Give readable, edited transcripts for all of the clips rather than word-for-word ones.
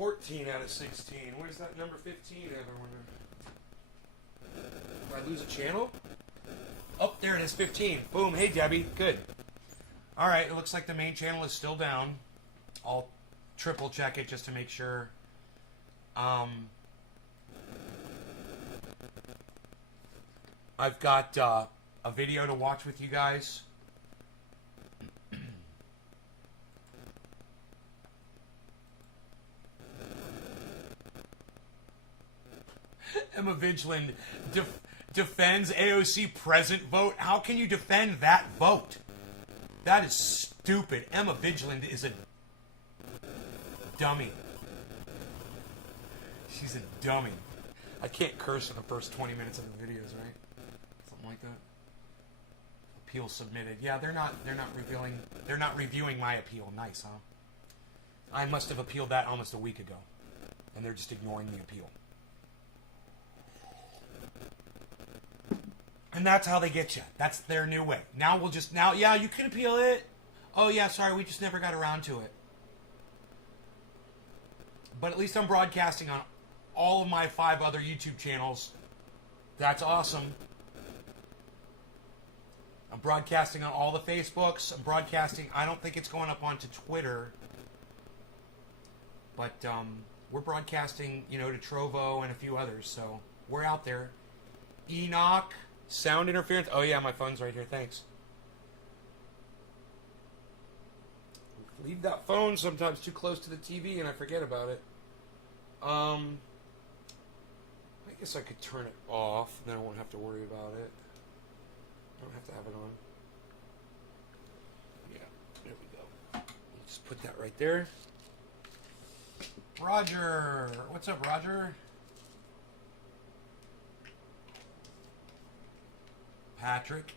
14 out of 16. Where's that number 15 at, I wonder? Did I lose a channel? Oh, there it is, 15. Boom. Hey, Debbie. Good. All right, it looks like the main channel is still down. I'll triple check it just to make sure. I've got a video to watch with you guys. Emma Vigeland defends AOC present vote. How can you defend that vote? That is stupid. Emma Vigeland is a dummy. She's a dummy. I can't curse in the first 20 minutes of the videos, right? Something like that. Appeal submitted. Yeah, they're not reviewing my appeal. Nice, huh? I must have appealed that almost a week ago. And they're just ignoring the appeal. And that's how they get you. That's their new way. Now, yeah, you can appeal it. Oh, yeah, sorry, we just never got around to it. But at least I'm broadcasting on all of my 5 other YouTube channels. That's awesome. I'm broadcasting on all the Facebooks. I'm broadcasting, I don't think it's going up onto Twitter. But we're broadcasting, to Trovo and a few others. So we're out there. Enoch. Sound interference. Oh, yeah, my phone's right here. Thanks. Leave that phone sometimes too close to the TV and I forget about it. I guess I could turn it off. Then I won't have to worry about it. I don't have to have it on. Yeah, there we go. Just put that right there. Roger. What's up, Roger? Patrick.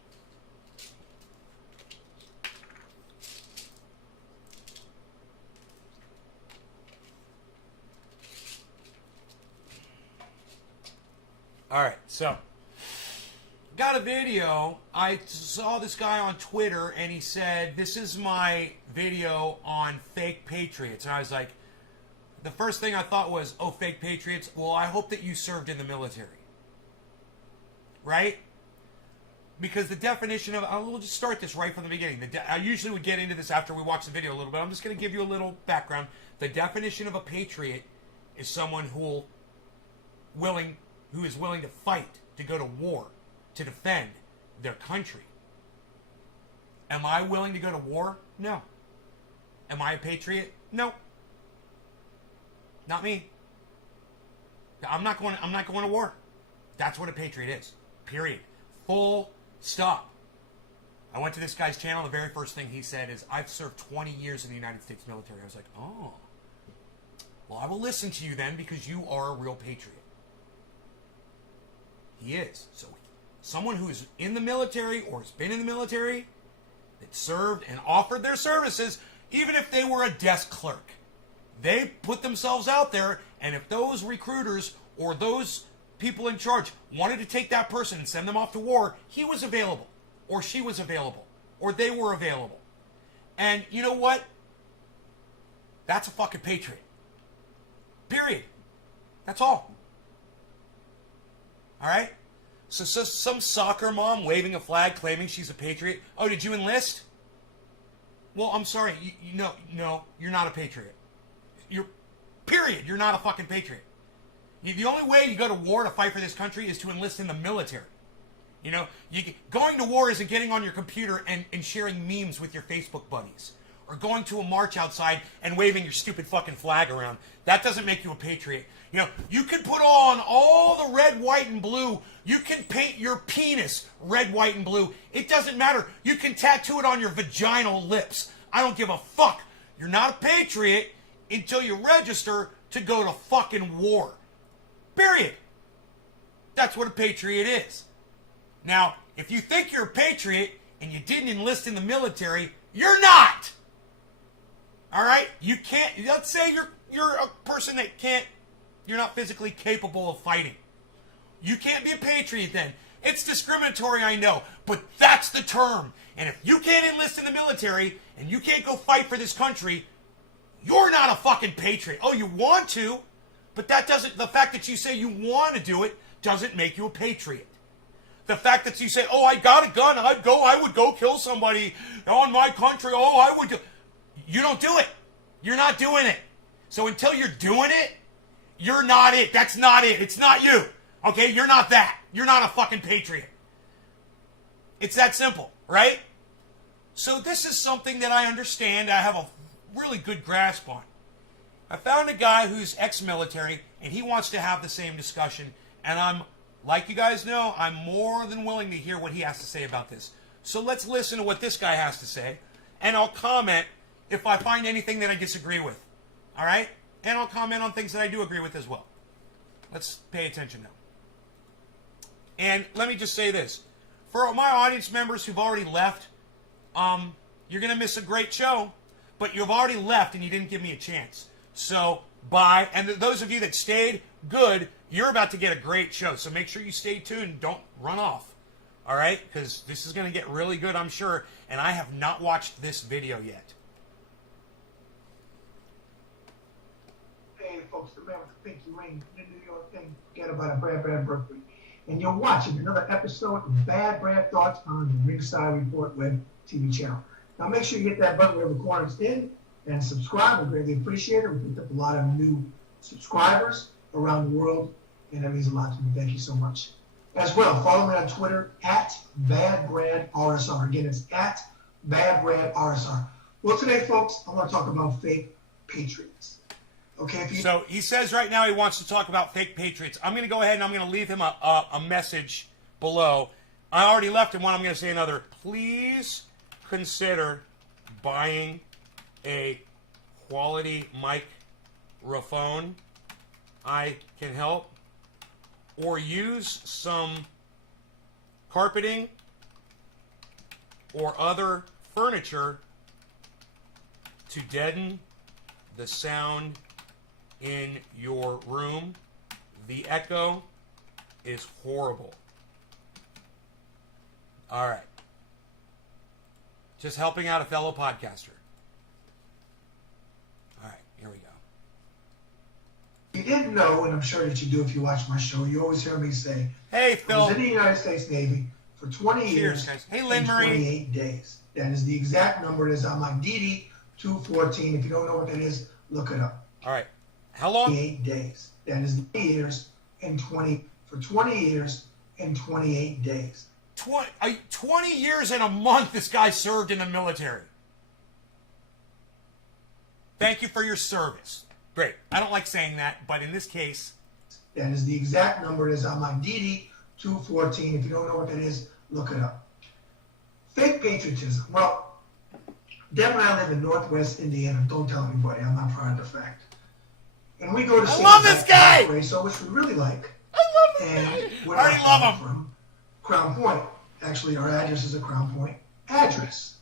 All right, so got a video. I saw this guy on Twitter, and he said, "This is my video on fake patriots." And I was like, the first thing I thought was, "Oh, fake patriots. Well, I hope that you served in the military, right?" Because the definition of, we'll just start this right from the beginning. I usually would get into this after we watch the video a little bit. I'm just going to give you a little background. The definition of a patriot is someone who is willing to fight, to go to war, to defend their country. Am I willing to go to war? No. Am I a patriot? No. Not me. I'm not going to war. That's what a patriot is. Period. Full stop. I went to this guy's channel. The very first thing he said is, "I've served 20 years in the United States military." I was like, "Oh. Well, I will listen to you then, because you are a real patriot." He is. So someone who is in the military or has been in the military that served and offered their services, even if they were a desk clerk, they put themselves out there, and if those recruiters or those people in charge wanted to take that person and send them off to war, he was available, or she was available, or they were available. And you know what? That's a fucking patriot. Period. That's all. All right? So some soccer mom waving a flag claiming she's a patriot. Oh, did you enlist? Well, I'm sorry. No, you're not a patriot. Period. You're not a fucking patriot. The only way you go to war to fight for this country is to enlist in the military. Going to war isn't getting on your computer and sharing memes with your Facebook buddies, or going to a march outside and waving your stupid fucking flag around. That doesn't make you a patriot. You can put on all the red, white, and blue. You can paint your penis red, white, and blue. It doesn't matter. You can tattoo it on your vaginal lips. I don't give a fuck. You're not a patriot until you register to go to fucking war. Period. That's what a patriot is. Now, if you think you're a patriot and you didn't enlist in the military, you're not. All right? You can't. Let's say you're a person that you're not physically capable of fighting. You can't be a patriot then. It's discriminatory, I know, but that's the term. And if you can't enlist in the military and you can't go fight for this country, You're not a fucking patriot. Oh, you want to, but that doesn't, the fact that you say you want to do it doesn't make you a patriot. The fact that you say, oh, I got a gun, I would go kill somebody on my country, oh, I would do. You don't do it. You're not doing it. So until you're doing it, you're not it. That's not it. It's not you. Okay? You're not that. You're not a fucking patriot. It's that simple, right? So this is something that I understand, I have a really good grasp on. I found a guy who's ex-military, and he wants to have the same discussion, and I'm, like you guys know, I'm more than willing to hear what he has to say about this. So let's listen to what this guy has to say, and I'll comment if I find anything that I disagree with. All right? And I'll comment on things that I do agree with as well. Let's pay attention now. And let me just say this. For my audience members who've already left, you're going to miss a great show, but you've already left and you didn't give me a chance. So, bye. And those of you that stayed, good. You're about to get a great show. So make sure you stay tuned. Don't run off. All right? Because this is going to get really good, I'm sure. And I have not watched this video yet. Hey, folks, the man with the pinky ring, the New York thing, forget about a Brad Berkeley. And you're watching another episode of Bad Brad Thoughts on the Ringside Report Web TV channel. Now make sure you hit that button wherever corners in and subscribe. We greatly appreciate it. We picked up a lot of new subscribers around the world, and that means a lot to me. Thank you so much. As well, follow me on Twitter at BadBradRSR. Again, it's at BadBradRSR. Well, today, folks, I want to talk about fake patriots. Okay, so he says right now he wants to talk about fake patriots. I'm going to go ahead and I'm going to leave him a message below. I already left him one. I'm going to say another. Please consider buying a quality microphone. I can help. Or use some carpeting or other furniture to deaden the sound in your room. The echo is horrible. All right. Just helping out a fellow podcaster. All right, here we go. You didn't know, and I'm sure that you do if you watch my show, you always hear me say, hey, Phil. I was in the United States Navy for 20 years guys. Hey, Lynn and Marie. 28 days. That is the exact number. It is on my DD 214. If you don't know what that is, look it up. All right. How long? 28 days. That is 20 years and 20 years and 28 days. 20 years and a month this guy served in the military. Thank you for your service. Great. I don't like saying that, but in this case... That is the exact number. It is on my DD 214. If you don't know what that is, look it up. Fake patriotism. Well, Deb and I live in Northwest Indiana. Don't tell anybody. I'm not proud of the fact. And we go to I love this guy! So which we really like. I love this guy! I already love him. From Crown Point. Actually, our address is a Crown Point address.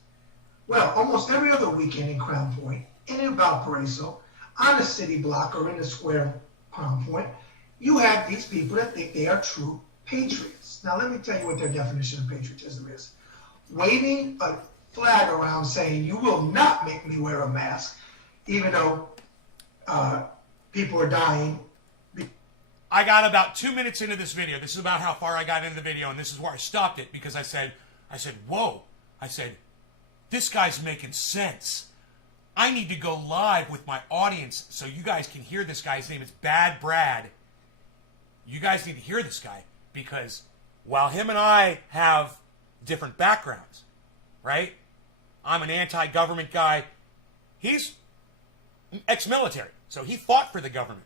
Well, almost every other weekend in Crown Point, in and about Valparaiso, on a city block or in a square of Crown Point, you have these people that think they are true patriots. Now, let me tell you what their definition of patriotism is. Waving a flag around saying, you will not make me wear a mask, even though people are dying. I got about 2 minutes into this video. This is about how far I got into the video, and this is where I stopped it because I said, whoa. I said, this guy's making sense. I need to go live with my audience so you guys can hear this guy. His name is Bad Brad. You guys need to hear this guy because while him and I have different backgrounds, right? I'm an anti-government guy. He's ex-military, so he fought for the government.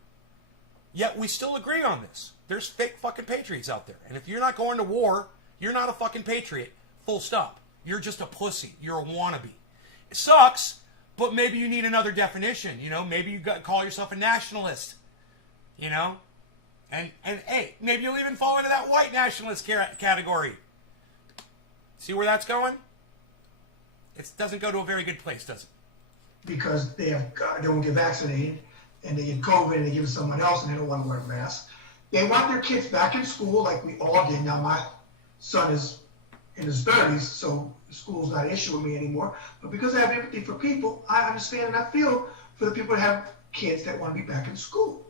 Yet we still agree on this. There's fake fucking patriots out there. And if you're not going to war, you're not a fucking patriot. Full stop. You're just a pussy. You're a wannabe. It sucks, but maybe you need another definition. You know, maybe you call yourself a nationalist. You know? And hey, maybe you'll even fall into that white nationalist category. See where that's going? It doesn't go to a very good place, does it? Because they won't get vaccinated, and they get COVID, and they give it to someone else, and they don't want to wear a mask. They want their kids back in school like we all did. Now, my son is in his 30s, so school's not an issue with me anymore. But because I have empathy for people, I understand and I feel for the people that have kids that want to be back in school.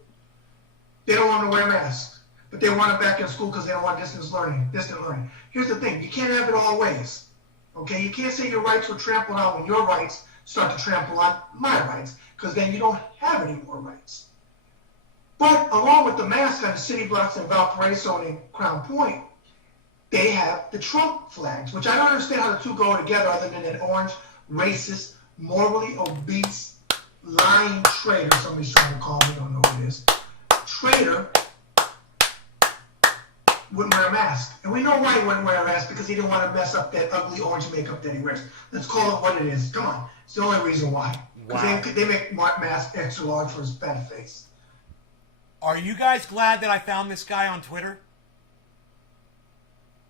They don't want to wear masks, but they want them back in school because they don't want distant learning. Here's the thing. You can't have it all ways. Okay? You can't say your rights were trampled on when your rights start to trample on my rights, because then you don't have any more rights. But along with the mask on the city blocks in Valparaiso and in Crown Point, they have the Trump flags, which I don't understand how the two go together other than an orange, racist, morally obese, lying traitor, somebody's trying to call me, I don't know who it is, traitor, wouldn't wear a mask. And we know why he wouldn't wear a mask, because he didn't want to mess up that ugly orange makeup that he wears. Let's call it what it is. Come on. It's the only reason why. Because Wow. they make masks extra large for his fat face. Are you guys glad that I found this guy on Twitter?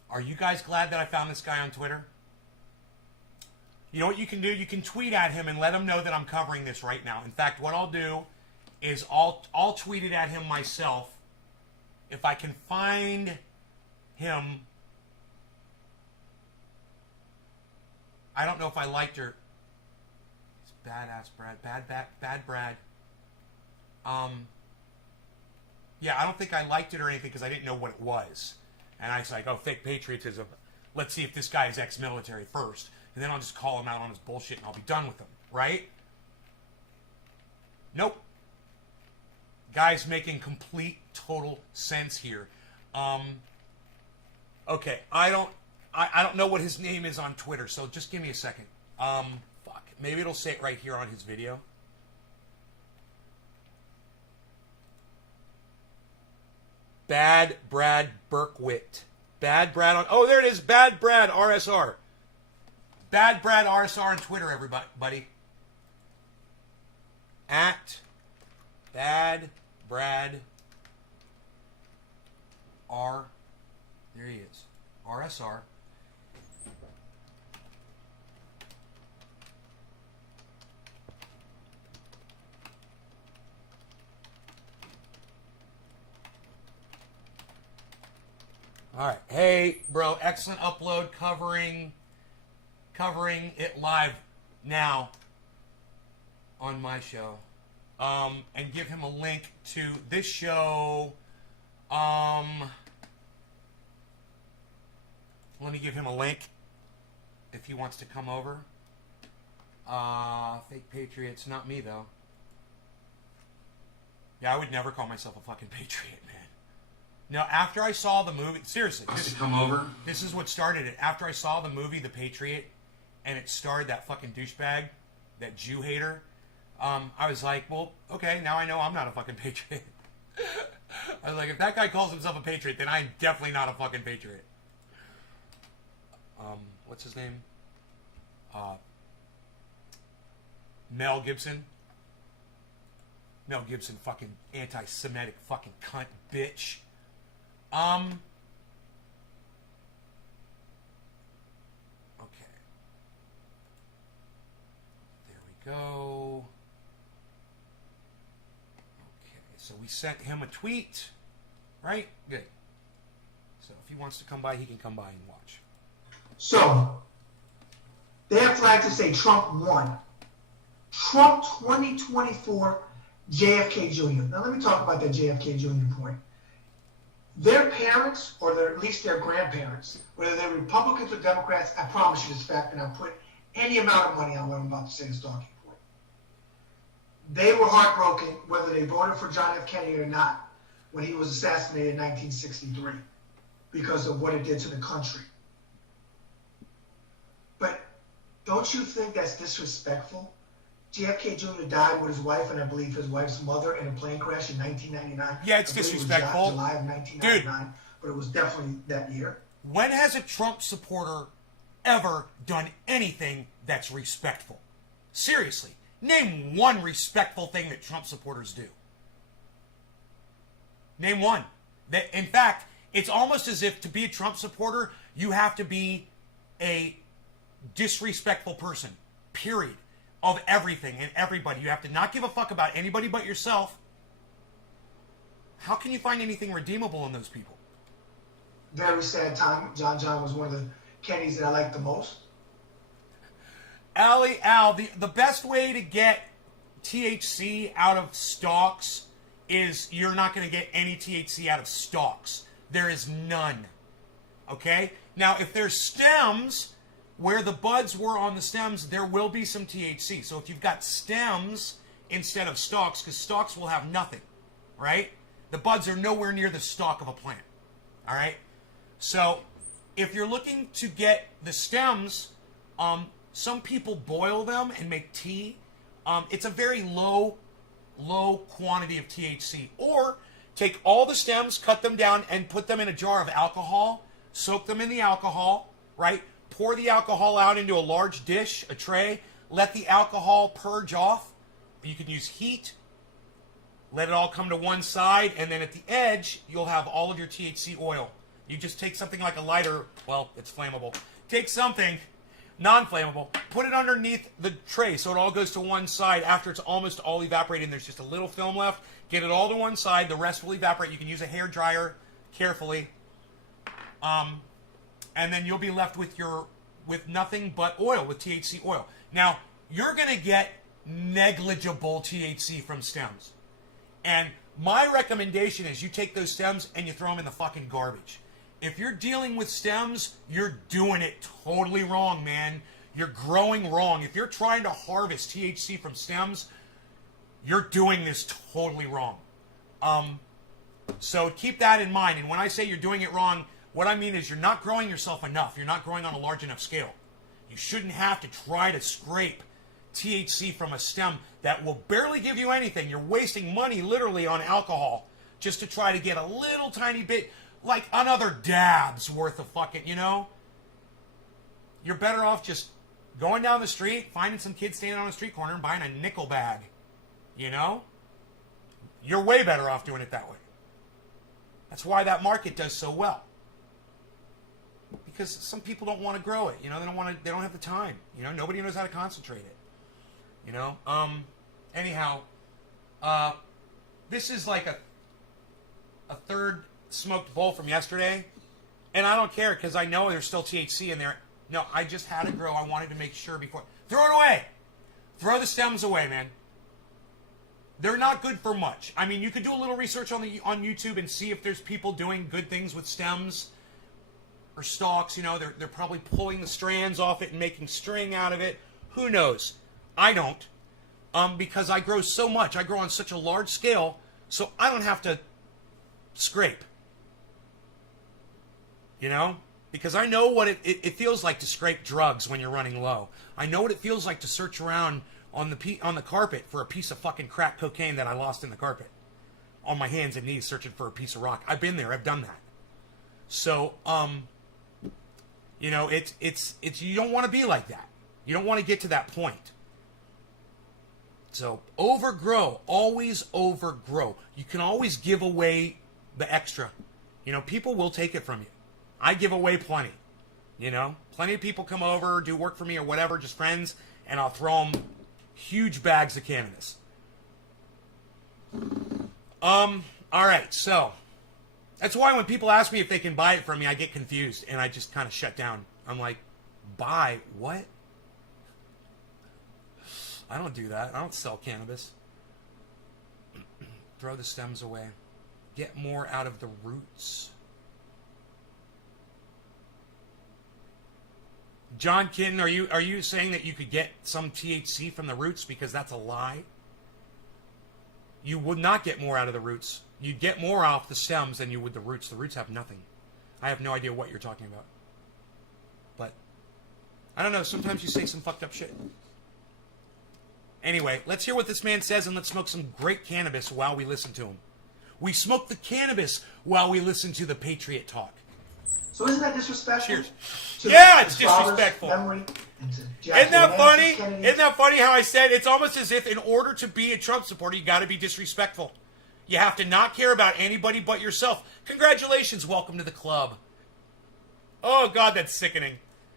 Are you guys glad that I found this guy on Twitter? You know what you can do? You can tweet at him and let him know that I'm covering this right now. In fact, what I'll do is I'll tweet it at him myself. If I can find him. I don't know if I liked her. It's badass Brad. Bad Brad. Yeah, I don't think I liked it or anything because I didn't know what it was. And I was like, oh, fake patriotism. Let's see if this guy is ex-military first. And then I'll just call him out on his bullshit and I'll be done with him. Right? Nope. Guy's making complete, total sense here. Okay, I don't know what his name is on Twitter, so just give me a second. Fuck. Maybe it'll say it right here on his video. Bad Brad Berkowitz. Bad Brad on... Oh, there it is. Bad Brad RSR. Bad Brad RSR on Twitter, everybody. At Bad Brad R. There he is. RSR. All right. Hey, bro, excellent upload covering it live now on my show. And give him a link to this show. Let me give him a link if he wants to come over. Fake Patriots, not me though. Yeah, I would never call myself a fucking patriot, man. No, after I saw the movie, seriously, this is what started it. After I saw the movie The Patriot, and it starred that fucking douchebag, that Jew hater, I was like, well, okay, now I know I'm not a fucking patriot. I was like, if that guy calls himself a patriot, then I'm definitely not a fucking patriot. What's his name? Mel Gibson. Mel Gibson, fucking anti-Semitic fucking cunt bitch. Okay. There we go. Okay, so we sent him a tweet, right? Good. So if he wants to come by, he can come by and watch. So, they have flags to say Trump won. Trump 2024 JFK Jr. Now let me talk about that JFK Jr. point. Their parents, or at least their grandparents, whether they're Republicans or Democrats, I promise you this fact, and I'll put any amount of money on what I'm about to say is talking point. They were heartbroken whether they voted for John F. Kennedy or not when he was assassinated in 1963 because of what it did to the country. But don't you think that's disrespectful? JFK Jr. died with his wife and I believe his wife's mother in a plane crash in 1999. Yeah, it's disrespectful. It was July of 1999, dude, but it was definitely that year. When has a Trump supporter ever done anything that's respectful? Seriously, name one respectful thing that Trump supporters do. Name one. In fact, it's almost as if to be a Trump supporter, you have to be a disrespectful person, period. Of everything and everybody. You have to not give a fuck about anybody but yourself. How can you find anything redeemable in those people? Very sad time. John was one of the Kennedys that I liked the most. Al, the best way to get THC out of stalks is you're not going to get any THC out of stalks. There is none. Okay? Now, if there's stems where the buds were on the stems, there will be some THC. So if you've got stems instead of stalks, because stalks will have nothing, right? The buds are nowhere near the stalk of a plant. All right? So if you're looking to get the stems, some people boil them and make tea. It's a very low quantity of THC. Or take all the stems, cut them down, and put them in a jar of alcohol. Soak them in the alcohol, right? Pour the alcohol out into a large dish, a tray. Let the alcohol purge off. You can use heat. Let it all come to one side, and then at the edge, you'll have all of your THC oil. You just take something like a lighter. Well, it's flammable. Take something non-flammable, put it underneath the tray so it all goes to one side. After it's almost all evaporated and there's just a little film left, get it all to one side. The rest will evaporate. You can use a hair dryer carefully. And then you'll be left with nothing but oil, with THC oil. Now, you're going to get negligible THC from stems. And my recommendation is you take those stems and you throw them in the fucking garbage. If you're dealing with stems, you're doing it totally wrong, man. You're growing wrong. If you're trying to harvest THC from stems, you're doing this totally wrong. So keep that in mind. And when I say you're doing it wrong, what I mean is you're not growing yourself enough. You're not growing on a large enough scale. You shouldn't have to try to scrape THC from a stem that will barely give you anything. You're wasting money literally on alcohol just to try to get a little tiny bit, like another dab's worth of fucking, you know? You're better off just going down the street, finding some kid standing on a street corner and buying a nickel bag, you know? You're way better off doing it that way. That's why that market does so well. Because some people don't want to grow it, you know, they don't have the time, you know, nobody knows how to concentrate it, you know. Anyhow, this is like a third smoked bowl from yesterday, and I don't care because I know there's still THC in there. No, I just had to grow. I wanted to make sure before. Throw it away. Throw the stems away, man. They're not good for much. I mean, you could do a little research on YouTube and see if there's people doing good things with stems or stalks. You know, they're probably pulling the strands off it and making string out of it. Who knows? I don't, because I grow so much. I grow on such a large scale, so I don't have to scrape. You know? Because I know what it feels like to scrape drugs when you're running low. I know what it feels like to search around on the carpet for a piece of fucking crack cocaine that I lost in the carpet. On my hands and knees searching for a piece of rock. I've been there. I've done that. So, you know, it's you don't want to be like that. You don't want to get to that point. So, overgrow. Always overgrow. You can always give away the extra. You know, people will take it from you. I give away plenty, you know. Plenty of people come over, do work for me or whatever, just friends, and I'll throw them huge bags of cannabis. All right, so that's why when people ask me if they can buy it from me, I get confused and I just kind of shut down. I'm like, buy what? I don't do that. I don't sell cannabis. Throw the stems away. Get more out of the roots. John Kitten, are you saying that you could get some THC from the roots? Because that's a lie. You would not get more out of the roots. You'd get more off the stems than you would the roots. The roots have nothing. I have no idea what you're talking about. But, I don't know, sometimes you say some fucked up shit. Anyway, let's hear what this man says and let's smoke some great cannabis while we listen to him. We smoke the cannabis while we listen to the Patriot talk. So isn't that disrespectful? Cheers. Yeah, it's disrespectful. Isn't that funny? Isn't that funny how I said it's almost as if in order to be a Trump supporter, you got to be disrespectful. You have to not care about anybody but yourself. Congratulations. Welcome to the club. Oh, God, that's sickening.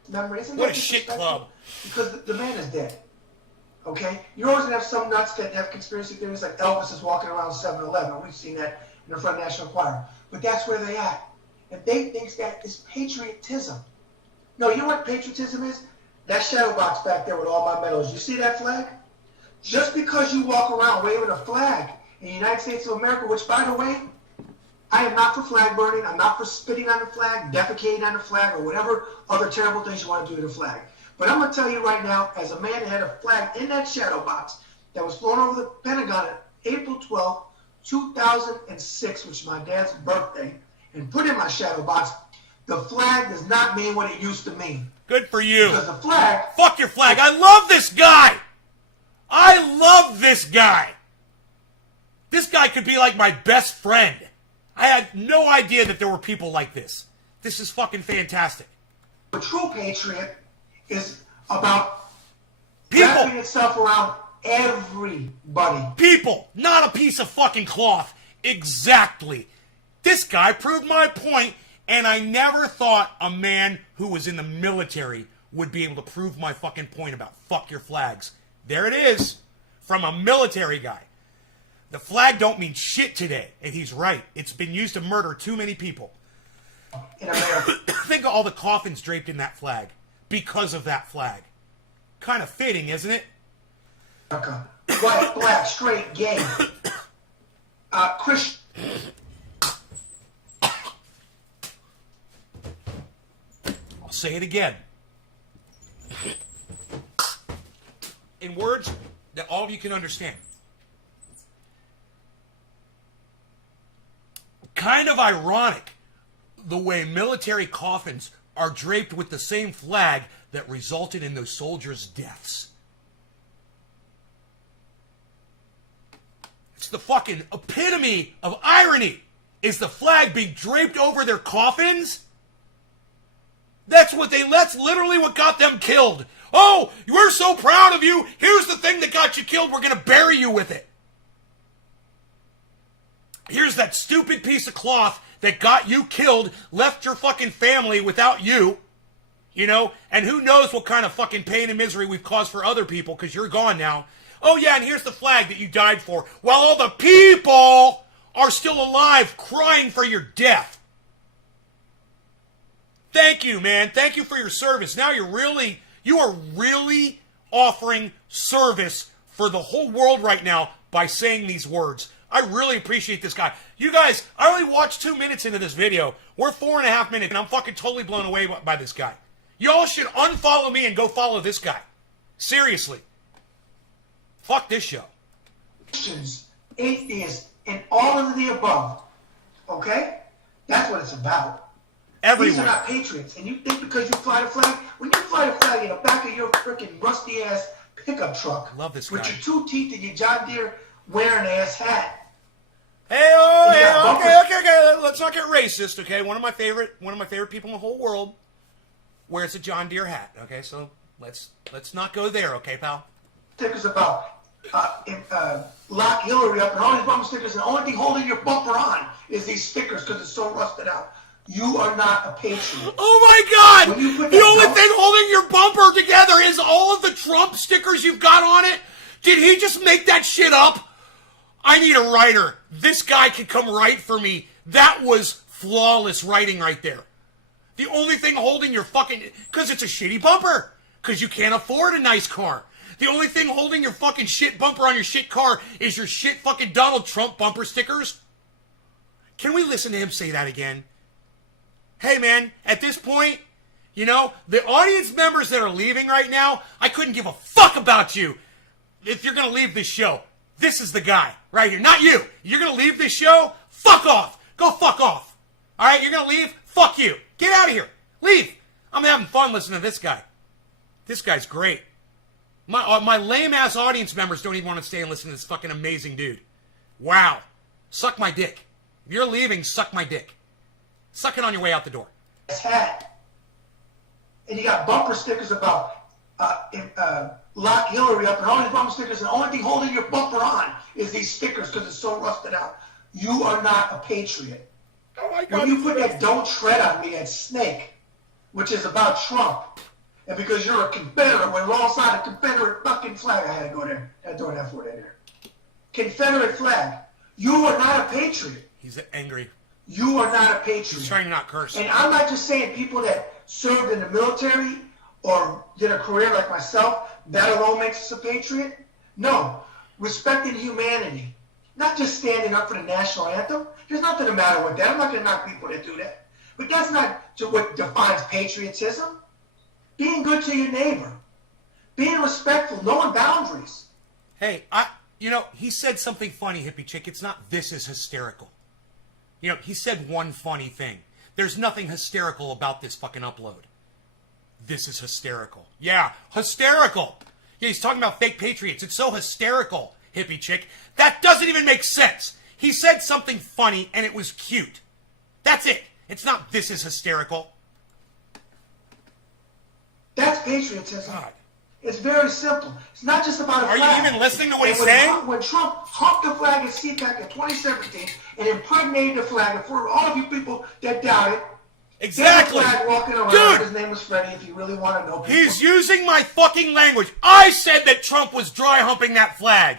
What a shit club. Because the man is dead. Okay? You're always going to have some nuts that have conspiracy theories like Elvis is walking around 7-Eleven. We've seen that in the Front National Choir. But that's where they at. And they think that is patriotism. No, you know what patriotism is? that shadow box back there with all my medals, you see that flag? Just because you walk around waving a flag in the United States of America, which, by the way, I am not for flag burning. I'm not for spitting on the flag, defecating on the flag, or whatever other terrible things you want to do to the flag. But I'm going to tell you right now, as a man that had a flag in that shadow box that was flown over the Pentagon on April 12, 2006, which is my dad's birthday, and put in my shadow box, the flag does not mean what it used to mean. Good for you. Because the flag... Fuck your flag. I love this guy. I love this guy. This guy could be like my best friend. I had no idea that there were people like this. This is fucking fantastic. A true patriot is about people. wrapping itself around everybody. People, not a piece of fucking cloth. Exactly. This guy proved my point, and I never thought a man who was in the military would be able to prove my fucking point about fuck your flags. There it is, from a military guy. The flag don't mean shit today, and he's right. It's been used to murder too many people. In America. Think of all the coffins draped in that flag because of that flag. Kind of fitting, isn't it? White, black, straight, gay, Christian. I'll say it again. In words that all of you can understand. Kind of ironic the way military coffins are draped with the same flag that resulted in those soldiers' deaths. It's the fucking epitome of irony. Is the flag being draped over their coffins? That's literally what got them killed. Oh, we're so proud of you. Here's the thing that got you killed. We're going to bury you with it. Here's that stupid piece of cloth that got you killed, left your fucking family without you, you know, and who knows what kind of fucking pain and misery we've caused for other people because you're gone now. Oh yeah, and here's the flag that you died for, while all the people are still alive crying for your death. Thank you, man. Thank you for your service. Now you are really offering service for the whole world right now by saying these words. I really appreciate this guy. You guys, I only watched 2 minutes into this video. We're 4.5 minutes, and I'm fucking totally blown away by this guy. Y'all should unfollow me and go follow this guy. Seriously. Fuck this show. Christians, atheists, and all of the above. Okay? That's what it's about. Everywhere. These are not patriots. And you think because you fly the flag, when you fly the flag in the back of your freaking rusty-ass pickup truck. Love this with guy. Your 2 teeth and your John Deere wearing-ass hat. Okay. Let's not get racist, okay? One of my favorite people in the whole world wears a John Deere hat. Okay, so let's not go there, okay, pal? Stickers about lock Hillary up and all these bumper stickers, and the only thing holding your bumper on is these stickers because it's so rusted out. You are not a patriot. Oh my God! The only thing holding your bumper together is all of the Trump stickers you've got on it. Did he just make that shit up? I need a writer. This guy can come write for me. That was flawless writing right there. The only thing holding your fucking... Because it's a shitty bumper. Because you can't afford a nice car. The only thing holding your fucking shit bumper on your shit car is your shit fucking Donald Trump bumper stickers. Can we listen to him say that again? Hey, man, at this point, you know, the audience members that are leaving right now, I couldn't give a fuck about you if you're going to leave this show. This is the guy right here. Not you. You're going to leave this show? Fuck off. Go fuck off. All right, you're going to leave? Fuck you. Get out of here. Leave. I'm having fun listening to this guy. This guy's great. My lame-ass audience members don't even want to stay and listen to this fucking amazing dude. Wow. Suck my dick. If you're leaving, suck my dick. Suck it on your way out the door. Hat. And you got bumper stickers about lock Hillary up and all these bumper stickers, and the only thing holding your bumper on is these stickers because it's so rusted out. You are not a patriot. Oh my God. When you put that "Don't Tread on Me" at Snake, which is about Trump, and because you're a Confederate, we're alongside a Confederate fucking flag. I had to go there. I had to throw an F word in there. Confederate flag. You are not a patriot. He's angry. You are not a patriot. He's trying to not curse. And I'm not just saying people that served in the military or did a career like myself, that alone makes us a patriot? No. Respecting humanity. Not just standing up for the national anthem. There's nothing the matter with that. I'm not going to knock people that do that. But that's not what defines patriotism. Being good to your neighbor. Being respectful, knowing boundaries. Hey, he said something funny, hippie chick. It's not this is hysterical. He said one funny thing. There's nothing hysterical about this fucking upload. This is hysterical. Yeah, hysterical. Yeah, he's talking about fake patriots. It's so hysterical, hippie chick. That doesn't even make sense. He said something funny and it was cute. That's it. It's not this is hysterical. That's patriotism. God. It's very simple. It's not just about a flag. Are you even listening to what he's saying? When Trump humped the flag at CPAC in 2017 and impregnated the flag, and for all of you people that doubt it, exactly. There's a flag walking around. Dude, his name was Freddie, if you really want to know. People. He's using my fucking language. I said that Trump was dry humping that flag.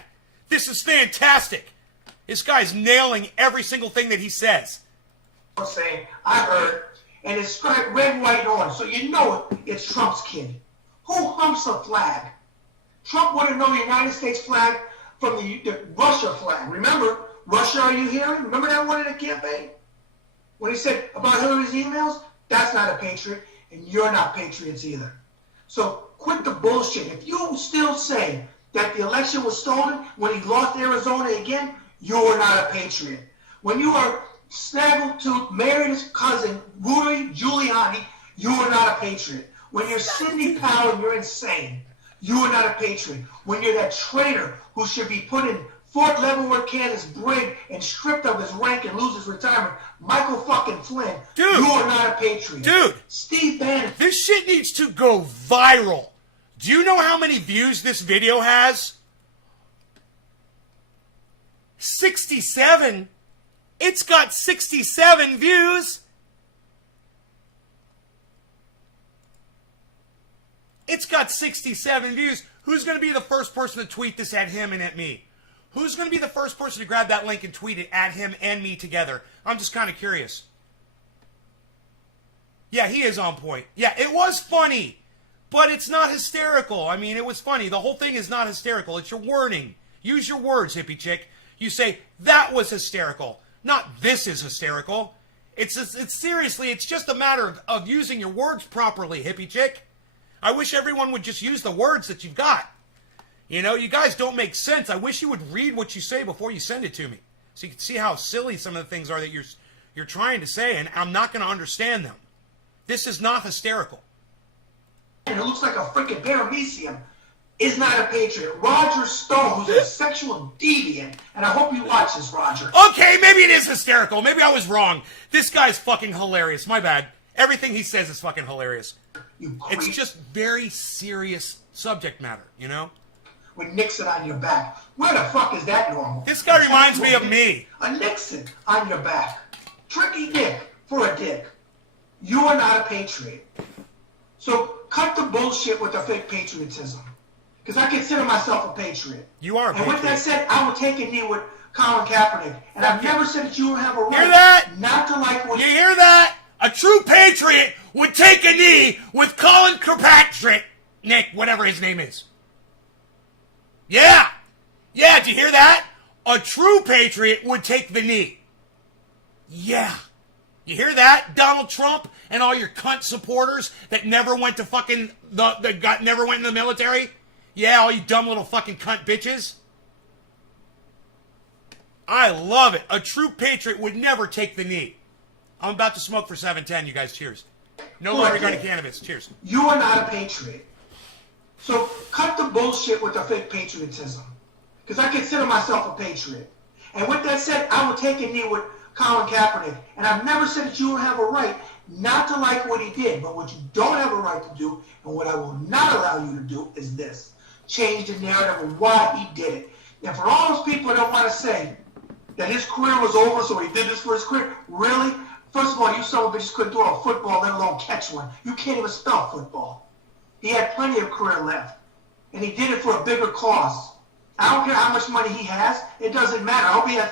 This is fantastic. This guy's nailing every single thing that he says. Saying, I heard, and it's striped red, white, and orange, so you know it's Trump's kid. Who humps a flag? Trump would have known the United States flag from the Russia flag. Remember, Russia, are you hearing? Remember that one in the campaign? When he said about Hillary's emails? That's not a patriot, and you're not patriots either. So quit the bullshit. If you still say that the election was stolen when he lost Arizona again, you're not a patriot. When you are snaggled to marry his cousin, Rudy Giuliani, you are not a patriot. When you're Sidney Powell and you're insane, you are not a patriot. When you're that traitor who should be put in Fort Leavenworth, Kansas brig and stripped of his rank and lose his retirement, Michael fucking Flynn, dude, you are not a patriot. Dude, Steve Bannon. This shit needs to go viral. Do you know how many views this video has? 67. It's got 67 views. It's got 67 views. Who's going to be the first person to tweet this at him and at me? Who's going to be the first person to grab that link and tweet it at him and me together? I'm just kind of curious. Yeah, he is on point. Yeah, it was funny, but it's not hysterical. I mean, it was funny. The whole thing is not hysterical. It's your wording. Use your words, hippie chick. You say, that was hysterical. Not this is hysterical. It's seriously, it's just a matter of using your words properly, hippie chick. I wish everyone would just use the words that you've got. You know, you guys don't make sense. I wish you would read what you say before you send it to me, so you can see how silly some of the things are that you're trying to say, and I'm not going to understand them. This is not hysterical. And it looks like a freaking paramecium is not a patriot. Roger Stone, who's a sexual deviant, and I hope you watch this, Roger. Okay, maybe it is hysterical. Maybe I was wrong. This guy's fucking hilarious. My bad. Everything he says is fucking hilarious. It's just very serious subject matter, you know? With Nixon on your back. Where the fuck is that normal? This guy reminds me of me. A Nixon on your back. Tricky dick for a dick. You are not a patriot. So cut the bullshit with the fake patriotism. Because I consider myself a patriot. You are a patriot. And with that said, I will take a knee with Colin Kaepernick. And I've never said that you have a right hear that? Not to like what... You hear that? A true patriot would take a knee with Colin Kirkpatrick, Nick, whatever his name is. Yeah. Yeah, did you hear that? A true patriot would take the knee. Yeah. You hear that, Donald Trump and all your cunt supporters that never went to fucking never went in the military? Yeah, all you dumb little fucking cunt bitches. I love it. A true patriot would never take the knee. I'm about to smoke for 710, you guys. Cheers. No longer regarding cannabis. Cheers. You are not a patriot. So cut the bullshit with the fake patriotism. Because I consider myself a patriot. And with that said, I will take a knee with Colin Kaepernick. And I've never said that you have a right not to like what he did. But what you don't have a right to do, and what I will not allow you to do, is this. Change the narrative of why he did it. And for all those people that want to say that his career was over, so he did this for his career, really? First of all, you son of bitches couldn't throw a football, let alone catch one. You can't even spell football. He had plenty of career left. And he did it for a bigger cause. I don't care how much money he has. It doesn't matter. I hope he has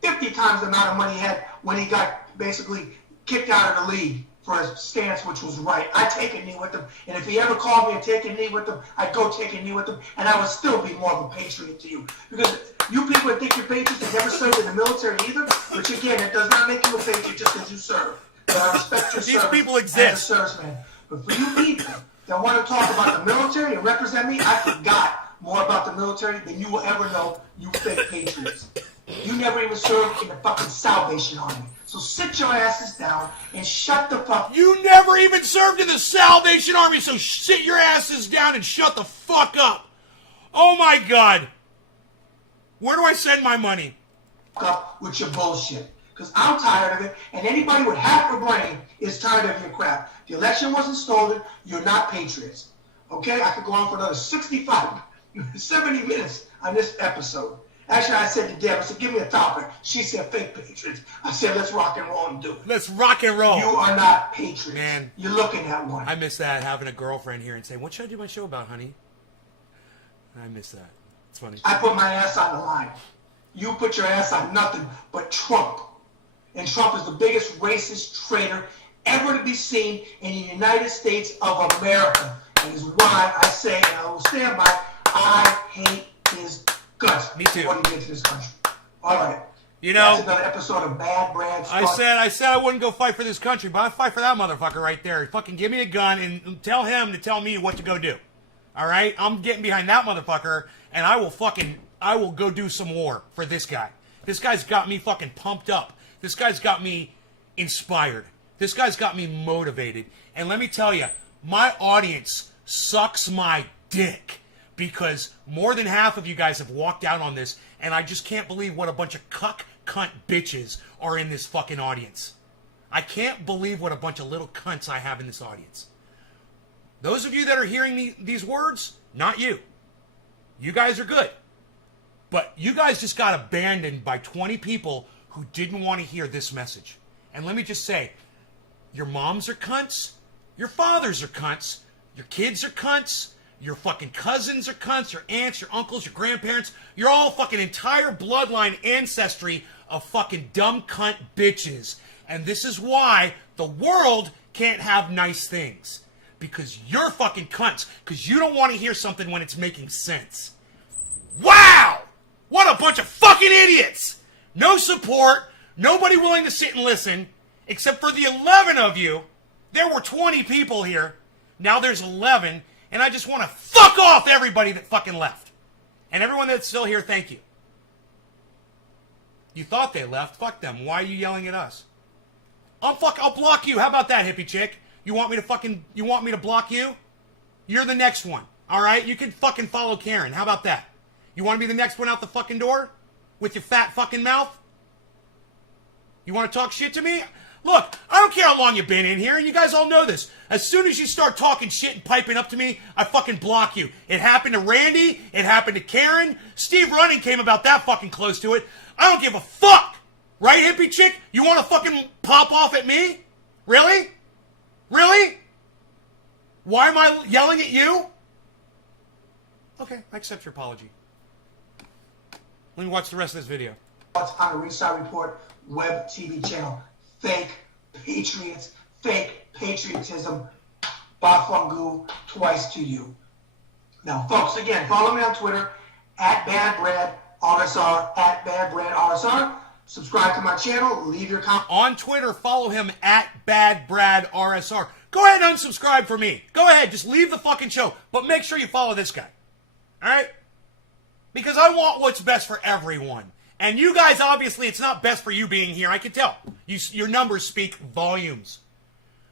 50 times the amount of money he had when he got basically kicked out of the league for his stance, which was right. I'd take a knee with him, and if he ever called me to take a knee with him, I'd go take a knee with him, and I would still be more of a patriot to you. Because you people that think you're patriots have never served in the military either, which again, it does not make you a patriot just because you serve. But I respect your service. These people exist. As a serviceman. But for you people that want to talk about the military and represent me, I forgot more about the military than you will ever know, you fake patriots. You never even served in the fucking Salvation Army. So sit your asses down and shut the fuck. You never even served in the Salvation Army, so sit your asses down and shut the fuck up. Oh my God. Where do I send my money? Up with your bullshit. Because I'm tired of it, and anybody with half a brain is tired of your crap. The election wasn't stolen. You're not patriots. Okay? I could go on for another 65, 70 minutes on this episode. Actually, I said to Deb, I said, give me a topic. She said, fake patriots. I said, let's rock and roll and do it. Let's rock and roll. You are not patriots. Man. You're looking at one. I miss that, having a girlfriend here and saying, what should I do my show about, honey? I miss that. It's funny. I put my ass on the line. You put your ass on nothing but Trump. And Trump is the biggest racist traitor ever to be seen in the United States of America. And is why I say, and I will stand by, I hate his guts. Me too. What he did to this country. All right. You know, that's another episode of Bad Brad. I said I wouldn't go fight for this country, but I'd fight for that motherfucker right there. Fucking give me a gun and tell him to tell me what to go do. All right? I'm getting behind that motherfucker, and I will go do some war for this guy. This guy's got me fucking pumped up. This guy's got me inspired. This guy's got me motivated. And let me tell you, my audience sucks my dick. Because more than half of you guys have walked out on this, and I just can't believe what a bunch of cunt bitches are in this fucking audience. I can't believe what a bunch of little cunts I have in this audience. Those of you that are hearing these words, not you. You guys are good. But you guys just got abandoned by 20 people who didn't want to hear this message. And let me just say, your moms are cunts, your fathers are cunts, your kids are cunts, your fucking cousins are cunts, your aunts, your uncles, your grandparents. You're all fucking entire bloodline ancestry of fucking dumb cunt bitches. And this is why the world can't have nice things. Because you're fucking cunts. Because you don't want to hear something when it's making sense. Wow! What a bunch of fucking idiots! No support, nobody willing to sit and listen, except for the 11 of you. There were 20 people here. Now there's 11. And I just want to fuck off everybody that fucking left. And everyone that's still here, thank you. You thought they left. Fuck them. Why are you yelling at us? I'll block you. How about that, hippie chick? You want me to block you? You're the next one. All right? You can fucking follow Karen. How about that? You want to be the next one out the fucking door? With your fat fucking mouth? You want to talk shit to me? Look, I don't care how long you've been in here, and you guys all know this. As soon as you start talking shit and piping up to me, I fucking block you. It happened to Randy. It happened to Karen. Steve Running came about that fucking close to it. I don't give a fuck. Right, hippie chick? You want to fucking pop off at me? Really? Really? Why am I yelling at you? Okay, I accept your apology. Let me watch the rest of this video. On the Ringside Report web TV channel. Fake patriots, fake patriotism, Bafungu, twice to you. Now, folks, again, follow me on Twitter, @BadBradRSR, @BadBradRSR. Subscribe to my channel, leave your comment. On Twitter, follow him @BadBradRSR. Go ahead and unsubscribe for me. Go ahead, just leave the fucking show. But make sure you follow this guy. Alright? Because I want what's best for everyone. And you guys, obviously, it's not best for you being here. I can tell. Your numbers speak volumes.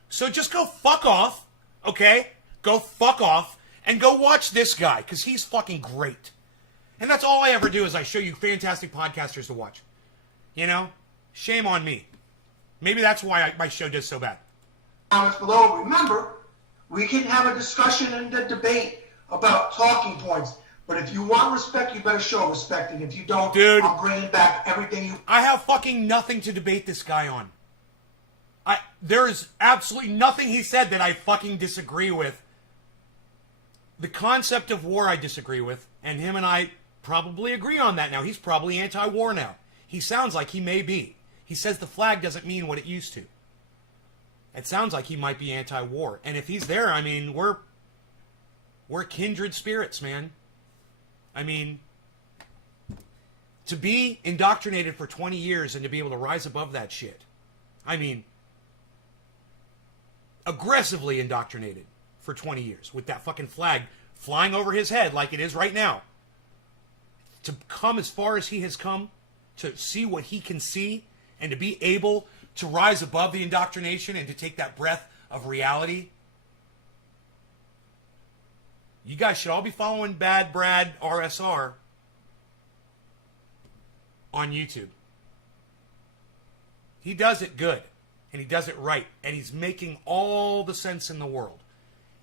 So just go fuck off, okay? Go fuck off and go watch this guy, because he's fucking great. And that's all I ever do is I show you fantastic podcasters to watch. You know? Shame on me. Maybe that's why my show does so bad. Comments below. Remember, we can have a discussion and a debate about talking points. But if you want respect, you better show respect. And if you don't, dude, I'm bringing back everything you... I have fucking nothing to debate this guy on. There is absolutely nothing he said that I fucking disagree with. The concept of war I disagree with, and him and I probably agree on that now. He's probably anti-war now. He sounds like he may be. He says the flag doesn't mean what it used to. It sounds like he might be anti-war. And if he's there, I mean, we're kindred spirits, man. I mean, to be indoctrinated for 20 years and to be able to rise above that shit. I mean, aggressively indoctrinated for 20 years with that fucking flag flying over his head like it is right now. To come as far as he has come, to see what he can see, and to be able to rise above the indoctrination and to take that breath of reality. You guys should all be following Bad Brad RSR on YouTube. He does it good, and he does it right, and he's making all the sense in the world.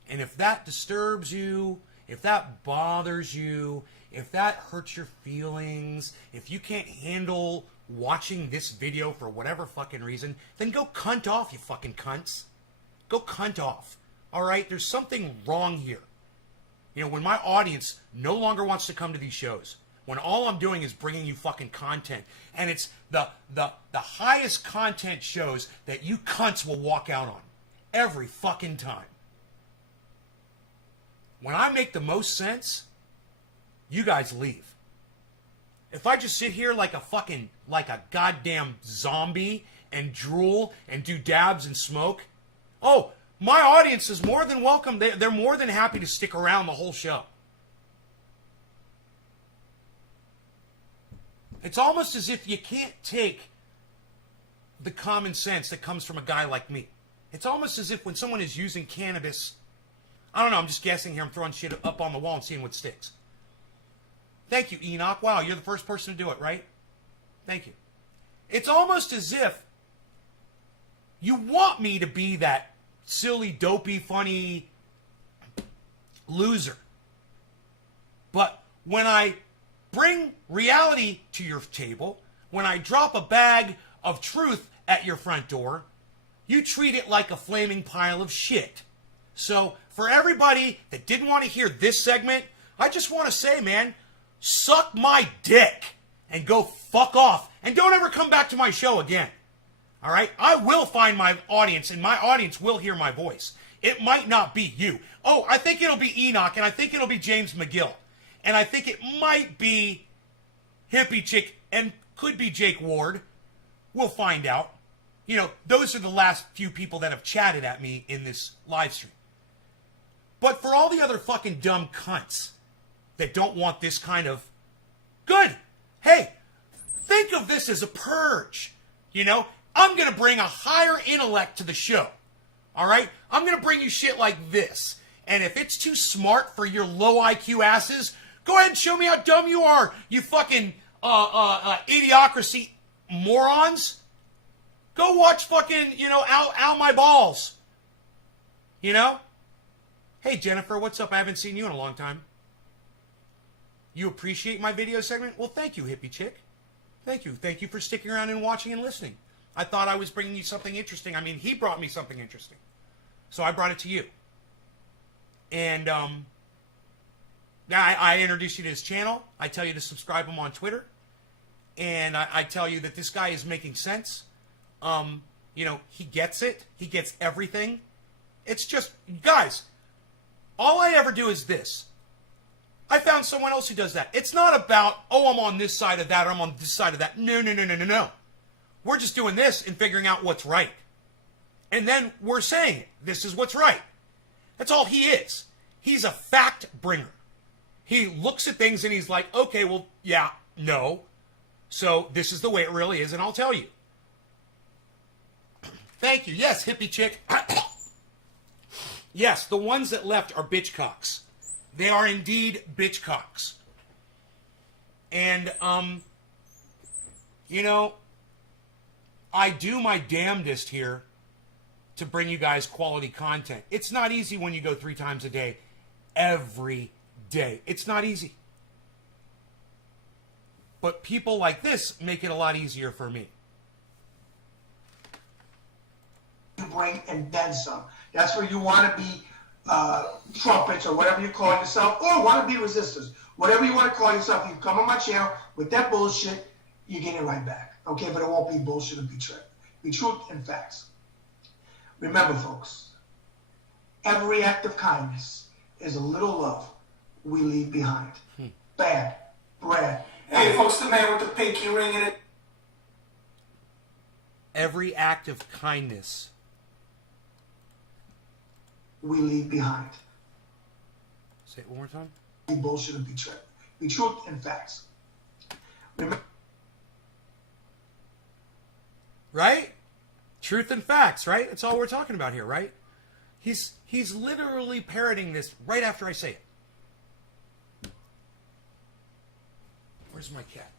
And if that disturbs you, if that bothers you, if that hurts your feelings, if you can't handle watching this video for whatever fucking reason, then go cunt off, you fucking cunts. Go cunt off. All right? There's something wrong here. You know, when my audience no longer wants to come to these shows, when all I'm doing is bringing you fucking content, and it's the highest content shows that you cunts will walk out on every fucking time. When I make the most sense, you guys leave. If I just sit here like a goddamn zombie and drool and do dabs and smoke, oh, my audience is more than welcome. They're more than happy to stick around the whole show. It's almost as if you can't take the common sense that comes from a guy like me. It's almost as if when someone is using cannabis, I don't know, I'm just guessing here, I'm throwing shit up on the wall and seeing what sticks. Thank you, Enoch. Wow, you're the first person to do it, right? Thank you. It's almost as if you want me to be that silly, dopey, funny loser. But when I bring reality to your table, when I drop a bag of truth at your front door, you treat it like a flaming pile of shit. So, for everybody that didn't want to hear this segment, I just want to say, man, suck my dick and go fuck off. And don't ever come back to my show again. All right? I will find my audience, and my audience will hear my voice. It might not be you. Oh, I think it'll be Enoch, and I think it'll be James McGill. And I think it might be Hippie Chick, and could be Jake Ward. We'll find out. You know, those are the last few people that have chatted at me in this live stream. But for all the other fucking dumb cunts that don't want this kind of... Good. Hey, think of this as a purge. You know, I'm going to bring a higher intellect to the show. All right? I'm going to bring you shit like this. And if it's too smart for your low IQ asses, go ahead and show me how dumb you are, you fucking idiocracy morons. Go watch fucking, you know, Ow My Balls. You know? Hey, Jennifer, what's up? I haven't seen you in a long time. You appreciate my video segment? Well, thank you, Hippie Chick. Thank you. Thank you for sticking around and watching and listening. I thought I was bringing you something interesting. I mean, he brought me something interesting. So I brought it to you. And I introduce you to his channel. I tell you to subscribe him on Twitter. And I tell you that this guy is making sense. You know, he gets it. He gets everything. It's just, guys, all I ever do is this. I found someone else who does that. It's not about, oh, I'm on this side of that or I'm on this side of that. No. We're just doing this and figuring out what's right. And then we're saying it. This is what's right. That's all he is. He's a fact bringer. He looks at things and he's like, okay, well, yeah, no. So this is the way it really is, and I'll tell you. Thank you. Yes, Hippie Chick. Yes, the ones that left are bitch cocks. They are indeed bitch cocks. And, you know, I do my damnedest here to bring you guys quality content. It's not easy when you go 3 times a day, every day. It's not easy. But people like this make it a lot easier for me. You bring and then some. That's where you want to be trumpets or whatever you call yourself, or want to be resistors. Whatever you want to call yourself, you come on my channel with that bullshit, you get it right back. Okay, but it won't be bullshit, it'll be truth. Be truth and facts. Remember, folks, every act of kindness is a little love we leave behind. Bad Brad. Hey, folks, the man with the pinky ring in it. Every act of kindness we leave behind. Say it one more time. Be bullshit and be truth and facts. Remember, right? Truth and facts, right? That's all we're talking about here, right? He's literally parroting this right after I say it. Where's my cat?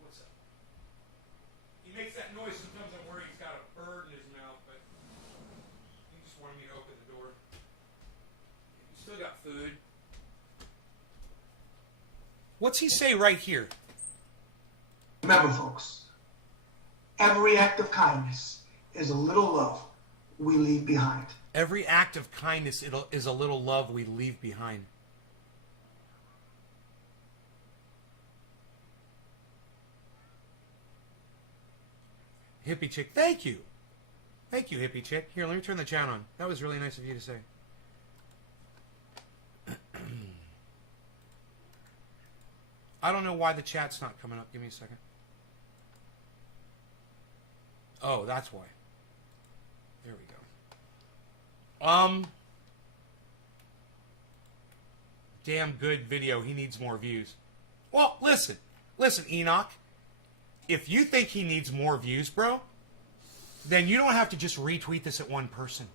What's up? He makes that noise sometimes. I'm worried he's got a bird in his mouth, but he just wanted me to open the door. You still got food. What's he say right here? remember, folks, every act of kindness is a little love we leave behind. Every act of kindness is a little love we leave behind. Hippie chick, thank you. Thank you, hippie chick. Here, let me turn the chat on. That was really nice of you to say. I don't know why the chat's not coming up. Give me a second. Oh, that's why. There we go. Damn good video. He needs more views. Well, listen, Enoch. If you think he needs more views, bro, then you don't have to just retweet this at one person.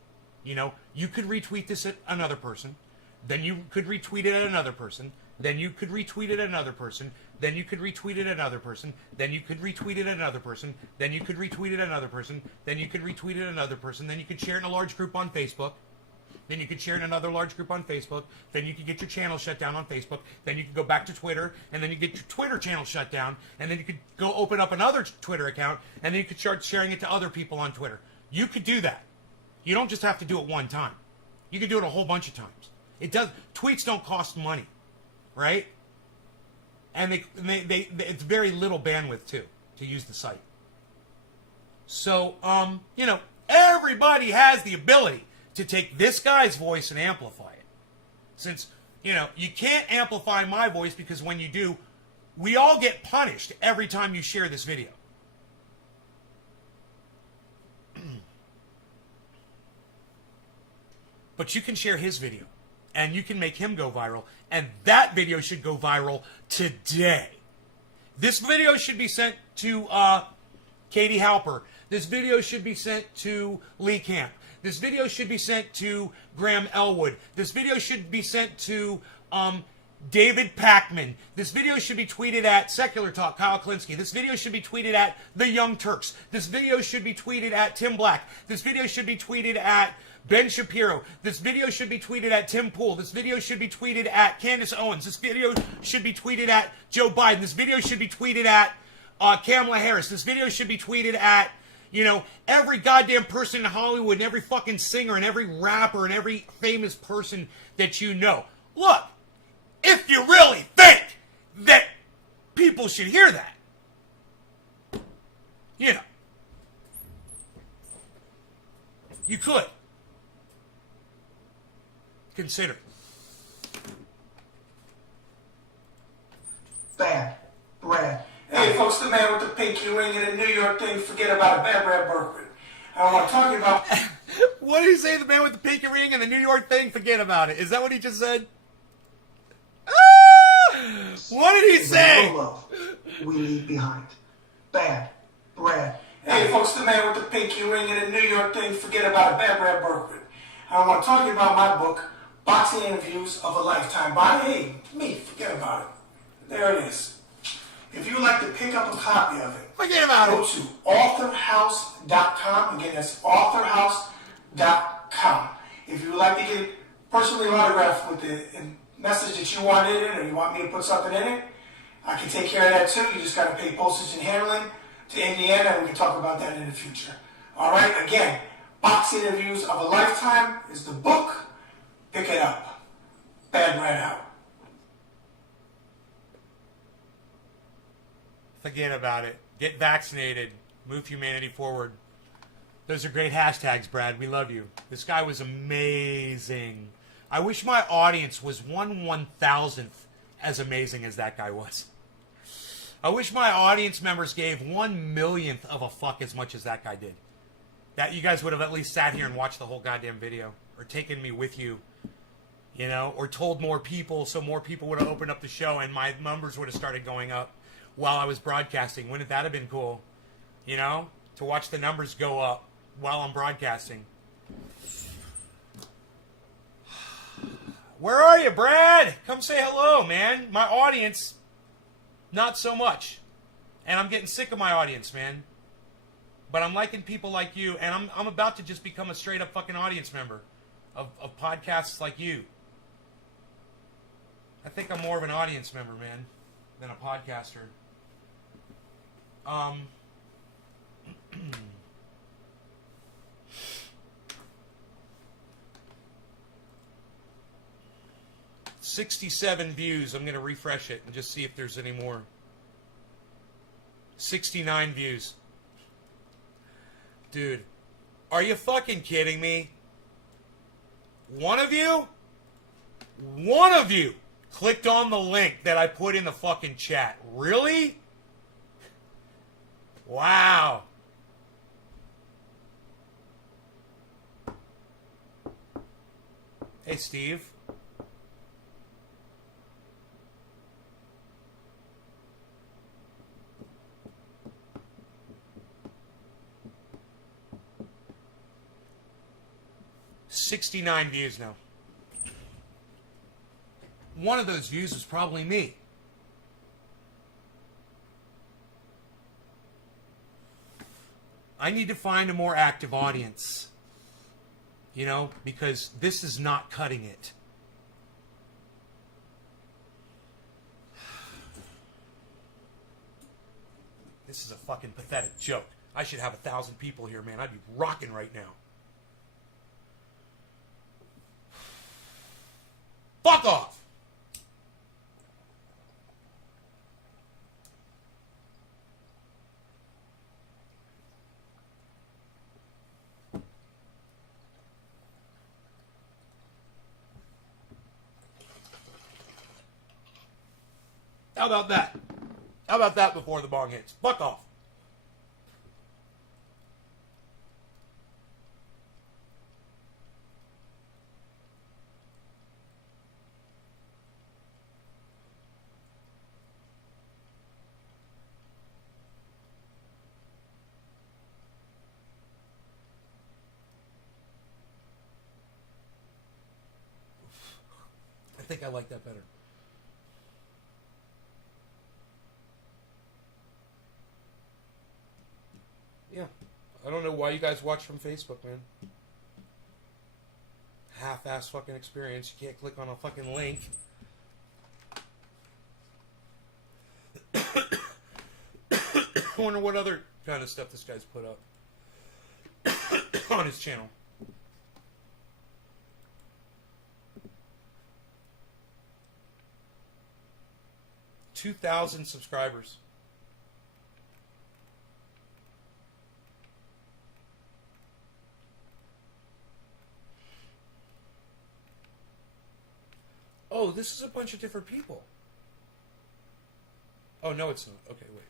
You know, you could retweet this at another person. Then you could retweet it at another person. Then you could retweet it at another person. Then you could retweet it at another person. Then you could retweet it at another person. Then you could retweet it at another person. Then you could retweet it at another person. Then you could share it in a large group on Facebook. Then you could share it in another large group on Facebook. Then you could get your channel shut down on Facebook. Then you could go back to Twitter, and then you get your Twitter channel shut down. And then you could go open up another Twitter account, and then you could start sharing it to other people on Twitter. You could do that. You don't just have to do it one time. You could do it a whole bunch of times. Tweets don't cost money, right? And it's very little bandwidth too to use the site. So everybody has the ability to take this guy's voice and amplify it. Since, you can't amplify my voice because when you do, we all get punished every time you share this video. But you can share his video, and you can make him go viral, and that video should go viral today. This video should be sent to Katie Halper. This video should be sent to Lee Camp. This video should be sent to Graham Elwood. This video should be sent to David Packman. This video should be tweeted at Secular Talk, Kyle Klinsky. This video should be tweeted at The Young Turks. This video should be tweeted at Tim Black. This video should be tweeted at Ben Shapiro. This video should be tweeted at Tim Pool. This video should be tweeted at Candace Owens. This video should be tweeted at Joe Biden. This video should be tweeted at Kamala Harris. This video should be tweeted at every goddamn person in Hollywood and every fucking singer and every rapper and every famous person that you know. Look, if you really think that people should hear that, you could consider. Bad Brad. Hey, folks, the man with the pinky ring and the New York thing, forget about it. Bad Brad Berkeley. I want to talk about... What did he say? The man with the pinky ring and the New York thing, forget about it. Is that what he just said? What did he say? Love we leave behind. Bad Brad. Hey, folks, the man with the pinky ring and the New York thing, forget about it. Bad Brad Berkeley. I want to talk about my book, Boxing Interviews of a Lifetime. By me, forget about it. There it is. If you would like to pick up a copy of it, forget about go to authorhouse.com. Again, that's authorhouse.com. If you would like to get it personally autographed with the message that you want in it, or you want me to put something in it, I can take care of that too. You just got to pay postage and handling to Indiana, and we can talk about that in the future. All right, again, Boxing Interviews of a Lifetime is the book. Pick it up. Bad Brad out. Forget about it. Get vaccinated. Move humanity forward. Those are great hashtags, Brad. We love you. This guy was amazing. I wish my audience was 1/1000th as amazing as that guy was. I wish my audience members gave 1/1,000,000th of a fuck as much as that guy did. That you guys would have at least sat here and watched the whole goddamn video. Or taken me with you. You know? Or told more people so more people would have opened up the show and my numbers would have started going up while I was broadcasting. Wouldn't that have been cool? You know? To watch the numbers go up while I'm broadcasting. Where are you, Brad? Come say hello, man. My audience, not so much. And I'm getting sick of my audience, man. But I'm liking people like you, and I'm about to just become a straight up fucking audience member of podcasts like you. I think I'm more of an audience member, man, than a podcaster. 67 views. I'm going to refresh it and just see if there's any more. 69 views. Dude, are you fucking kidding me? One of you clicked on the link that I put in the fucking chat. Really? Wow. Hey, Steve. $69 views now. One of those views is probably me. I need to find a more active audience. You know, because this is not cutting it. This is a fucking pathetic joke. I should have 1,000 people here, man. I'd be rocking right now. Fuck off! How about that? How about that before the bong hits? Fuck off. I think I like that better. Yeah. I don't know why you guys watch from Facebook, man. Half-ass fucking experience. You can't click on a fucking link. I wonder what other kind of stuff this guy's put up on his channel. 2,000 subscribers. Oh, this is a bunch of different people. Oh, no, it's not. Okay, wait.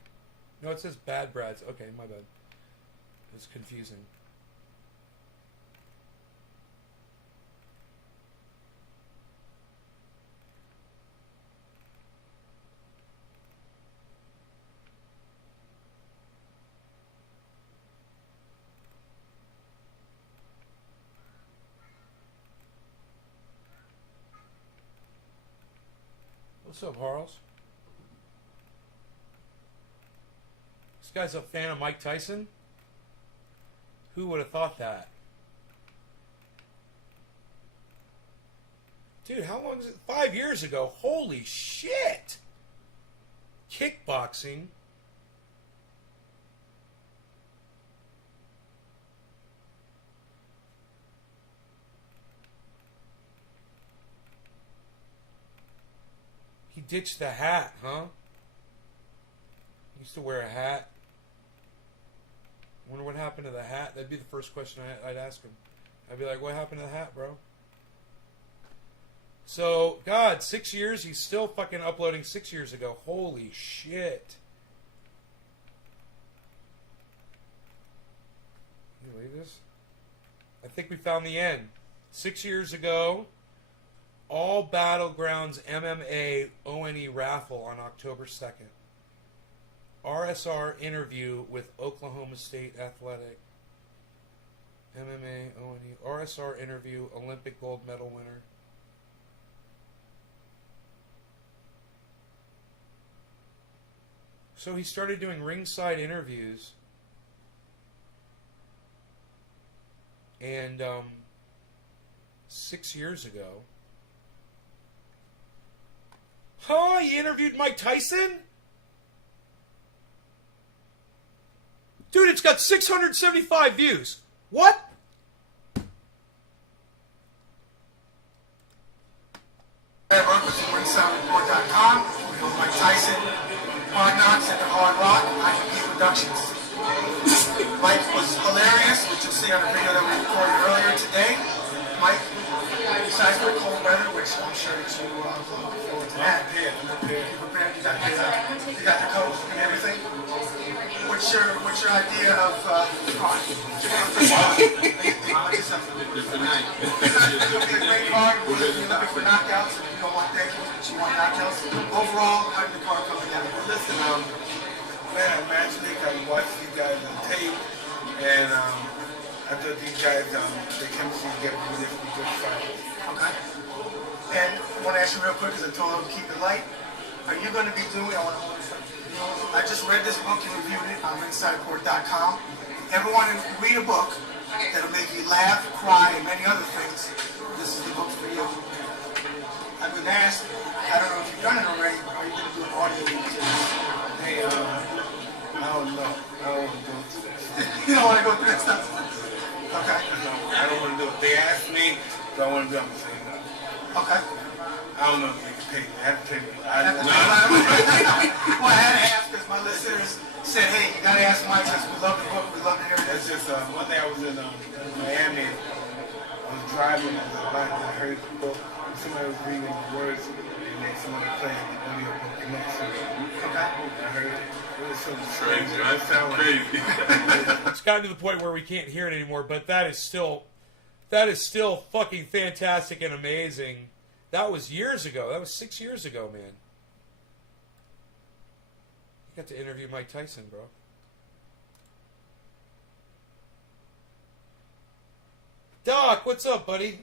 No, it says Bad Brads. Okay, my bad. It's confusing. What's up, Harles? This guy's a fan of Mike Tyson? Who would have thought that? Dude, how long is it? 5 years ago. Holy shit! Kickboxing. He ditched the hat, huh? He used to wear a hat. I wonder what happened to the hat. That'd be the first question I'd ask him. I'd be like, what happened to the hat, bro? So, God, 6 years? He's still fucking uploading 6 years ago. Holy shit. Can you believe this? I think we found the end. 6 years ago, All Battlegrounds MMA ONE raffle on October 2nd. RSR interview with Oklahoma State Athletic. MMA ONE. RSR interview, Olympic gold medal winner. So he started doing ringside interviews. And 6 years ago. Huh? He interviewed Mike Tyson? Dude, it's got 675 views. What? RinsideReport.com. We know Mike Tyson, Hard Knocks at the Hard Rock, IEP Productions. Mike was hilarious, which you'll see on the video that we recorded earlier today. Mike, besides the cold weather, which I'm sure that you look forward to that. You prepared? You got the coat and everything? What's your idea of It's a night. It's going to be a great card. You're looking for knockouts, and you don't want takedowns, but you want knockouts. Overall, how did the card come together? Listen, man, I imagine I watched these guys on tape, and I thought these guys, they chemistry together with this good fight. Okay. And I want to ask you real quick, because I told them to keep it light. Are you going to be doing, I just read this book and reviewed it on RinsideReport.com. Ever want to read a book that'll make you laugh, cry, and many other things? This is the book for you. I've been asked, I don't know if you've done it already, are you going to do an audio book? Hey, I don't know. I don't want to go through that. You don't want to go through that stuff? Okay. I don't want to do it. They asked me, do I want to do it? I'm going to say no. Okay. I don't know if they can pay me. I have to pay me. Well, I had to ask because my listeners said, hey, you got to ask Mike because we love the book, we love to hear That's this. just, one day I was in Miami. I was driving and I heard the book. Somebody was reading the words and then somebody playing the audio book next to me. Okay. I heard it. It was so Crazy. strange. It sounded Crazy. It's gotten to the point where we can't hear it anymore, but that is still fucking fantastic and amazing. That was years ago. That was 6 years ago, man. You got to interview Mike Tyson, bro. Doc, what's up, buddy?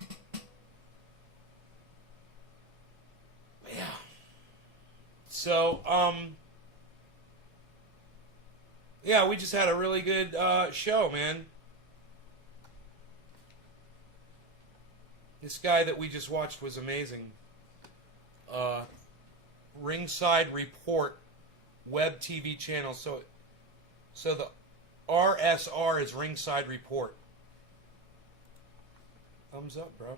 Yeah. So, yeah, we just had a really good show, man. This guy that we just watched was amazing. Ringside Report web TV channel. So the RSR is Ringside Report. Thumbs up, bro.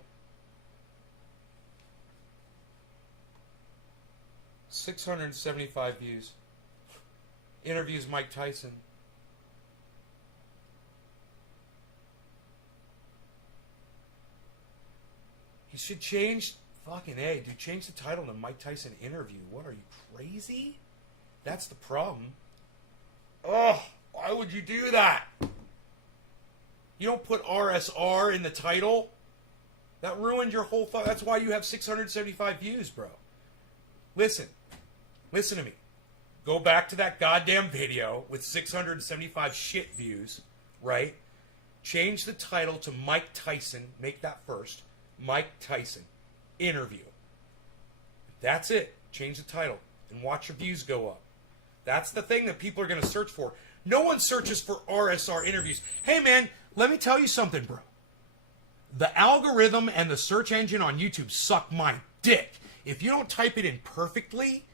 675 views. Interviews Mike Tyson. You should change, fucking A, dude, change the title to Mike Tyson Interview. What, are you crazy? That's the problem. Oh, why would you do that? You don't put RSR in the title? That ruined your whole thought. That's why you have 675 views, bro. Listen to me. Go back to that goddamn video with 675 shit views, right? Change the title to Mike Tyson. Make that first. Mike Tyson. Interview. That's it. Change the title. And watch your views go up. That's the thing that people are going to search for. No one searches for RSR interviews. Hey, man, let me tell you something, bro. The algorithm and the search engine on YouTube suck my dick. If you don't type it in perfectly,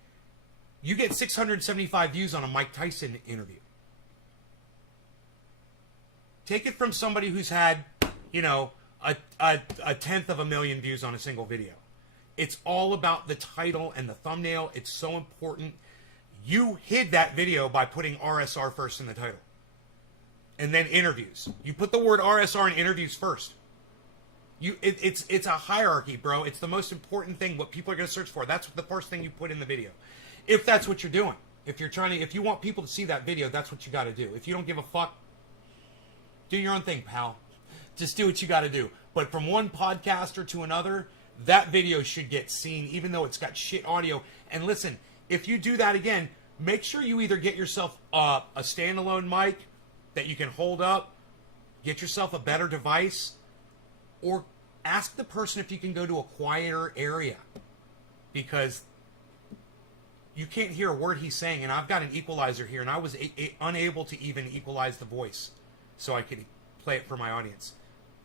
you get 675 views on a Mike Tyson interview. Take it from somebody who's had, a tenth of a million views on a single video. It's all about the title and the thumbnail. It's so important. You hid that video by putting RSR first in the title. and then interviews. You put the word RSR in interviews first. It's a hierarchy, bro. It's the most important thing. What people are going to search for. That's the first thing you put in the video. If that's what you're doing. If you want people to see that video, that's what you got to do. If you don't give a fuck, do your own thing, pal. Just do what you got to do. But from one podcaster to another, that video should get seen, even though it's got shit audio. And listen, if you do that again, make sure you either get yourself a standalone mic that you can hold up, get yourself a better device, or ask the person if you can go to a quieter area. Because you can't hear a word he's saying, and I've got an equalizer here, and I was unable to even equalize the voice so I could play it for my audience.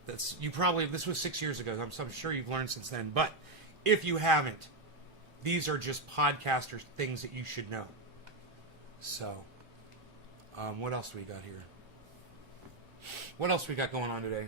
This was 6 years ago. I'm sure you've learned since then. But if you haven't, these are just podcaster things that you should know. So, what else do we got here? What else we got going on today?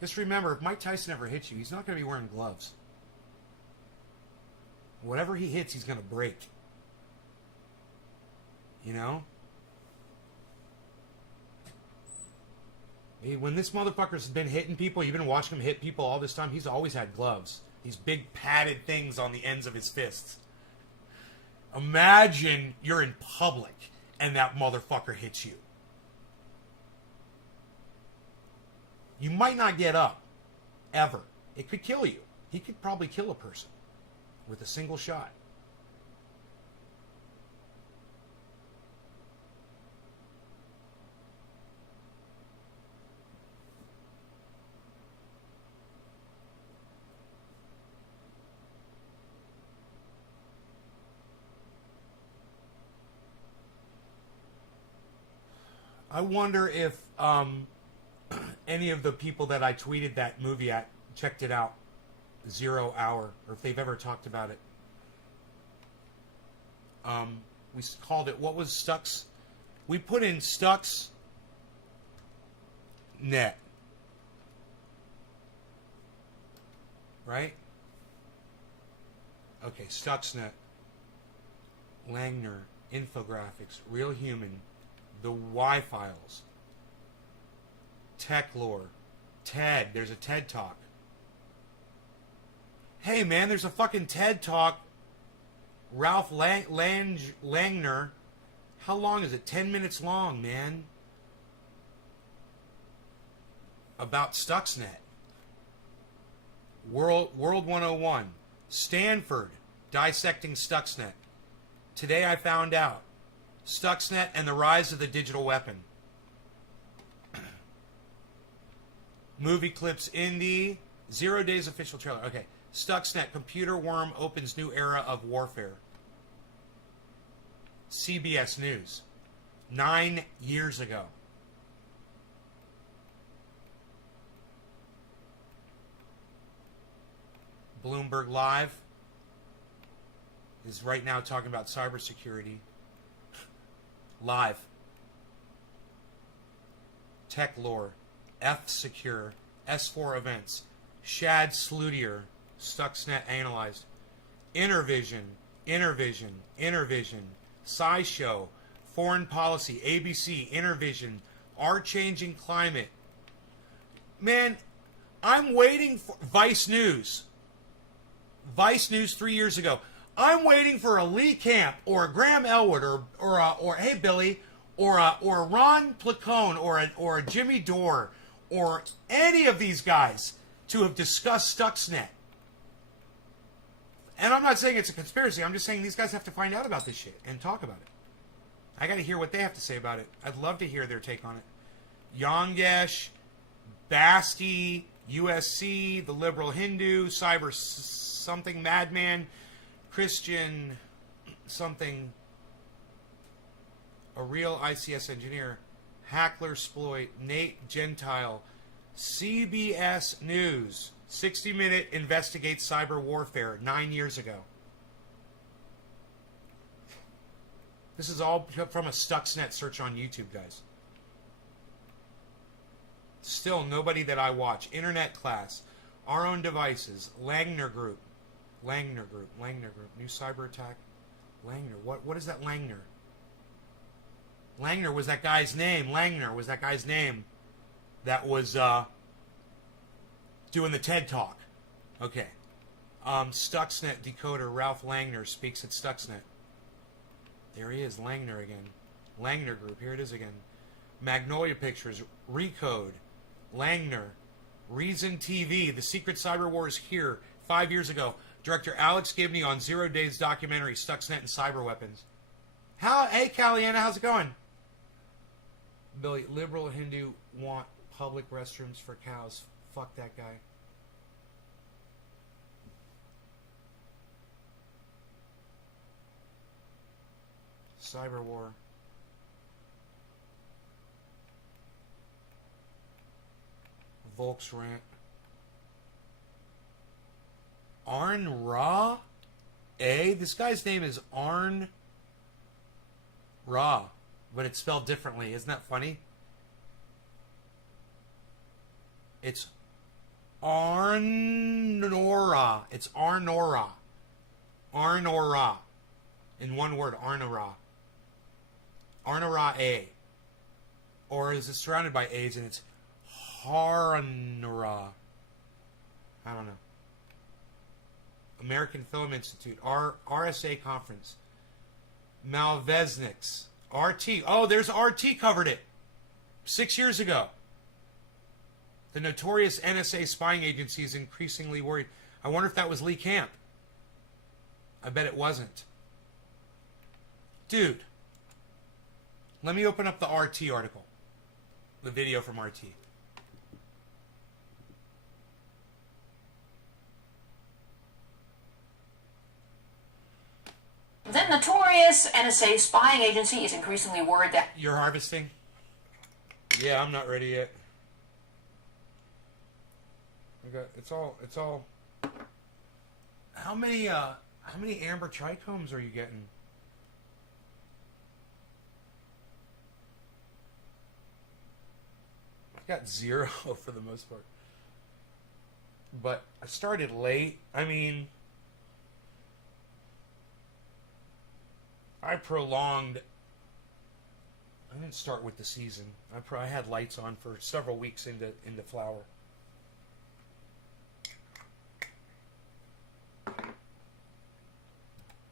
Just remember, if Mike Tyson ever hits you, he's not going to be wearing gloves. Whatever he hits, he's going to break. You know? When this motherfucker's been hitting people, you've been watching him hit people all this time, he's always had gloves. These big padded things on the ends of his fists. Imagine you're in public and that motherfucker hits you. You might not get up, ever. It could kill you. He could probably kill a person with a single shot. I wonder if any of the people that I tweeted that movie at checked it out, 0 Hour, or if they've ever talked about it. We called it, what was Stuxnet? We put in Stuxnet. Right? Okay, Stuxnet. Langner, infographics, real human, the Y-Files, Tech Lore, TED. There's a TED Talk. Hey, man, there's a fucking TED Talk. Ralph Langner. How long is it? 10 minutes long, man. About Stuxnet. World 101. Stanford. Dissecting Stuxnet. Today I found out. Stuxnet and the rise of the digital weapon. Movie clips in the 0 Days official trailer. Okay. Stuxnet, computer worm opens new era of warfare. CBS News. 9 years ago. Bloomberg Live is right now talking about cybersecurity. Live. Tech Lore. F-Secure. S4 Events. Shad Slutier. Stuxnet Analyzed. Intervision. SciShow. Foreign Policy. ABC. Intervision. Our Changing Climate. Man, I'm waiting for Vice News. Vice News 3 years ago. I'm waiting for a Lee Camp or a Graham Elwood or Hey Billy or a Ron Placone or a Jimmy Dore or any of these guys to have discussed Stuxnet. And I'm not saying it's a conspiracy. I'm just saying these guys have to find out about this shit and talk about it. I got to hear what they have to say about it. I'd love to hear their take on it. Yangesh, Basti, USC, The Liberal Hindu, Cyber something Madman, Christian something, a real ICS engineer, Hackler Sploit, Nate Gentile, CBS News, 60-minute investigates cyber warfare 9 years ago. This is all from a Stuxnet search on YouTube, guys. Still nobody that I watch. Internet class. Our own devices. Langner Group. New cyber attack. Langner. What is that Langner? Langner was that guy's name. That was doing the TED Talk. Okay. Stuxnet decoder Ralph Langner speaks at Stuxnet. There he is, Langner again. Langner Group, here it is again. Magnolia Pictures, Recode, Langner, Reason TV, The Secret Cyber War is here 5 years ago. Director Alex Gibney on 0 Days documentary, Stuxnet and Cyber Weapons. Hey, Caliana, how's it going? Billy, liberal Hindu want public restrooms for cows. Fuck that guy. Cyber war. Volks rant. Arn Ra? This guy's name is Arn Ra, but it's spelled differently. Isn't that funny? It's Arnora. It's Arnora. Arnora. In one word, Arnora. Arnora A. Or is it surrounded by A's and it's Harnora? I don't know. American Film Institute. RSA Conference. Malvezniks. RT. Oh, there's RT covered it 6 years ago. The notorious NSA spying agency is increasingly worried. I wonder if that was Lee Camp. I bet it wasn't. Dude, let me open up the RT article. The video from RT. The notorious NSA spying agency is increasingly worried that... You're harvesting? Yeah, I'm not ready yet. It's all. How many amber trichomes are you getting? I got 0 for the most part. But I started late. I mean, I didn't start with the season. I had lights on for several weeks into flower.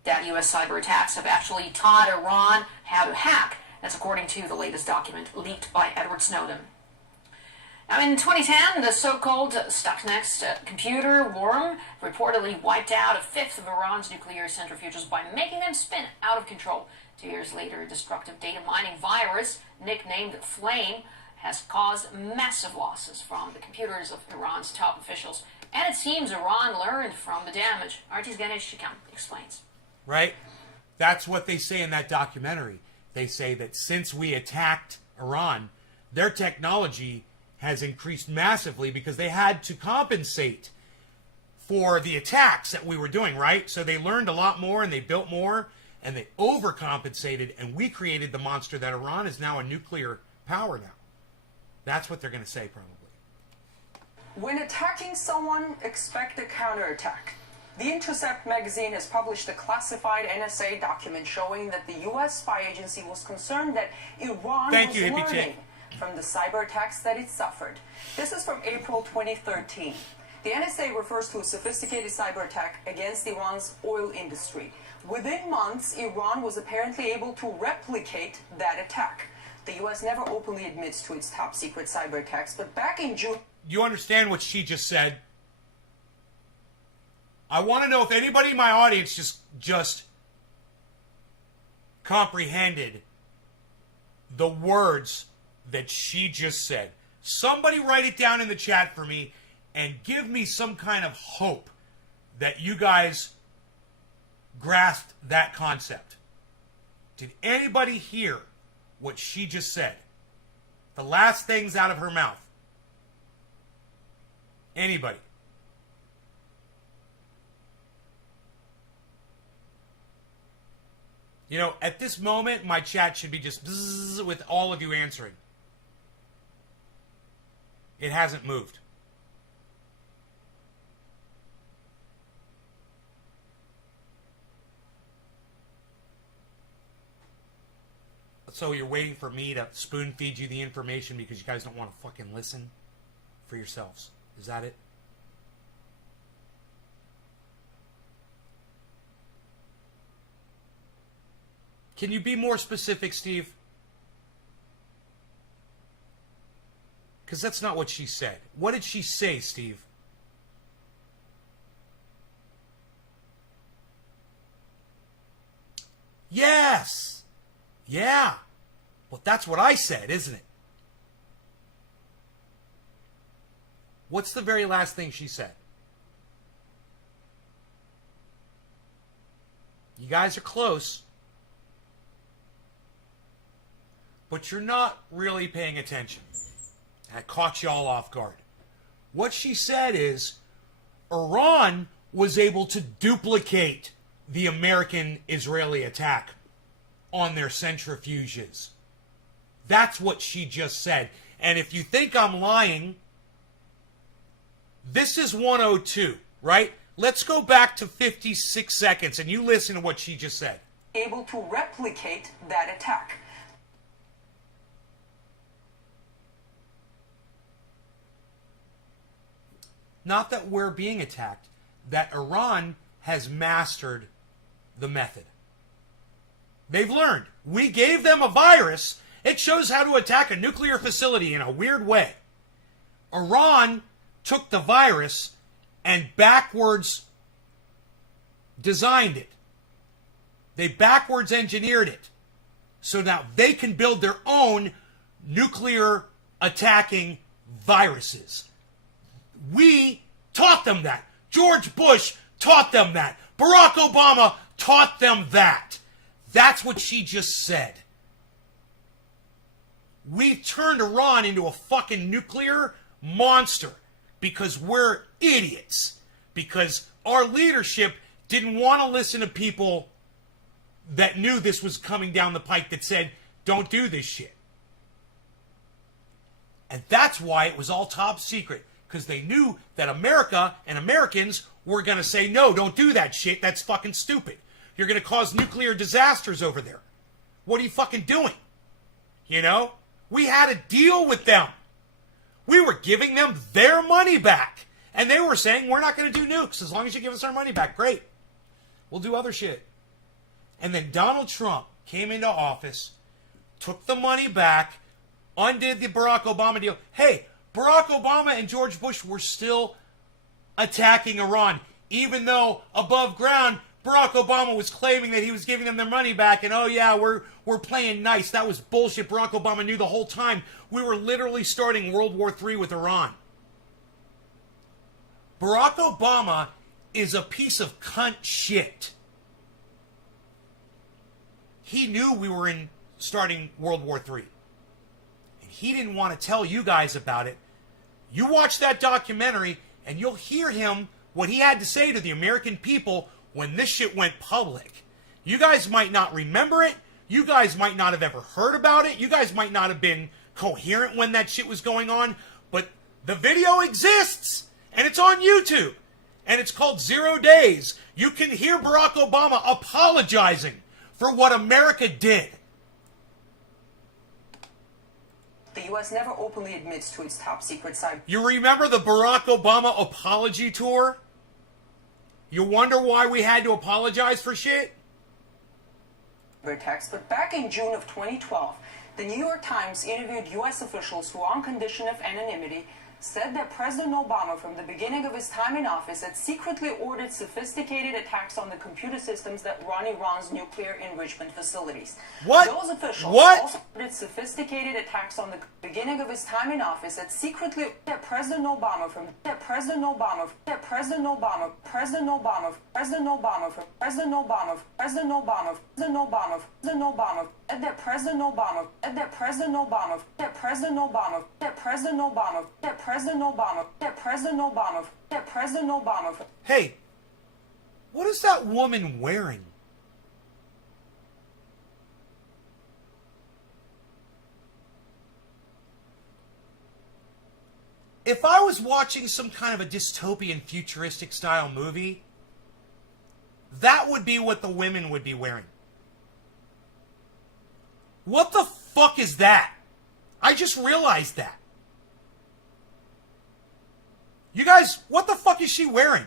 That U.S. cyber attacks have actually taught Iran how to hack. That's according to the latest document leaked by Edward Snowden. Now, in 2010, the so-called Stuxnet computer worm reportedly wiped out a fifth of Iran's nuclear centrifuges by making them spin out of control. 2 years later, a destructive data mining virus, nicknamed Flame, has caused massive losses from the computers of Iran's top officials. And it seems Iran learned from the damage. RT's Ganesh Shikam explains. Right? That's what they say in that documentary. They say that since we attacked Iran, their technology has increased massively because they had to compensate for the attacks that we were doing, right? So they learned a lot more and they built more and they overcompensated, and we created the monster that Iran is now a nuclear power now. That's what they're going to say probably. When attacking someone, expect a counterattack. The Intercept magazine has published a classified NSA document showing that the U.S. spy agency was concerned that Iran was learning from the cyber attacks that it suffered. This is from April 2013. The NSA refers to a sophisticated cyber attack against Iran's oil industry. Within months, Iran was apparently able to replicate that attack. The U.S. never openly admits to its top secret cyber attacks, but back in June... You understand what she just said? I want to know if anybody in my audience just comprehended the words that she just said. Somebody write it down in the chat for me and give me some kind of hope that you guys grasped that concept. Did anybody hear what she just said? The last things out of her mouth. Anybody? You know, at this moment, my chat should be just bzzz with all of you answering. It hasn't moved. So you're waiting for me to spoon feed you the information because you guys don't want to fucking listen for yourselves. Is that it? Can you be more specific, Steve? Because that's not what she said. What did she say, Steve? Yes. Yeah. Well, that's what I said, isn't it? What's the very last thing she said? You guys are close. But you're not really paying attention. I caught y'all off guard. What she said is Iran was able to duplicate the American-Israeli attack on their centrifuges. That's what she just said. And if you think I'm lying, this is 102, right? Let's go back to 56 seconds and you listen to what she just said. Able to replicate that attack. Not that we're being attacked, that Iran has mastered the method. They've learned. We gave them a virus. It shows how to attack a nuclear facility in a weird way. Iran took the virus and backwards designed it. They backwards engineered it. So now they can build their own nuclear attacking viruses. We taught them that. George Bush taught them that. Barack Obama taught them that. That's what she just said. We've turned Iran into a fucking nuclear monster because we're idiots. Because our leadership didn't want to listen to people that knew this was coming down the pike that said, don't do this shit. And that's why it was all top secret. Because they knew that America and Americans were going to say, no, don't do that shit. That's fucking stupid. You're going to cause nuclear disasters over there. What are you fucking doing? You know? We had a deal with them. We were giving them their money back. And they were saying, we're not going to do nukes as long as you give us our money back. Great. We'll do other shit. And then Donald Trump came into office, took the money back, undid the Barack Obama deal. Hey, Barack Obama and George Bush were still attacking Iran, even though above ground, Barack Obama was claiming that he was giving them their money back, and oh yeah, we're playing nice. That was bullshit. Barack Obama knew the whole time we were literally starting World War III with Iran. Barack Obama is a piece of cunt shit. He knew we were starting World War III. He didn't want to tell you guys about it. You watch that documentary and you'll hear him, what he had to say to the American people when this shit went public. You guys might not remember it. You guys might not have ever heard about it. You guys might not have been coherent when that shit was going on. But the video exists and it's on YouTube. And it's called 0 Days. You can hear Barack Obama apologizing for what America did. The U.S. never openly admits to its top secret cyber. You remember the Barack Obama apology tour? You wonder why we had to apologize for shit? Attacks, but back in June of 2012, the New York Times interviewed U.S. officials who, on condition of anonymity, said that President Obama, from the beginning of his time in office, had secretly ordered sophisticated attacks on the computer systems that run Iran's nuclear enrichment facilities. What? Those officials What? also ordered sophisticated attacks on the beginning of his time in office that secretly that President Obama from that President Obama that President Obama President Obama President Obama from President Obama President Obama President Obama President Obama that President Obama that President Obama that President Obama that President Obama that President Obama that President Obama that President Obama. Hey, what is that woman wearing? if I was watching some kind of a dystopian futuristic style movie, that would be what the women would be wearing. What the fuck is that? I just realized that. You guys, what the fuck is she wearing?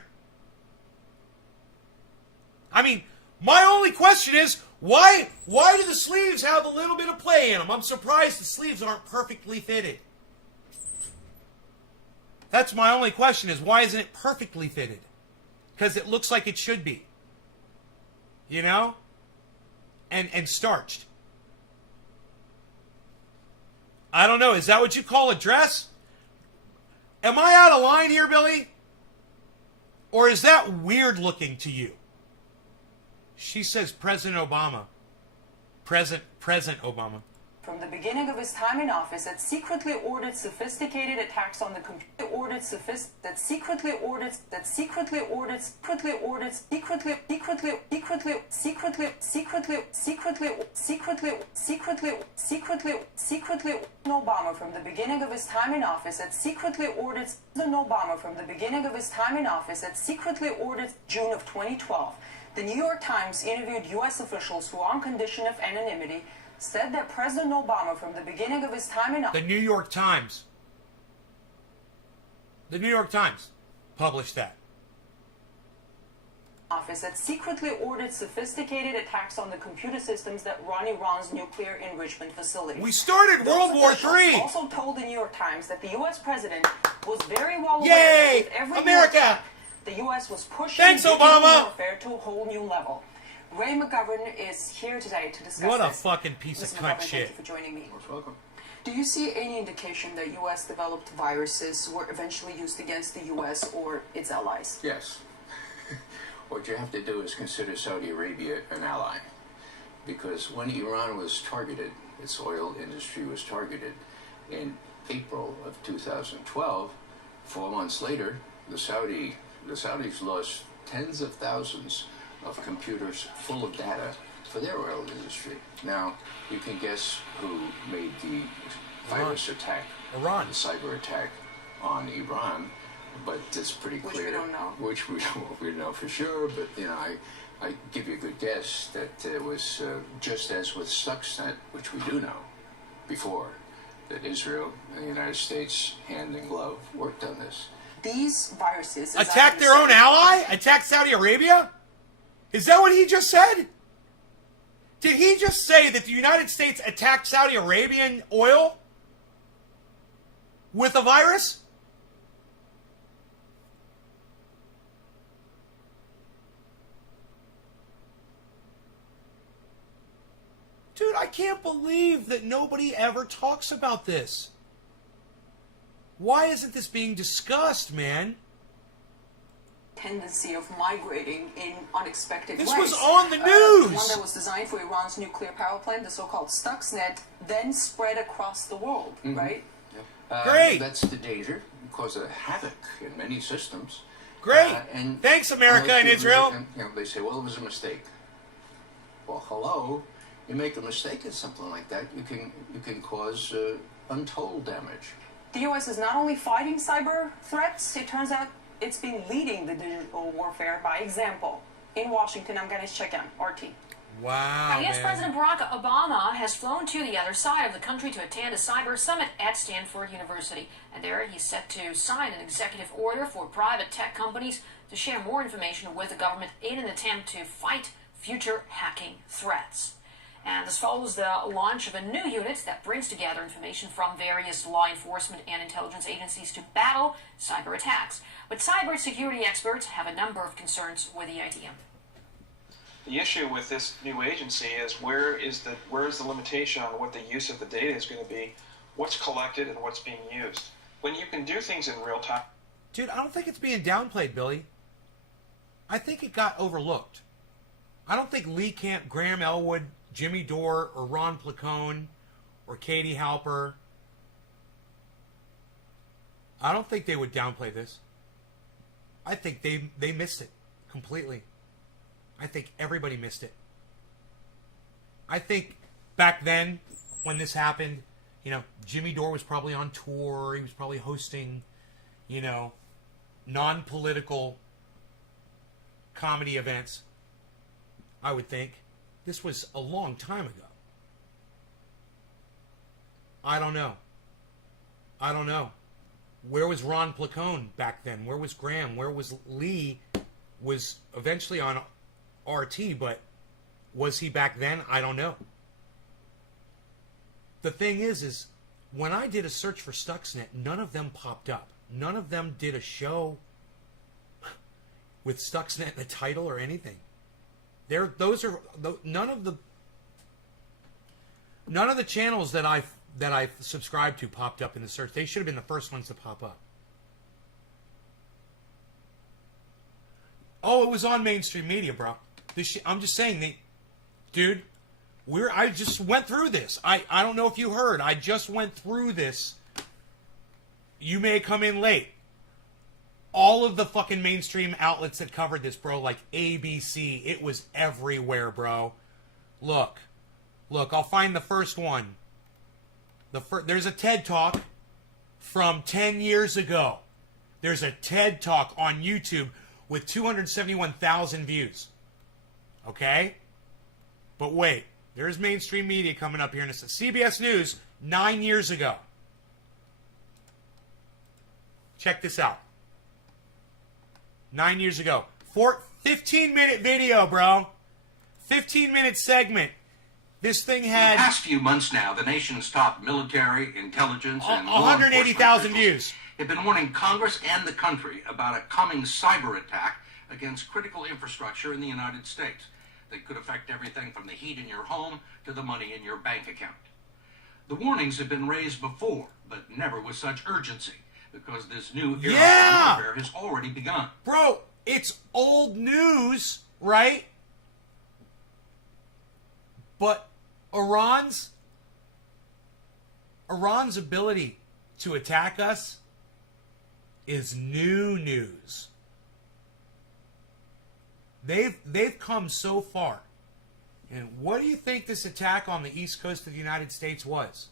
I mean, my only question is, why do the sleeves have a little bit of play in them? I'm surprised the sleeves aren't perfectly fitted. That's my only question, is why isn't it perfectly fitted? Because it looks like it should be. You know? And starched. I don't know. Is that what you call a dress? Am I out of line here, Billy? Or is that weird looking to you? She says President Obama. Present Obama. From the beginning of his time in office, that secretly ordered sophisticated attacks on the computer, Obama from the beginning of his time in office that secretly ordered Obama from the beginning of his time in office that secretly ordered June of 2012. The New York Times interviewed U.S. officials who, on condition of anonymity, said that President Obama, from the beginning of his time in office... The New York Times. The New York Times published that. ...office that secretly ordered sophisticated attacks on the computer systems that run Iran's nuclear enrichment facilities. We started World War III. Also told the New York Times that the U.S. president was very well aware Yay! that with every America! The U.S. was pushing Thanks, digital Obama! warfare to a whole new level. Ray McGovern is here today to discuss What a this. fucking piece of Mr. cunt McGovern, shit. Thank you for joining me. Most welcome. Do you see any indication that U.S. developed viruses were eventually used against the U.S. or its allies? Yes. What you have to do is consider Saudi Arabia an ally. Because when Iran was targeted, its oil industry was targeted in April of 2012, 4 months later, the Saudis lost tens of thousands of computers full of data for their oil industry. Now, you can guess who made the virus attack, Iran. the cyber attack on Iran, but it's pretty clear. Which we don't know. Which we don't know for sure, but you know, I give you a good guess that it was just as with Stuxnet, which we do know before, that Israel and the United States, hand in glove, worked on this. These viruses... Attack their own ally? Attack Saudi Arabia? Is that what he just said? Did he just say that the United States attacked Saudi Arabian oil with a virus? Dude, I can't believe that nobody ever talks about this. Why isn't this being discussed, man? Tendency of migrating in unexpected ways. This was on the The news! one that was designed for Iran's nuclear power plant, the so-called Stuxnet, then spread across the world, right? Great. That's the danger. It causes a havoc in many systems. Great. And Thanks, America and Israel. You know, they say, well, it was a mistake. Well, hello. You make a mistake in something like that, you can cause untold damage. The U.S. is not only fighting cyber threats, it turns out it's been leading the digital warfare by example. In Washington, I'm going to check in. RT. Wow, U.S. man. President Barack Obama has flown to the other side of the country to attend a cyber summit at Stanford University. And there he's set to sign an executive order for private tech companies to share more information with the government in an attempt to fight future hacking threats. And this follows the launch of a new unit that brings together information from various law enforcement and intelligence agencies to battle cyber attacks. But cybersecurity experts have a number of concerns with the idea. The issue with this new agency is where is the limitation on what the use of the data is going to be, what's collected and what's being used. When you can do things in real time. Dude, I don't think it's being downplayed, Billy. I think it got overlooked. I don't think Lee Camp, Graham Elwood, Jimmy Dore, or Ron Placone, or Katie Halper, I don't think they would downplay this. I think they missed it completely. I think everybody missed it. I think back then, when this happened, you know, Jimmy Dore was probably on tour. He was probably hosting you know, non-political comedy events, I would think. This was a long time ago. I don't know. Where was Ron Placone back then? Where was Graham? Where was Lee? Was eventually on RT, but was he back then? I don't know. The thing is when I did a search for Stuxnet, none of them popped up. None of them did a show with Stuxnet in the title or anything. None of the channels that I've subscribed to popped up in the search. They should have been the first ones to pop up. Oh, it was on mainstream media, bro. I'm just saying, dude, I just went through this. I don't know if you heard. I just went through this. You may come in late. All of the fucking mainstream outlets that covered this, bro, like ABC, it was everywhere, bro. Look, I'll find the first one. There's a TED Talk from 10 years ago. There's a TED Talk on YouTube with 271,000 views. Okay? But wait, there's mainstream media coming up here, and it's CBS News 9 years ago. Check this out. 9 years ago. 15-minute video, bro. 15-minute segment. This thing had... For the past few months now, the nation's top military, intelligence, and 180,000 views. Have been warning Congress and the country about a coming cyber attack against critical infrastructure in the United States that could affect everything from the heat in your home to the money in your bank account. The warnings have been raised before, but never with such urgency, because this new era of warfare has already begun. Bro, it's old news, right? But Iran's ability to attack us is new news. They've come so far. And what do you think this attack on the east coast of the United States was?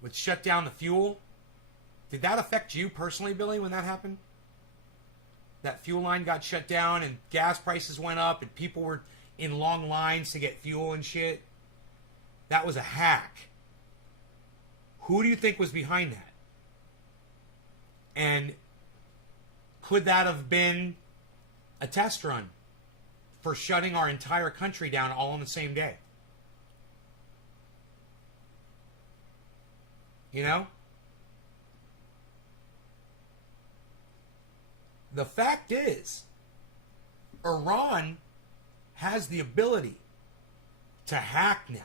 Which shut down the fuel? Did that affect you personally, Billy, when that happened? That fuel line got shut down and gas prices went up and people were in long lines to get fuel and shit? That was a hack. Who do you think was behind that? And could that have been a test run for shutting our entire country down all on the same day? You know? The fact is, Iran has the ability to hack now.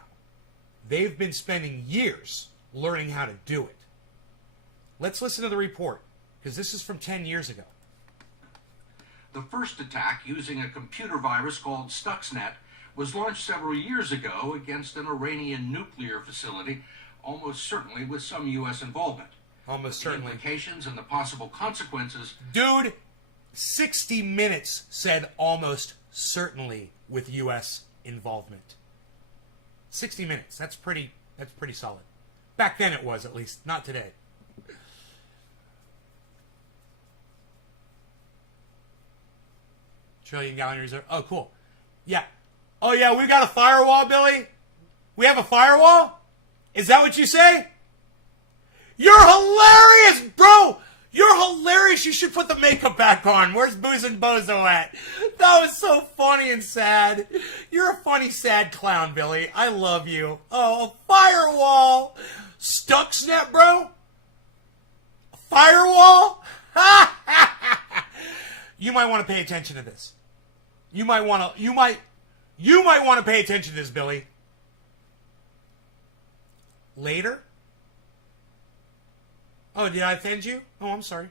They've been spending years learning how to do it. Let's listen to the report, because this is from 10 years ago. The first attack using a computer virus called Stuxnet was launched several years ago against an Iranian nuclear facility, almost certainly with some U.S. involvement. Almost certainly. The implications and the possible consequences... Dude, 60 Minutes said almost certainly with U.S. involvement. 60 Minutes. That's pretty solid. Back then it was, at least. Not today. Trillion-gallon reserve. Oh, cool. Yeah. Oh, yeah, we got a firewall, Billy? We have a firewall? Is that what you say? You're hilarious, bro! You're hilarious. You should put the makeup back on. Where's Booze and Bozo at? That was so funny and sad. You're a funny, sad clown, Billy. I love you. Oh, a firewall. Stuxnet, bro? A firewall? You might want to pay attention to this. You might want to pay attention to this, Billy. Later? Oh, did I offend you? Oh, I'm sorry.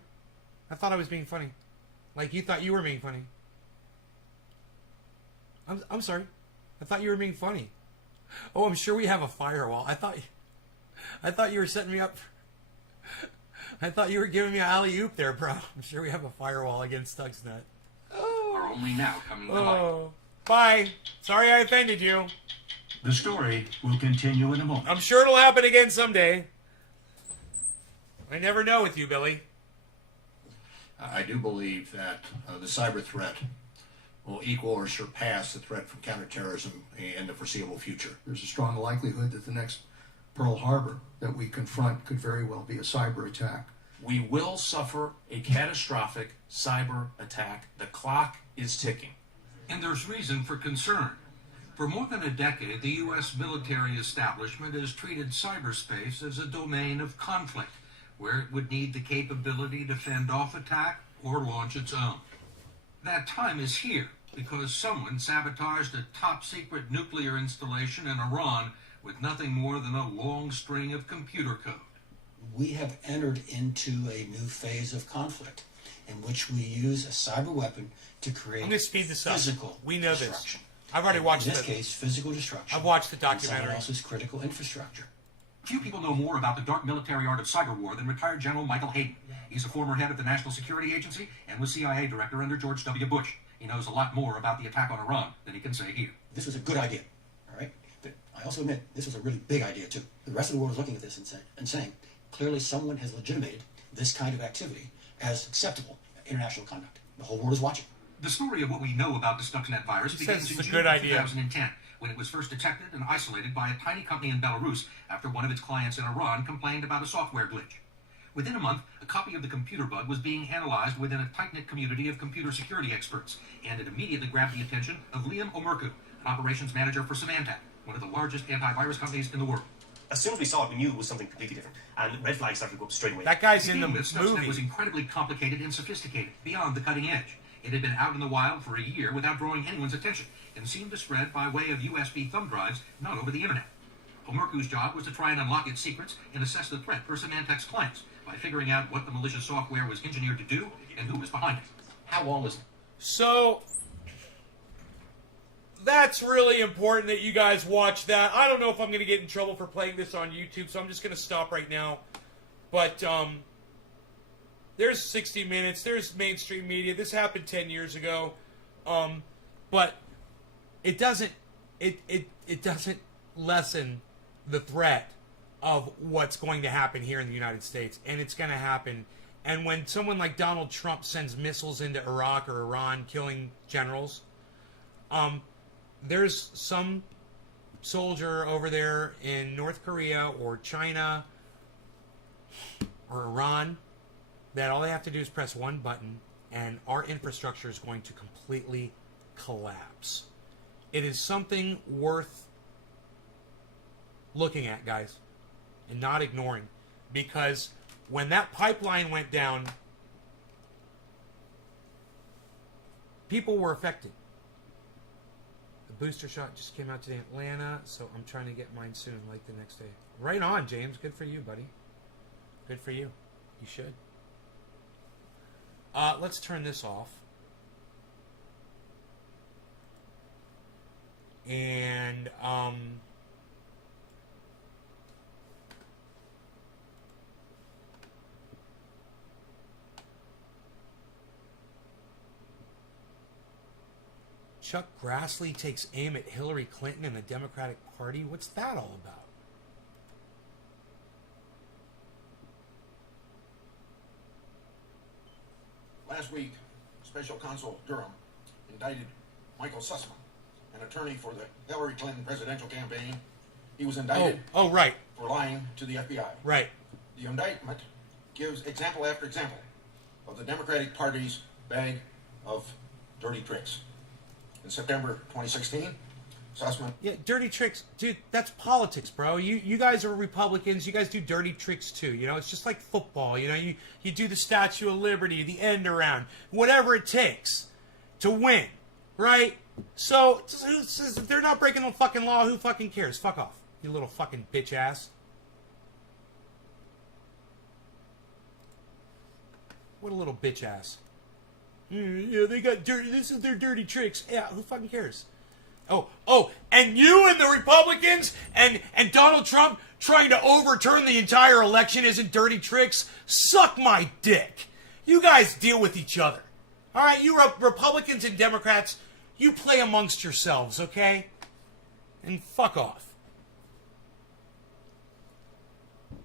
I thought I was being funny. Like you thought you were being funny. I'm sorry. I thought you were being funny. Oh, I'm sure we have a firewall. I thought you were setting me up. I thought you were giving me an alley-oop there, bro. I'm sure we have a firewall against Stuxnet. are only now coming to light. Bye. Sorry I offended you. The story will continue in a moment. I'm sure it'll happen again someday. I never know with you, Billy. I do believe that the cyber threat will equal or surpass the threat from counterterrorism in the foreseeable future. There's a strong likelihood that the next Pearl Harbor that we confront could very well be a cyber attack. We will suffer a catastrophic cyber attack. The clock is ticking. And there's reason for concern. For more than a decade, the U.S. military establishment has treated cyberspace as a domain of conflict, where it would need the capability to fend off attack or launch its own. That time is here because someone sabotaged a top-secret nuclear installation in Iran with nothing more than a long string of computer code. We have entered into a new phase of conflict in which we use a cyber weapon to create I'm going to speed this up. physical We know destruction. this. I've already watched In this case, physical destruction. I've watched the in documentary. someone else's critical infrastructure. Few people know more about the dark military art of cyber war than retired General Michael Hayden. He's a former head of the National Security Agency and was CIA director under George W. Bush. He knows a lot more about the attack on Iran than he can say here. This was a good idea, all right? But I also admit this was a really big idea, too. The rest of the world is looking at this and saying, clearly someone has legitimated this kind of activity as acceptable international conduct. The whole world is watching. The story of what we know about the Stuxnet virus begins in June of 2010, when it was first detected and isolated by a tiny company in Belarus after one of its clients in Iran complained about a software glitch. Within a month, a copy of the computer bug was being analyzed within a tight-knit community of computer security experts, and it immediately grabbed the attention of Liam Omerku, an operations manager for Symantec, one of the largest antivirus companies in the world. As soon as we saw it, we knew it was something completely different, and red flags started to go up straight away. That guy's in the Stuxnet movie. was incredibly complicated and sophisticated, beyond the cutting edge. It had been out in the wild for a year without drawing anyone's attention, and seemed to spread by way of USB thumb drives, not over the internet. Omerku's job was to try and unlock its secrets and assess the threat for Symantec's clients by figuring out what the malicious software was engineered to do and who was behind it. How long was... So, that's really important that you guys watch that. I don't know if I'm going to get in trouble for playing this on YouTube, so I'm just going to stop right now. But, there's 60 Minutes, there's mainstream media. This happened 10 years ago. But it doesn't, it doesn't lessen the threat of what's going to happen here in the United States. And it's going to happen. And when someone like Donald Trump sends missiles into Iraq or Iran, killing generals, there's some soldier over there in North Korea or China or Iran that all they have to do is press one button and our infrastructure is going to completely collapse. It is something worth looking at, guys, and not ignoring, because when that pipeline went down, people were affected. The booster shot just came out today in Atlanta, so I'm trying to get mine soon, like the next day. Right on, James. Good for you, buddy. Good for you. You should. Let's turn this off. And, Chuck Grassley takes aim at Hillary Clinton and the Democratic Party. What's that all about? Last week, Special Counsel Durham indicted Michael Sussman, an attorney for the Hillary Clinton presidential campaign. He was indicted right. for lying to the FBI. Right. The indictment gives example after example of the Democratic Party's bag of dirty tricks. In September 2016, Sussman... Yeah, dirty tricks. Dude, that's politics, bro. You guys are Republicans. You guys do dirty tricks, too. You know, it's just like football. You know, you do the Statue of Liberty, the end around, whatever it takes to win, right? So, if they're not breaking the fucking law, who fucking cares? Fuck off, you little fucking bitch ass. What a little bitch ass. Yeah, they got dirty. This is their dirty tricks. Yeah, who fucking cares? Oh, and you and the Republicans and Donald Trump trying to overturn the entire election isn't dirty tricks? Suck my dick. You guys deal with each other. All right, you Republicans and Democrats, you play amongst yourselves, okay? And fuck off.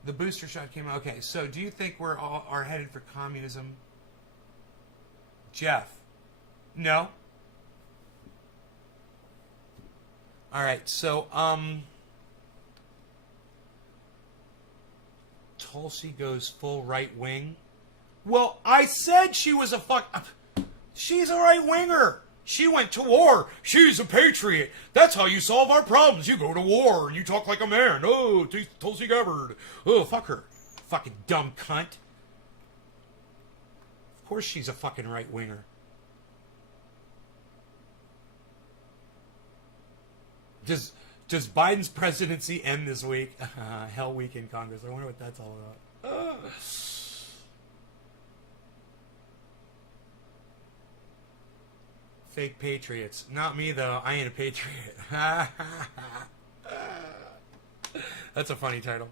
The booster shot came out. Okay, so do you think we're all are headed for communism? Jeff. No. All right, so Tulsi goes full right wing. Well, I said she was a she's a right winger. She went to war. She's a patriot. That's how you solve our problems. You go to war and you talk like a man. Oh, Tulsi Gabbard. Oh, fuck her. Fucking dumb cunt. Of course she's a fucking right winger. Does Biden's presidency end this week? Hell week in Congress. I wonder what that's all about. Fake patriots. Not me, though. I ain't a patriot. That's a funny title.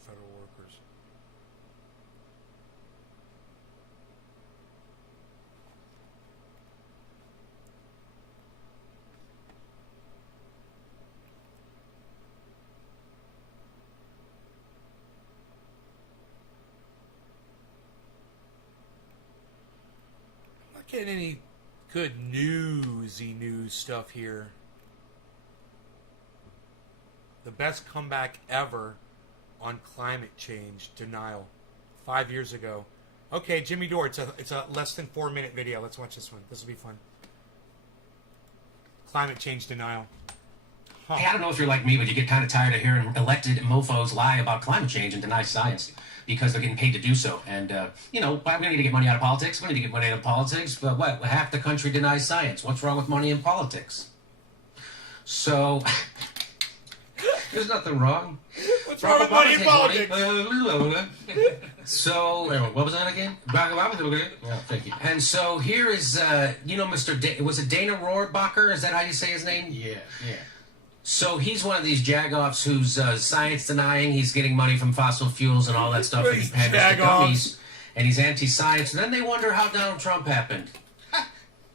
Federal workers. Getting any good newsy news stuff here. The best comeback ever on climate change denial 5 years ago. Okay, Jimmy Dore, it's a less than 4 minute video. Let's watch this one. This will be fun. Climate change denial. Huh. Hey, I don't know if you're like me, but you get kind of tired of hearing elected mofos lie about climate change and deny science because they're getting paid to do so. And, we need to get money out of politics. We need to get money out of politics. But what? Half the country denies science. What's wrong with money in politics? So, there's nothing wrong. What's wrong with money in politics? So, wait, what was that again? Yeah, thank you. And so here is, was it Dana Rohrabacher? Is that how you say his name? Yeah. So he's one of these jagoffs who's science denying. He's getting money from fossil fuels and all that stuff. And he panders to dummies. And he's anti-science. And then they wonder how Donald Trump happened.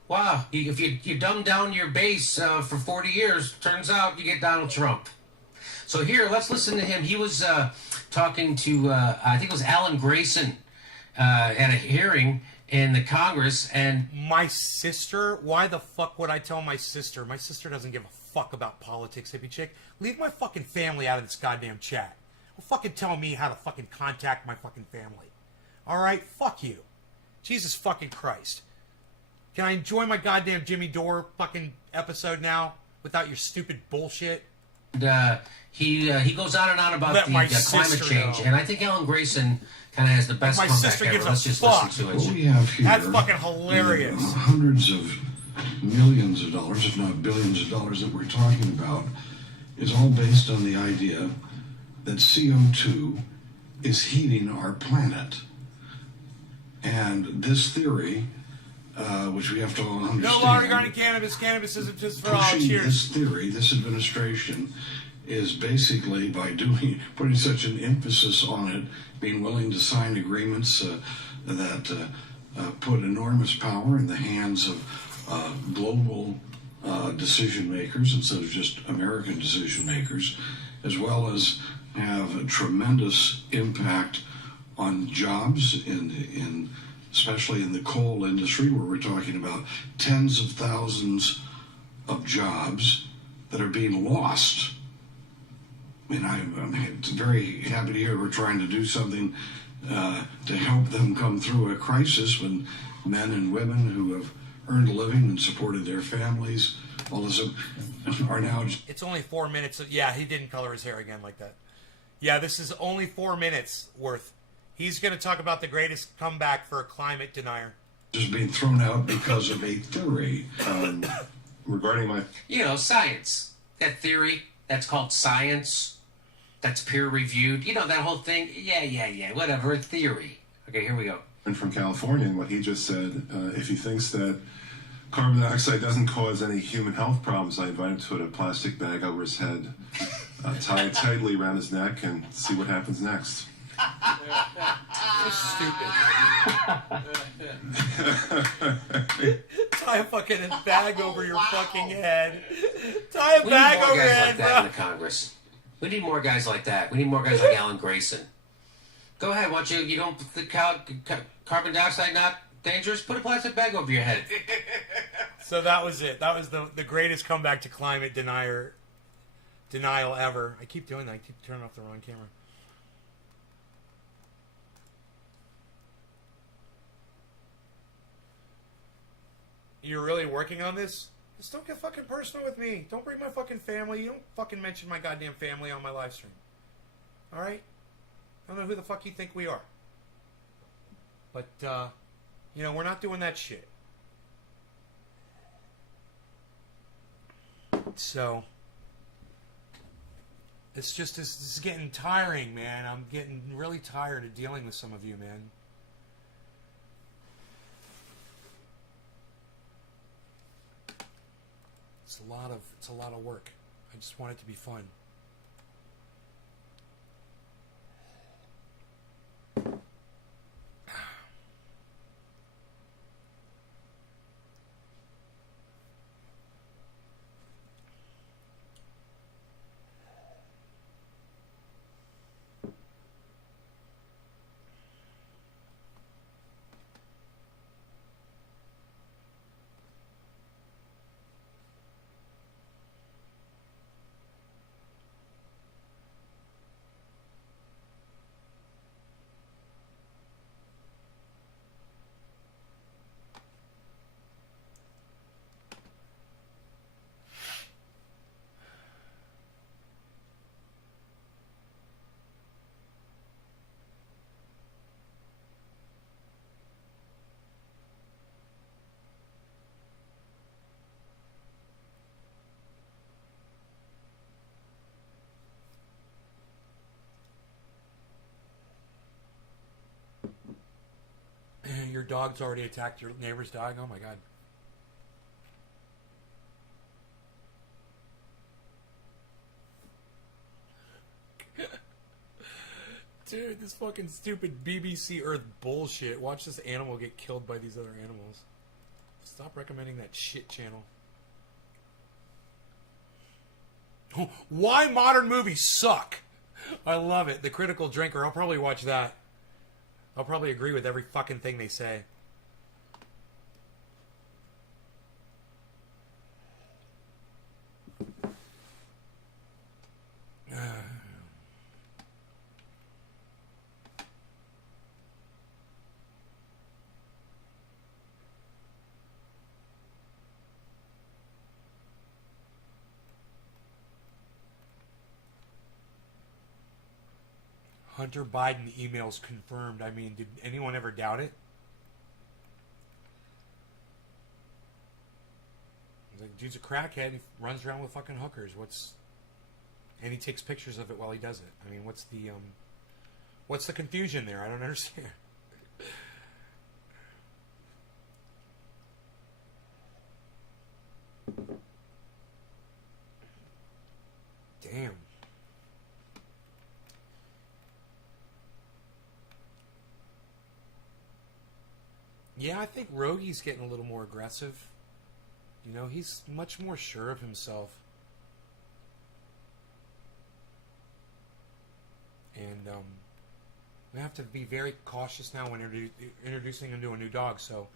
Wow. If you dumb down your base for 40 years, turns out you get Donald Trump. So here, let's listen to him. He was talking to, I think it was Alan Grayson at a hearing in the Congress. And my sister? Why the fuck would I tell my sister? My sister doesn't give a fuck about politics, hippie chick. Leave my fucking family out of this goddamn chat. Don't fucking tell me how to fucking contact my fucking family. Alright? Fuck you. Jesus fucking Christ. Can I enjoy my goddamn Jimmy Dore fucking episode now without your stupid bullshit? He goes on and on about the climate change, and I think Alan Grayson kind of has the best comeback ever. Let's just listen to it. What we have here, that's fucking hilarious. Hundreds of millions of dollars, if not billions of dollars that we're talking about, is all based on the idea that CO2 is heating our planet. And this theory, which we have to all understand... No law regarding cannabis. Cannabis isn't just for all. Cheers. This theory, this administration, is basically by putting such an emphasis on it, being willing to sign agreements that put enormous power in the hands of global decision makers instead of just American decision makers, as well as have a tremendous impact on jobs especially in the coal industry, where we're talking about tens of thousands of jobs that are being lost. I mean, I'm very happy to hear we're trying to do something to help them come through a crisis when men and women who have earned a living and supported their families, all this are now... It's only 4 minutes. Yeah, he didn't color his hair again like that. Yeah, this is only 4 minutes worth. He's going to talk about the greatest comeback for a climate denier. Just being thrown out because of a theory. Regarding my... science. That theory, that's called science. That's peer-reviewed. That whole thing. Yeah, whatever, a theory. Okay, here we go. And from California, and what he just said, if he thinks that carbon dioxide doesn't cause any human health problems, I invite him to put a plastic bag over his head, tie it tightly around his neck, and see what happens next. Stupid. Tie a fucking bag over your fucking head. Tie a bag over your head, bro. In the Congress. We need more guys like that. We need more guys like Alan Grayson. Go ahead. Why don't you don't think carbon dioxide not dangerous? Put a plastic bag over your head. So that was it. That was the greatest comeback to climate denial ever. I keep doing that. I keep turning off the wrong camera. You're really working on this? Just don't get fucking personal with me. Don't bring my fucking family. You don't fucking mention my goddamn family on my live stream. Alright? I don't know who the fuck you think we are. But, we're not doing that shit. So, this is getting tiring, man. I'm getting really tired of dealing with some of you, man. It's a lot of work. I just want it to be fun. Your dog's already attacked your neighbor's dog? Oh my god. Dude, this fucking stupid BBC Earth bullshit. Watch this animal get killed by these other animals. Stop recommending that shit channel. Why modern movies suck? I love it. The Critical Drinker. I'll probably watch that. I'll probably agree with every fucking thing they say. Hunter Biden emails confirmed. I mean, did anyone ever doubt it? Like, dude's a crackhead. He runs around with fucking hookers. And he takes pictures of it while he does it. I mean, what's the confusion there? I don't understand. Damn. Yeah, I think Rogi's getting a little more aggressive. You know, he's much more sure of himself. And we have to be very cautious now when introducing him to a new dog. So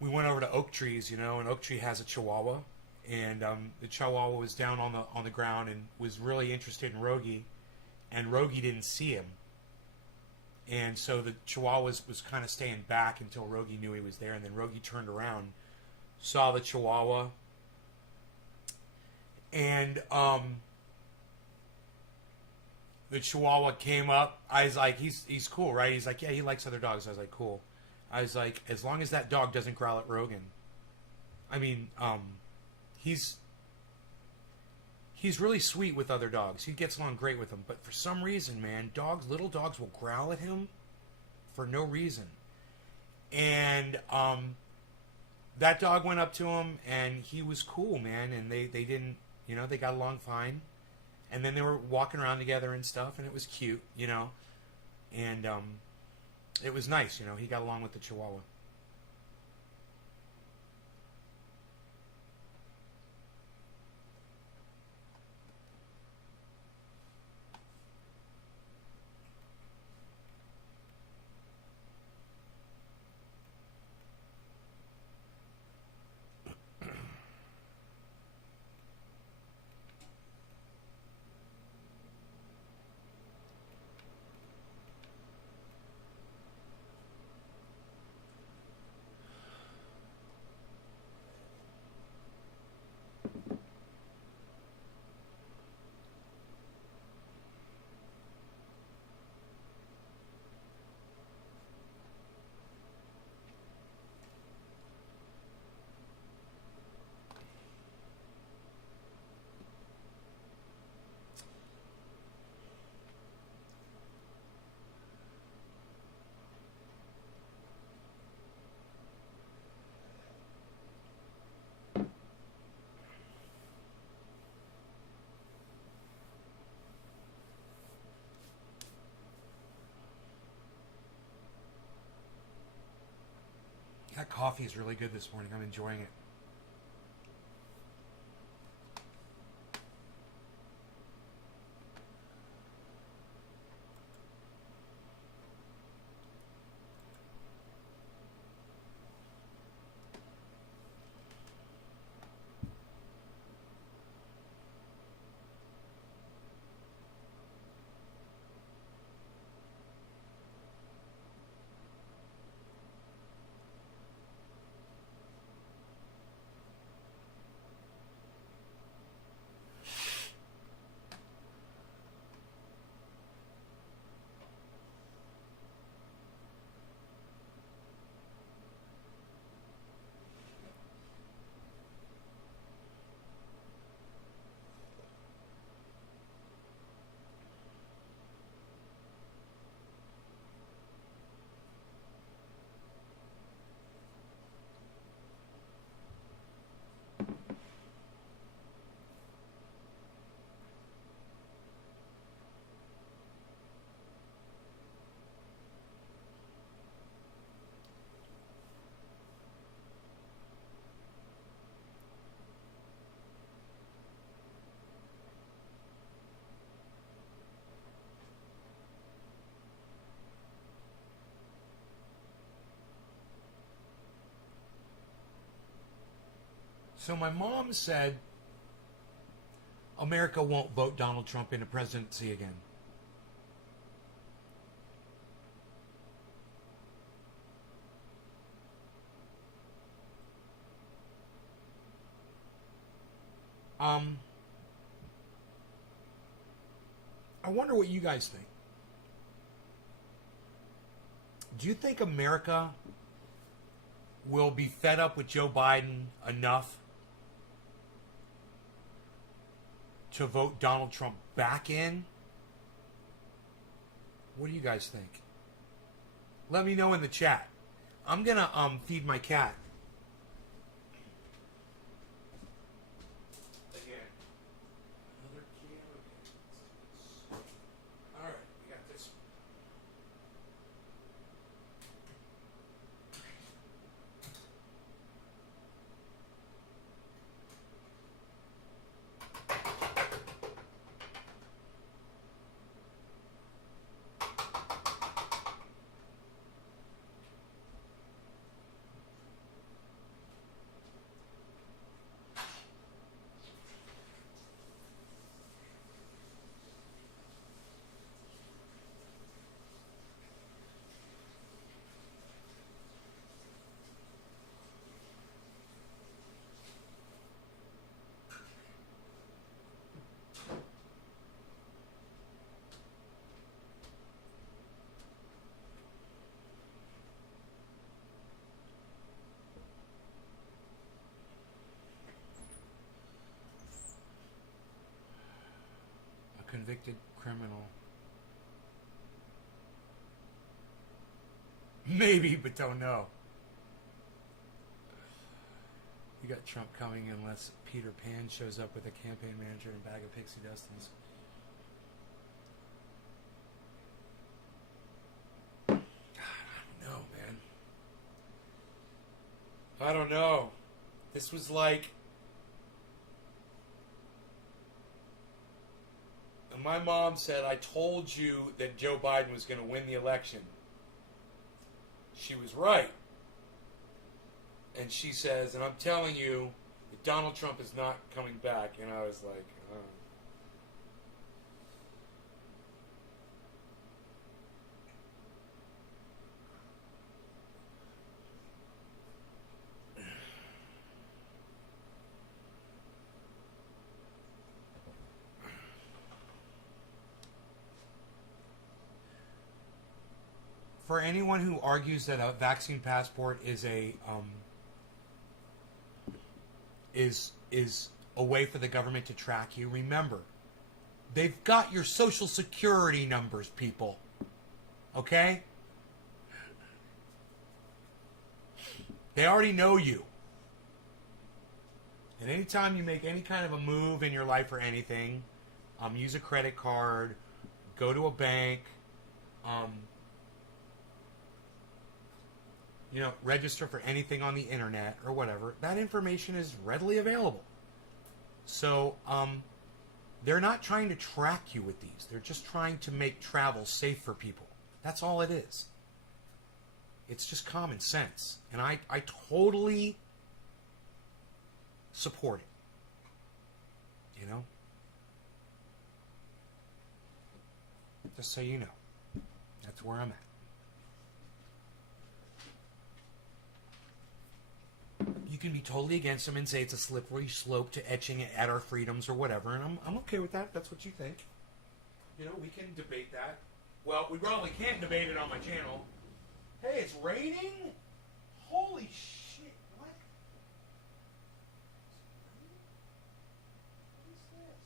we went over to Oak Trees, and Oak Tree has a Chihuahua. And the Chihuahua was down on the ground and was really interested in Rogi. And Rogi didn't see him. And so the Chihuahua was kind of staying back until Rogi knew he was there. And then Rogi turned around, saw the Chihuahua. And the Chihuahua came up. I was like, he's cool, right? He's like, yeah, he likes other dogs. I was like, cool. I was like, as long as that dog doesn't growl at Rogan. I mean, he's really sweet with other dogs. He gets along great with them. But for some reason, man, little dogs will growl at him for no reason. And that dog went up to him, and he was cool, man. And they didn't, they got along fine. And then they were walking around together and stuff, and it was cute, And it was nice, he got along with the Chihuahua. That coffee is really good this morning. I'm enjoying it. So my mom said America won't vote Donald Trump into presidency again. I wonder what you guys think. Do you think America will be fed up with Joe Biden enough to vote Donald Trump back in? What do you guys think? Let me know in the chat. I'm gonna feed my cat. Again. Another can. Alright, we got this. Convicted criminal. Maybe, but don't know. You got Trump coming unless Peter Pan shows up with a campaign manager and a bag of pixie dustins. God, I don't know, man. I don't know. This was like... My mom said, I told you that Joe Biden was going to win the election. She was right. And she says, and I'm telling you that Donald Trump is not coming back. And I was like, for anyone who argues that a vaccine passport is a way for the government to track you, remember, they've got your social security numbers, people. Okay? They already know you. And anytime you make any kind of a move in your life or anything, use a credit card, go to a bank, register for anything on the internet or whatever, that information is readily available. So, they're not trying to track you with these. They're just trying to make travel safe for people. That's all it is. It's just common sense. And I totally support it. Just so you know. That's where I'm at. You can be totally against them and say it's a slippery slope to etching at our freedoms or whatever, and I'm okay with that. That's what you think. We can debate that. Well, we probably can't debate it on my channel. Hey, it's raining? Holy shit. What? What is this?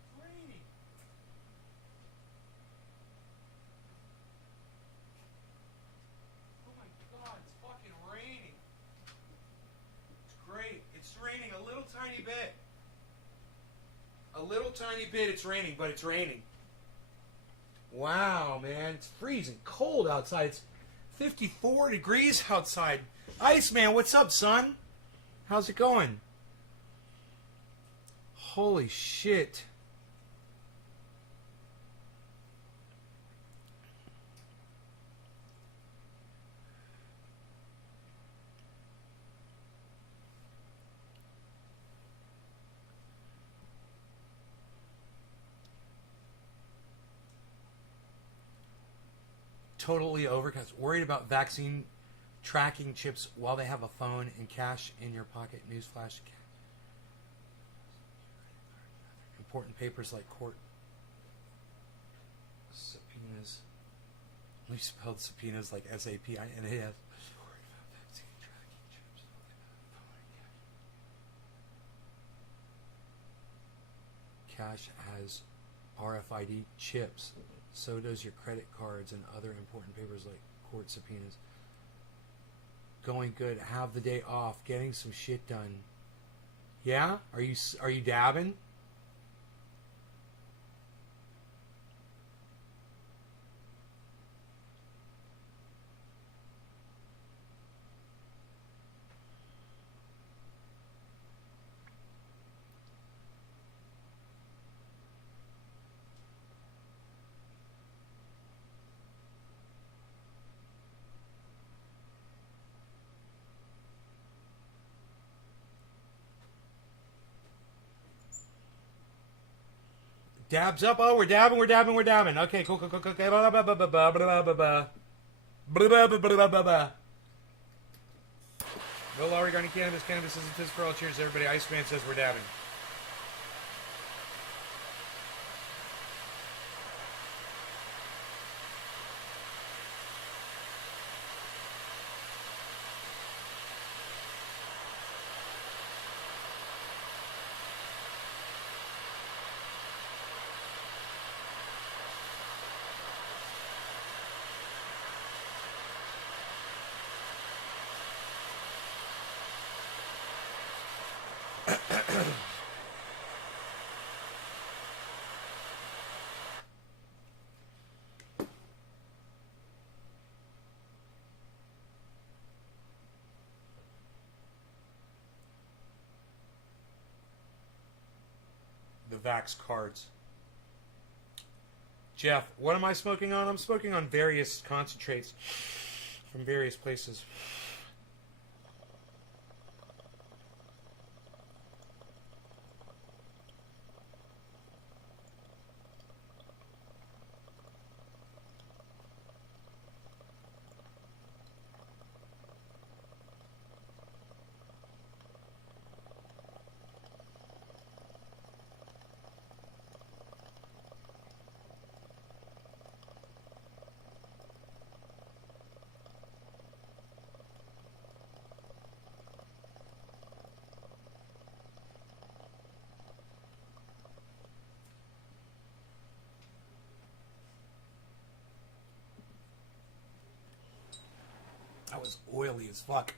It's raining. Oh my god, it's fucking raining. It's great. It's raining a little tiny bit. A little tiny bit, it's raining, but it's raining. Wow, man. It's freezing cold outside. It's 54 degrees outside. Iceman, what's up, son? How's it going? Holy shit. Totally overcast. Worried about vaccine tracking chips while they have a phone and cash in your pocket. Newsflash. Important papers like court subpoenas. We spelled subpoenas like SAPINAS. Cash has RFID chips. So does your credit cards and other important papers like court subpoenas. Going good. Have the day off. Getting some shit done. Yeah? Are you dabbing? Dabs up. Oh, we're dabbing. Okay, cool. No law regarding cannabis. Cannabis isn't this for all. Cheers, everybody. Iceman says we're dabbing. The Vax cards. Jeff, what am I smoking on? I'm smoking on various concentrates from various places. That was oily as fuck.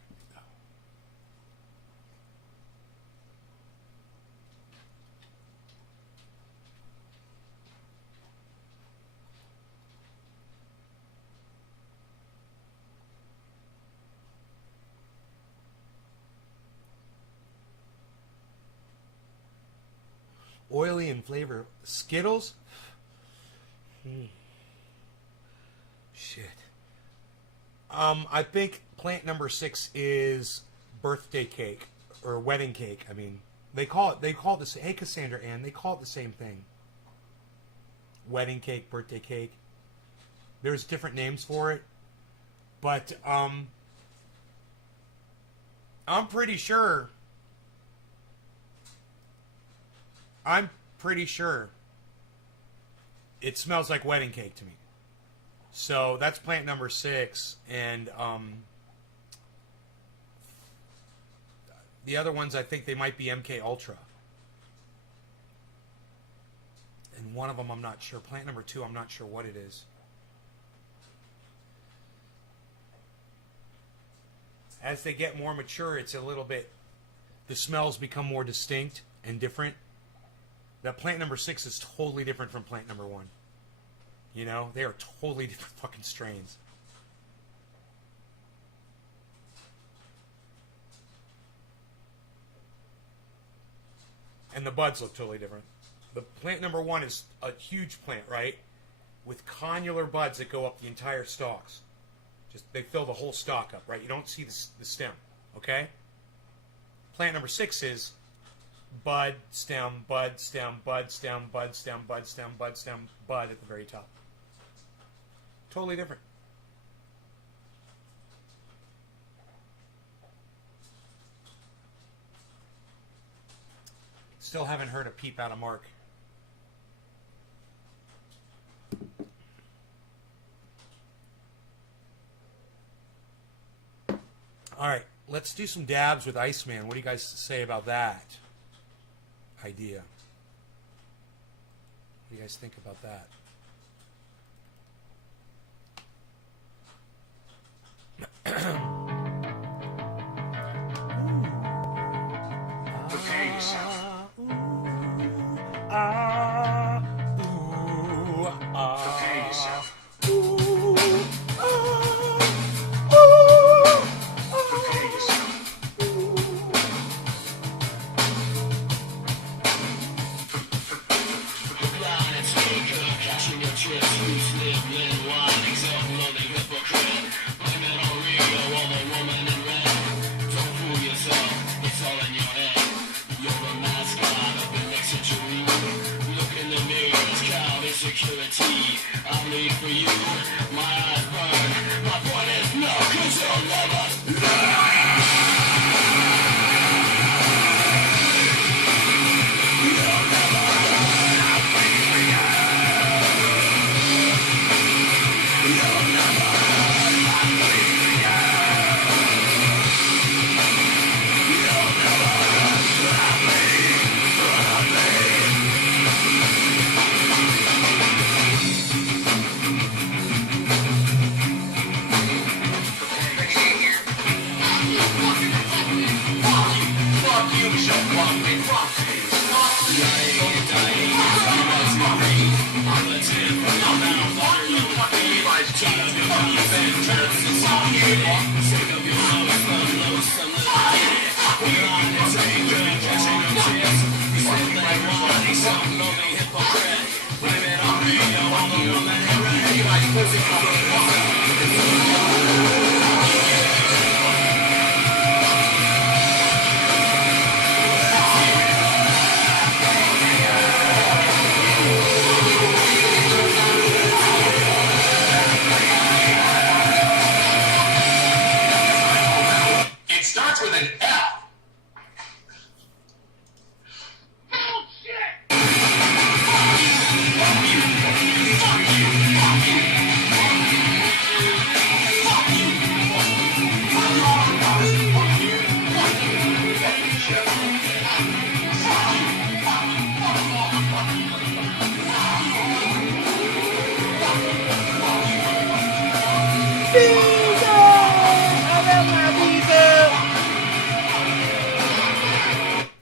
Oily in flavor. Skittles? Shit. I think plant number 6 is birthday cake or wedding cake. I mean, they call it the. Hey, Cassandra Ann, they call it the same thing. Wedding cake, birthday cake. There's different names for it, but I'm pretty sure. It smells like wedding cake to me. So that's plant number 6, and the other ones I think they might be MK Ultra, and one of them I'm not sure. Plant number 2, I'm not sure what it is. As they get more mature, it's a little bit. The smells become more distinct and different. That plant number 6 is totally different from plant number 1. You know, they are totally different fucking strains. And the buds look totally different. The plant number 1 is a huge plant, right? With connular buds that go up the entire stalks. Just they fill the whole stalk up, right? You don't see the stem, okay? Plant number 6 is bud, stem, bud, stem, bud, stem, bud, stem, bud, stem, bud, stem, bud at the very top. Totally different. Still haven't heard a peep out of Mark. All right, let's do some dabs with Iceman. What do you guys say about that idea? What do you guys think about that? Prepare yourself. Prepare yourself. Prepare yourself. Security, I bleed for you. My eyes burn. My point is no, 'cause you'll never learn. You'll never learn. I'll bleed for you. You'll never learn. I'll bleed for you. You'll never learn. I'll bleed. I'll bleed. It starts with an F.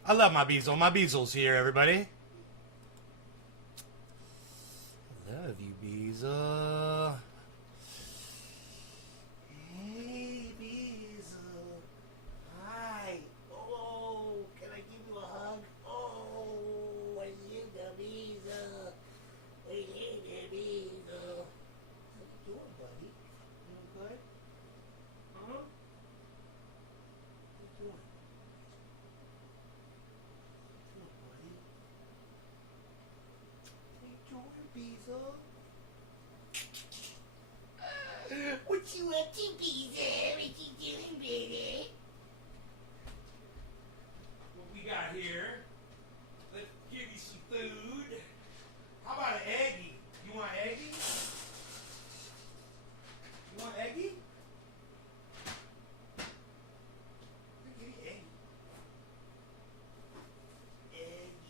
I love my Beazle. My Beazle's here, everybody. Love you, Beazle. Hey, Beazle. Hi. Oh, can I give you a hug? Oh, I love What you up to, Pizza? What you doing, baby? What we got here? Let's give you some food. How about an eggie? You want eggie? You want eggie? Give you eggie. Eggie.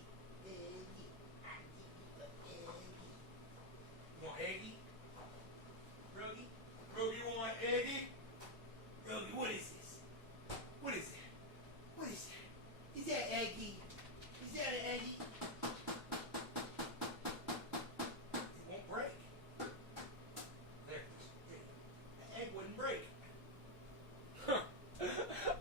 You want eggie? Rogie? Rogie, you want eggie? Rogie, what is this? What is that? What is that? Is that eggie? Is that an eggie? It won't break. There. The egg wouldn't break.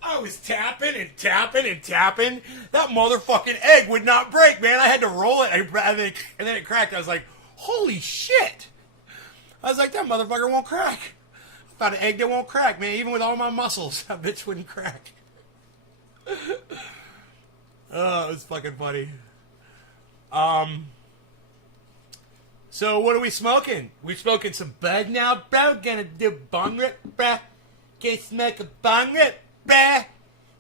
I was tapping and tapping and tapping. That motherfucking egg would not break, man. I had to roll it, and then it cracked. I was like, holy shit. I was like, that motherfucker won't crack. I found an egg that won't crack, man. Even with all my muscles, that bitch wouldn't crack. Oh, it was fucking funny. So what are we smoking? We smoking some bud now, bro. Gonna do bong rip, bruh. Gonna smoke a bong rip, bruh.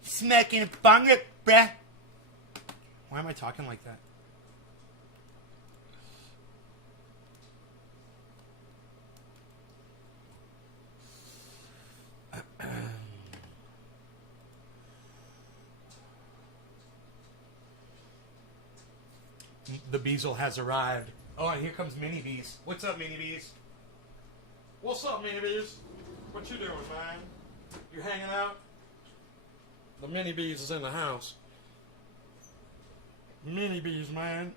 Smoking a bong rip, bruh. Why am I talking like that? The Beezle has arrived. Oh, and here comes Mini Bees. What's up, Mini Bees? What's up, Mini Bees? What you doing, man? You hanging out? The Mini Bees is in the house. Mini Bees, man.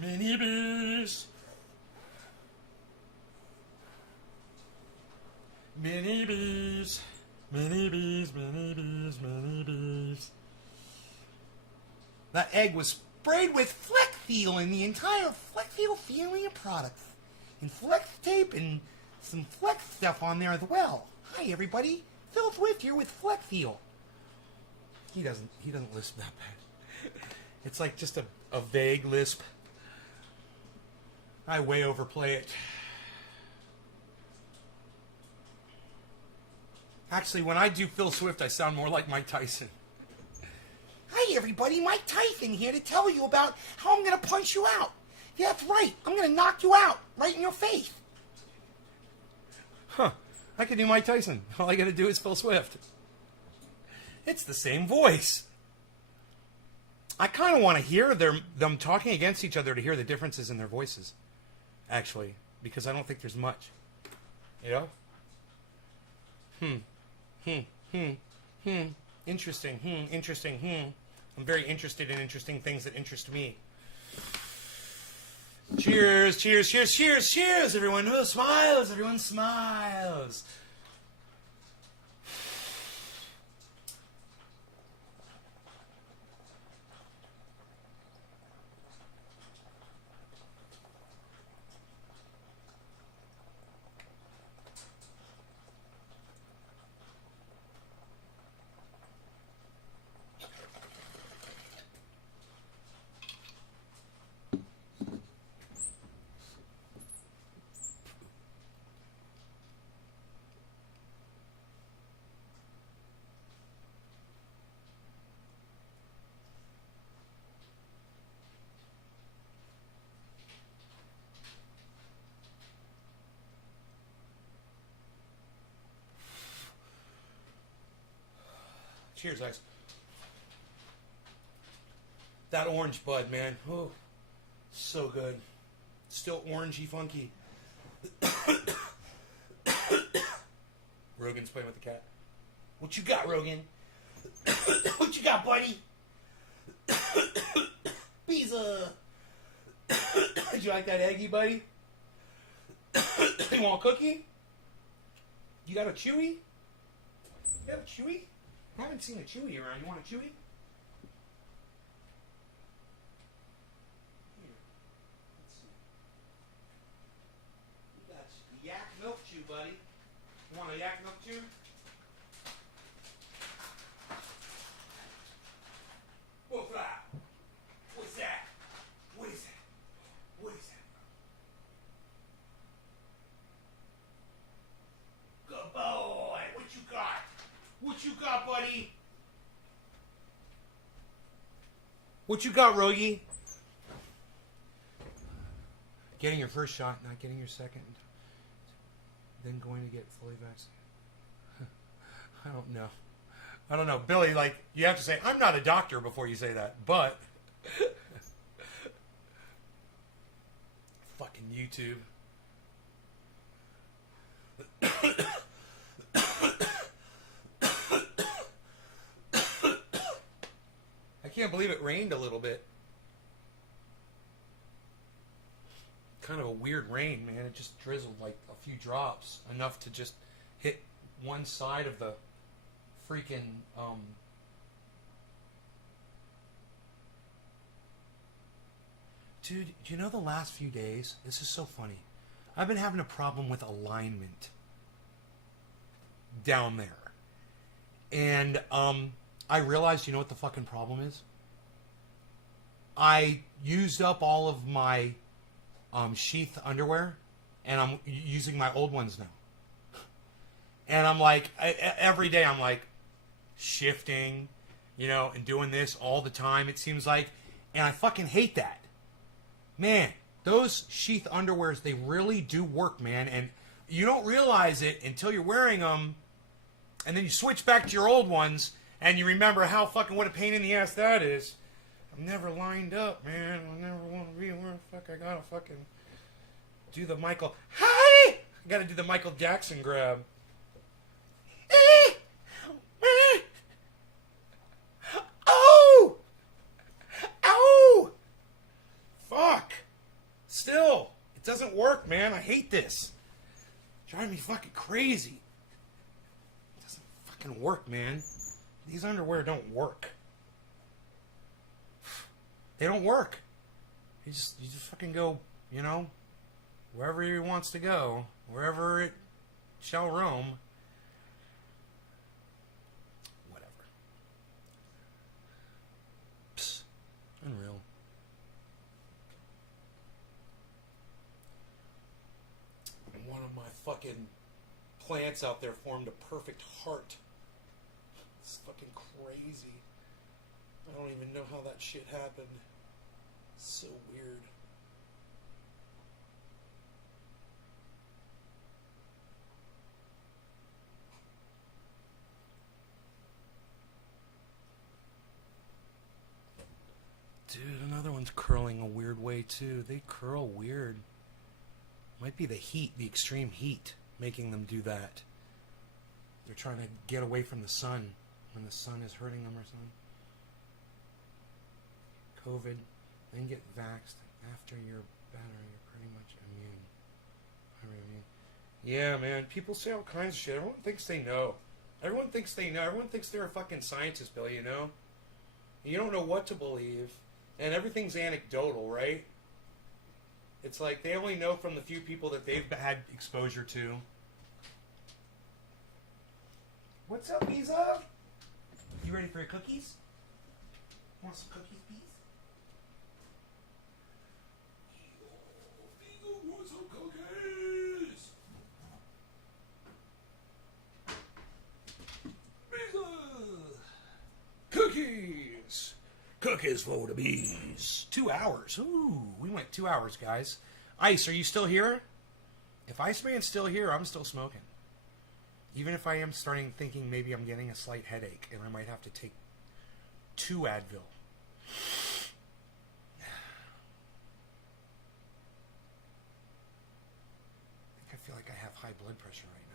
Mini Bees. Mini bees, mini bees, mini bees, mini bees. That egg was sprayed with Flex Seal and the entire Flex Seal family of products. And Flex Tape and some Flex stuff on there as well. Hi everybody, Phil Swift here with Flex Seal. He doesn't lisp that bad. It's like just a vague lisp. I way overplay it. Actually, when I do Phil Swift, I sound more like Mike Tyson. Hi, everybody. Mike Tyson here to tell you about how I'm going to punch you out. Yeah, that's right. I'm going to knock you out right in your face. Huh. I can do Mike Tyson. All I got to do is Phil Swift. It's the same voice. I kind of want to hear them talking against each other to hear the differences in their voices, actually, because I don't think there's much. You know? Interesting. Interesting. I'm very interested in interesting things that interest me. Cheers, cheers, cheers, cheers, cheers, everyone. Who smiles? Everyone smiles. Cheers, guys. That orange bud, man. Oh, so good. Still orangey funky. Rogan's playing with the cat. What you got, Rogan? What you got, buddy? Pizza. Did you like that eggie, buddy? You want a cookie? You got a Chewy? You have a Chewy? I haven't seen a Chewy around. You want a Chewy? Here. Let's see. You got the Yak Milk Chew, buddy. You want a Yak Milk Chew? What you got, Rogie? Getting your first shot, not getting your second. Then going to get fully vaccinated. I don't know. I don't know. Billy, like, you have to say, I'm not a doctor before you say that, but... Fucking YouTube. I can't believe it rained a little bit. Kind of a weird rain, man. It just drizzled like a few drops, enough to just hit one side of the freaking Dude, you know the last few days, this is so funny, I've been having a problem with alignment down there. And I realized, you know what the fucking problem is? I used up all of my sheath underwear, and I'm using my old ones now. And I'm like, every day I'm like shifting, you know, and doing this all the time, it seems like. And I fucking hate that. Man, those sheath underwears, they really do work, man. And you don't realize it until you're wearing them, and then you switch back to your old ones, and you remember how fucking what a pain in the ass that is. I'm never lined up, man. I never want to be where the fuck I gotta fucking do the Michael. Hi! I gotta do the Michael Jackson grab. Oh! Ow! Fuck. Still, it doesn't work, man. I hate this. Driving me fucking crazy. It doesn't fucking work, man. These underwear don't work. They don't work. You just fucking go, you know, wherever he wants to go, wherever it shall roam. Whatever. Psst. Unreal. One of my fucking plants out there formed a perfect heart. It's fucking crazy. I don't even know how that shit happened. It's so weird. Dude, another one's curling a weird way too. They curl weird. Might be the heat, the extreme heat, making them do that. They're trying to get away from the sun when the sun is hurting them or something. COVID, then get vaxxed. After you're better, you're pretty much immune. Yeah, man. People say all kinds of shit. Everyone thinks they know. Everyone thinks they know. Everyone thinks they're a fucking scientist, Billy, you know? You don't know what to believe. And everything's anecdotal, right? It's like they only know from the few people that they've had exposure to. What's up, Isa? You ready for your cookies? Want some cookies, please? Want some cookies? Cookies! Cookies for the bees. 2 hours. Ooh, we went 2 hours, guys. Ice, are you still here? If Iceman's still here, I'm still smoking. Even if I am starting thinking maybe I'm getting a slight headache and I might have to take 2 Advil. I feel like I have high blood pressure right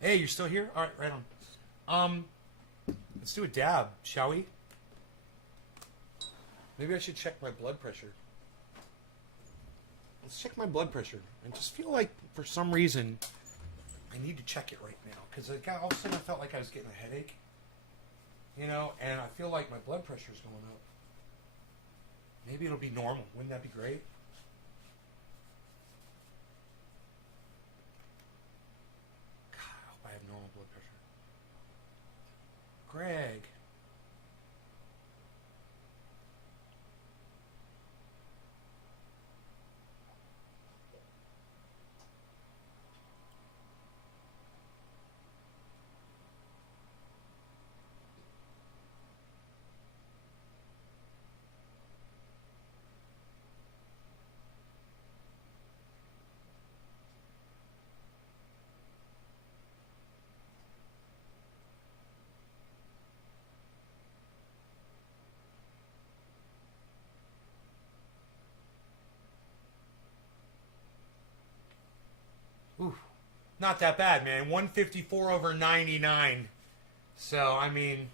now. Hey, you're still here? All right, right on. Let's do a dab, shall we? Maybe I should check my blood pressure. Let's check my blood pressure. I just feel like, for some reason, I need to check it right now. Because all of a sudden I felt like I was getting a headache. You know, and I feel like my blood pressure is going up. Maybe it'll be normal. Wouldn't that be great? God, I hope I have normal blood pressure. Greg. Not that bad, man. 154 over 99. So, I mean,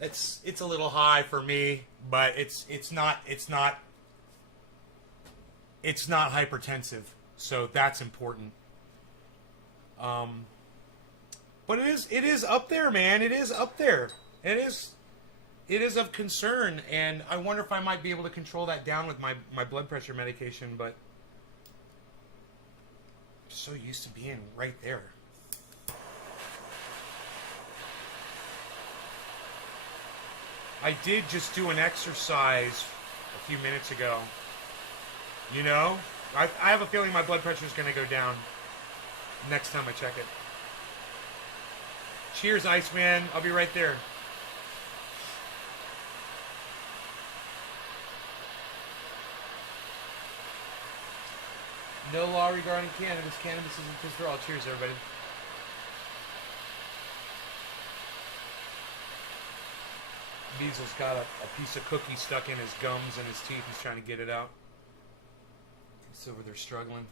it's a little high for me, but it's not hypertensive. So that's important. But it is up there, man. It is up there. It is of concern, and I wonder if I might be able to control that down with my blood pressure medication, but I'm so used to being right there. I did just do an exercise a few minutes ago. You know, I have a feeling my blood pressure is going to go down next time I check it. Cheers, Iceman. I'll be right there. No law regarding cannabis. Cannabis isn't just for all. Cheers, everybody. Beasel's got a piece of cookie stuck in his gums and his teeth. He's trying to get it out. He's over there struggling.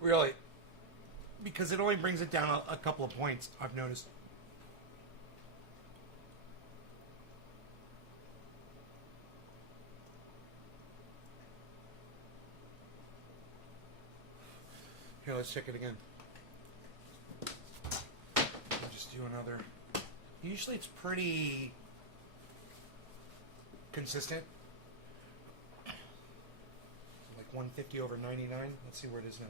Really? Because it only brings it down a couple of points, I've noticed. Here, let's check it again. I'll just do another. Usually it's pretty consistent. Like 150 over 99. Let's see where it is now.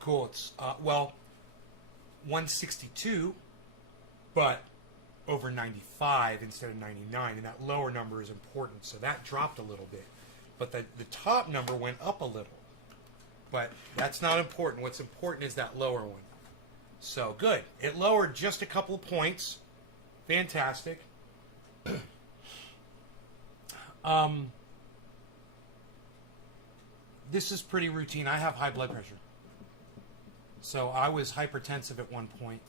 Cool. It's, 162, but over 95 instead of 99. And that lower number is important. So that dropped a little bit. But the top number went up a little. But that's not important. What's important is that lower one. So, good. It lowered just a couple of points. Fantastic. This is pretty routine. I have high blood pressure. So I was hypertensive at one point,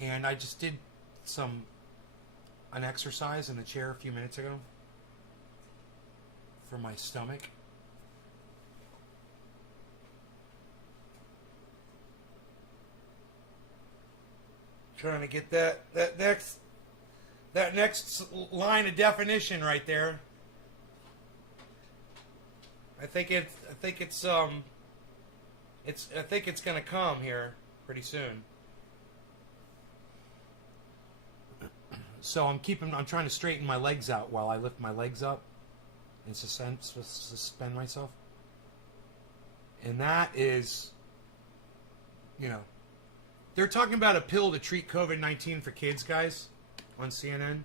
and I just did an exercise in the chair a few minutes ago for my stomach. Trying to get that next line of definition right there. I think it's going to come here pretty soon. So I'm trying to straighten my legs out while I lift my legs up and suspend myself. And that is, they're talking about a pill to treat COVID-19 for kids, guys, on CNN.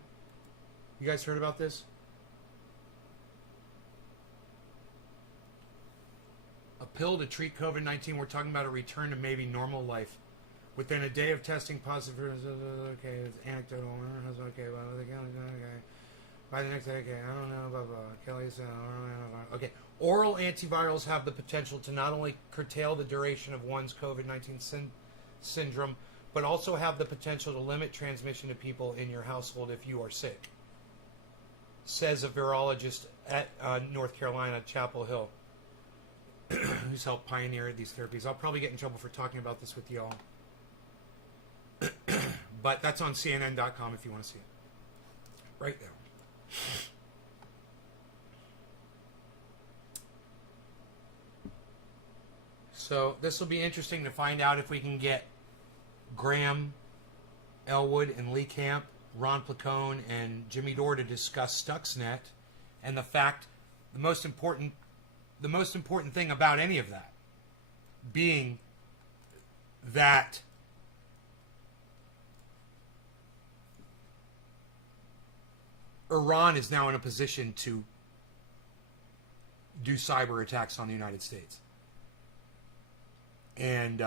You guys heard about this? A pill to treat COVID-19. We're talking about a return to maybe normal life. Within a day of testing positive, okay, it's anecdotal. Okay, well, okay. By the next day, okay, I don't know, blah, blah. Kelly said, okay. Oral antivirals have the potential to not only curtail the duration of one's COVID-19 syndrome, but also have the potential to limit transmission to people in your household if you are sick, says a virologist at North Carolina, Chapel Hill, who's helped pioneer these therapies. I'll probably get in trouble for talking about this with y'all. But that's on CNN.com if you want to see it. Right there. So this will be interesting to find out if we can get Graham, Elwood, and Lee Camp, Ron Placone, and Jimmy Dore to discuss Stuxnet, and the most important thing about any of that being that Iran is now in a position to do cyber attacks on the United States. And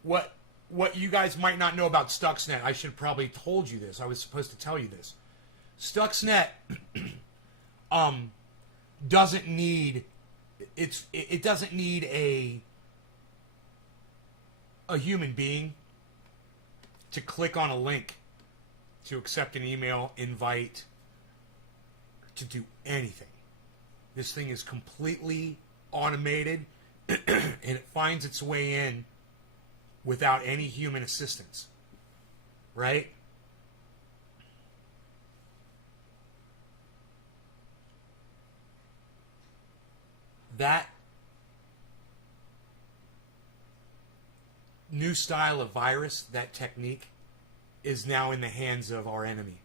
what you guys might not know about Stuxnet, I should have probably told you this. I was supposed to tell you this. Stuxnet doesn't need it doesn't need a human being to click on a link to accept an email invite, to do anything. This thing is completely automated and it finds its way in without any human assistance. Right? That new style of virus, that technique, is now in the hands of our enemy.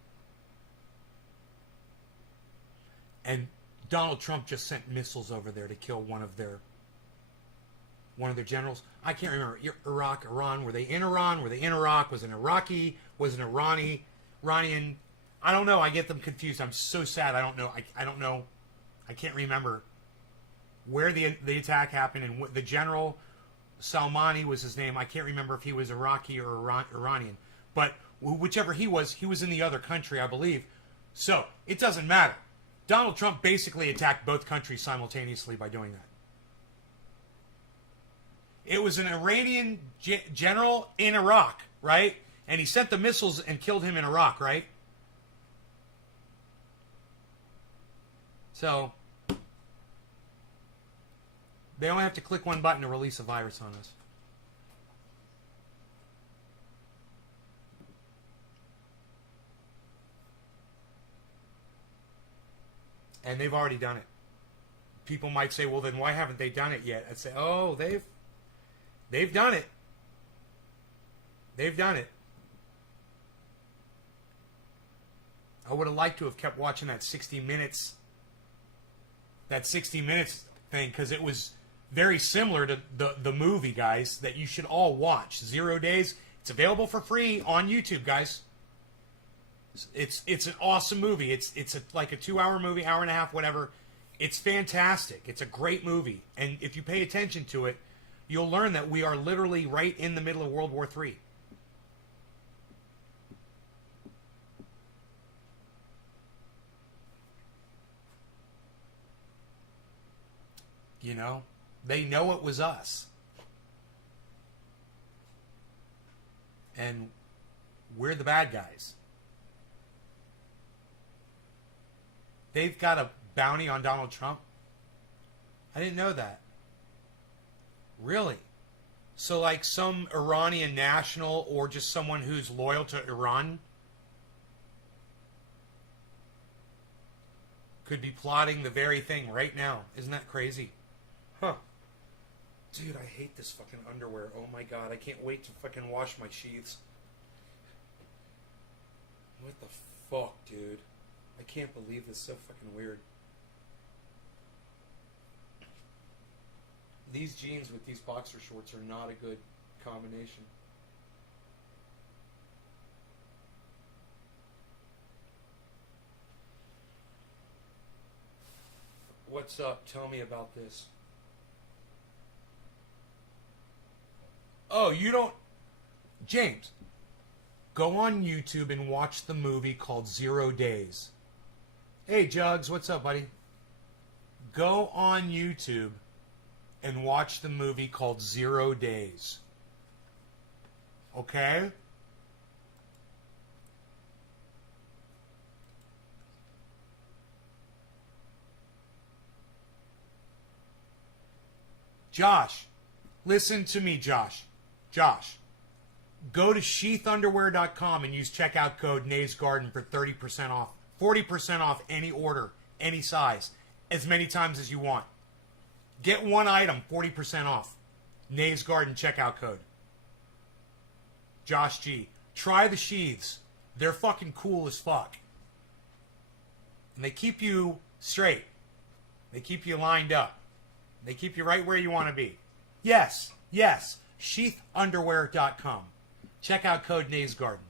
And Donald Trump just sent missiles over there to kill one of their generals. I can't remember. Iraq, Iran. Were they in Iran? Were they in Iraq? Was it Iraqi? Was it Iranian? I don't know. I get them confused. I'm so sad. I don't know. I don't know. I can't remember where the attack happened, and what the general, Salmani was his name. I can't remember if he was Iraqi or Iranian. But whichever he was in the other country, I believe. So it doesn't matter. Donald Trump basically attacked both countries simultaneously by doing that. It was an Iranian general in Iraq, right? And he sent the missiles and killed him in Iraq, right? So they only have to click one button to release a virus on us. And they've already done it. People might say, well, then why haven't they done it yet? I'd say, oh, they've done it. They've done it. I would have liked to have kept watching that 60 Minutes thing, because it was very similar to the movie, guys, that you should all watch. 0 Days. It's available for free on YouTube, guys. It's an awesome movie. It's like a 2-hour movie, hour and a half, whatever. It's fantastic. It's a great movie. And if you pay attention to it, you'll learn that we are literally right in the middle of World War III. You know? They know it was us. And we're the bad guys. They've got a bounty on Donald Trump? I didn't know that. Really? So like some Iranian national or just someone who's loyal to Iran could be plotting the very thing right now. Isn't that crazy? Huh. Dude, I hate this fucking underwear. Oh my god, I can't wait to fucking wash my sheaths. What the fuck, dude? I can't believe this. So fucking weird. These jeans with these boxer shorts are not a good combination. what's up? Tell me about this. Oh, you don't... James, go on YouTube and watch the movie called 0 Days. Hey, Jugs, what's up, buddy? Go on YouTube and watch the movie called 0 Days. Okay? Josh, listen to me, Josh. Josh, go to sheathunderwear.com and use checkout code Nays Garden for 30% off. 40% off any order, any size, as many times as you want. Get one item, 40% off. Nays Garden checkout code. Josh G. Try the sheaths. They're fucking cool as fuck. And they keep you straight. They keep you lined up. They keep you right where you want to be. Yes, yes. Sheathunderwear.com. Checkout code Nays Garden.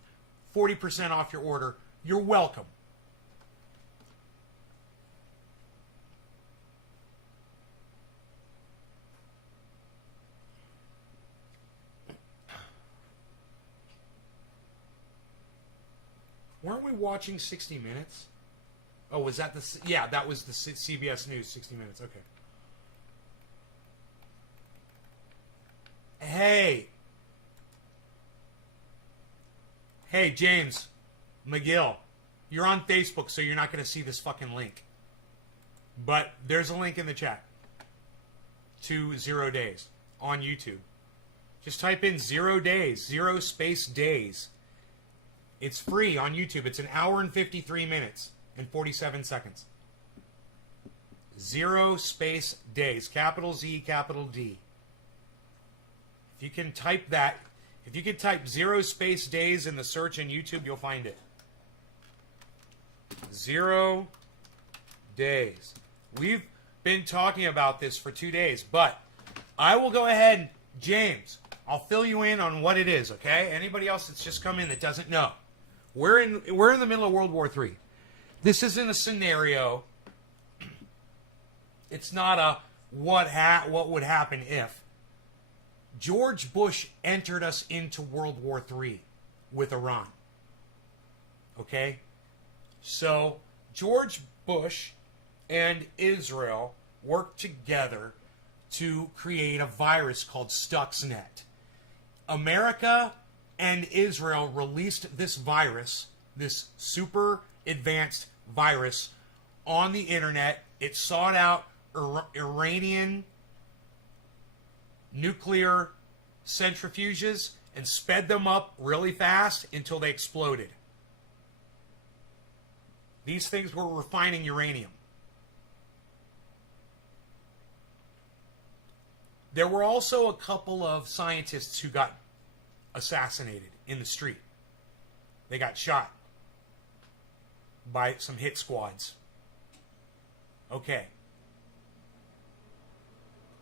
40% off your order. You're welcome. Weren't we watching 60 Minutes? Oh, was that the... Yeah, that was the CBS News, 60 Minutes. Okay. Hey. Hey, James McGill. You're on Facebook, so you're not going to see this fucking link. But there's a link in the chat to 0 Days on YouTube. Just type in 0 Days, 0 space days. It's free on YouTube. It's an hour and 53 minutes and 47 seconds. 0 space days. Capital Z, capital D. If you can type that, if you can type 0 space days in the search in YouTube, you'll find it. 0 days. We've been talking about this for 2 days, but I will go ahead, James, I'll fill you in on what it is, okay? Anybody else that's just come in that doesn't know. We're in the middle of World War III. This isn't a scenario. It's not a what would happen if. George Bush entered us into World War III with Iran. Okay? So, George Bush and Israel worked together to create a virus called Stuxnet. America and Israel released this virus, this super advanced virus, on the internet. It sought out Iranian nuclear centrifuges and sped them up really fast until they exploded. These things were refining uranium. There were also a couple of scientists who got assassinated in the street. They got shot by some hit squads. Okay.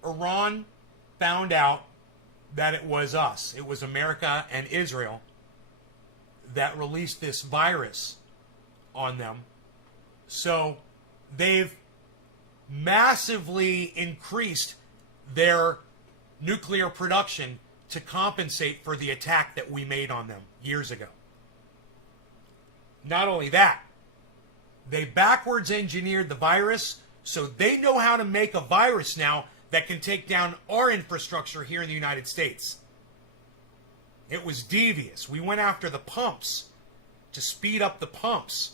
Iran found out that it was us. It was America and Israel that released this virus on them. So they've massively increased their nuclear production to compensate for the attack that we made on them years ago. Not only that, they backwards engineered the virus, so they know how to make a virus now that can take down our infrastructure here in the United States. It was devious. We went after the pumps to speed up the pumps,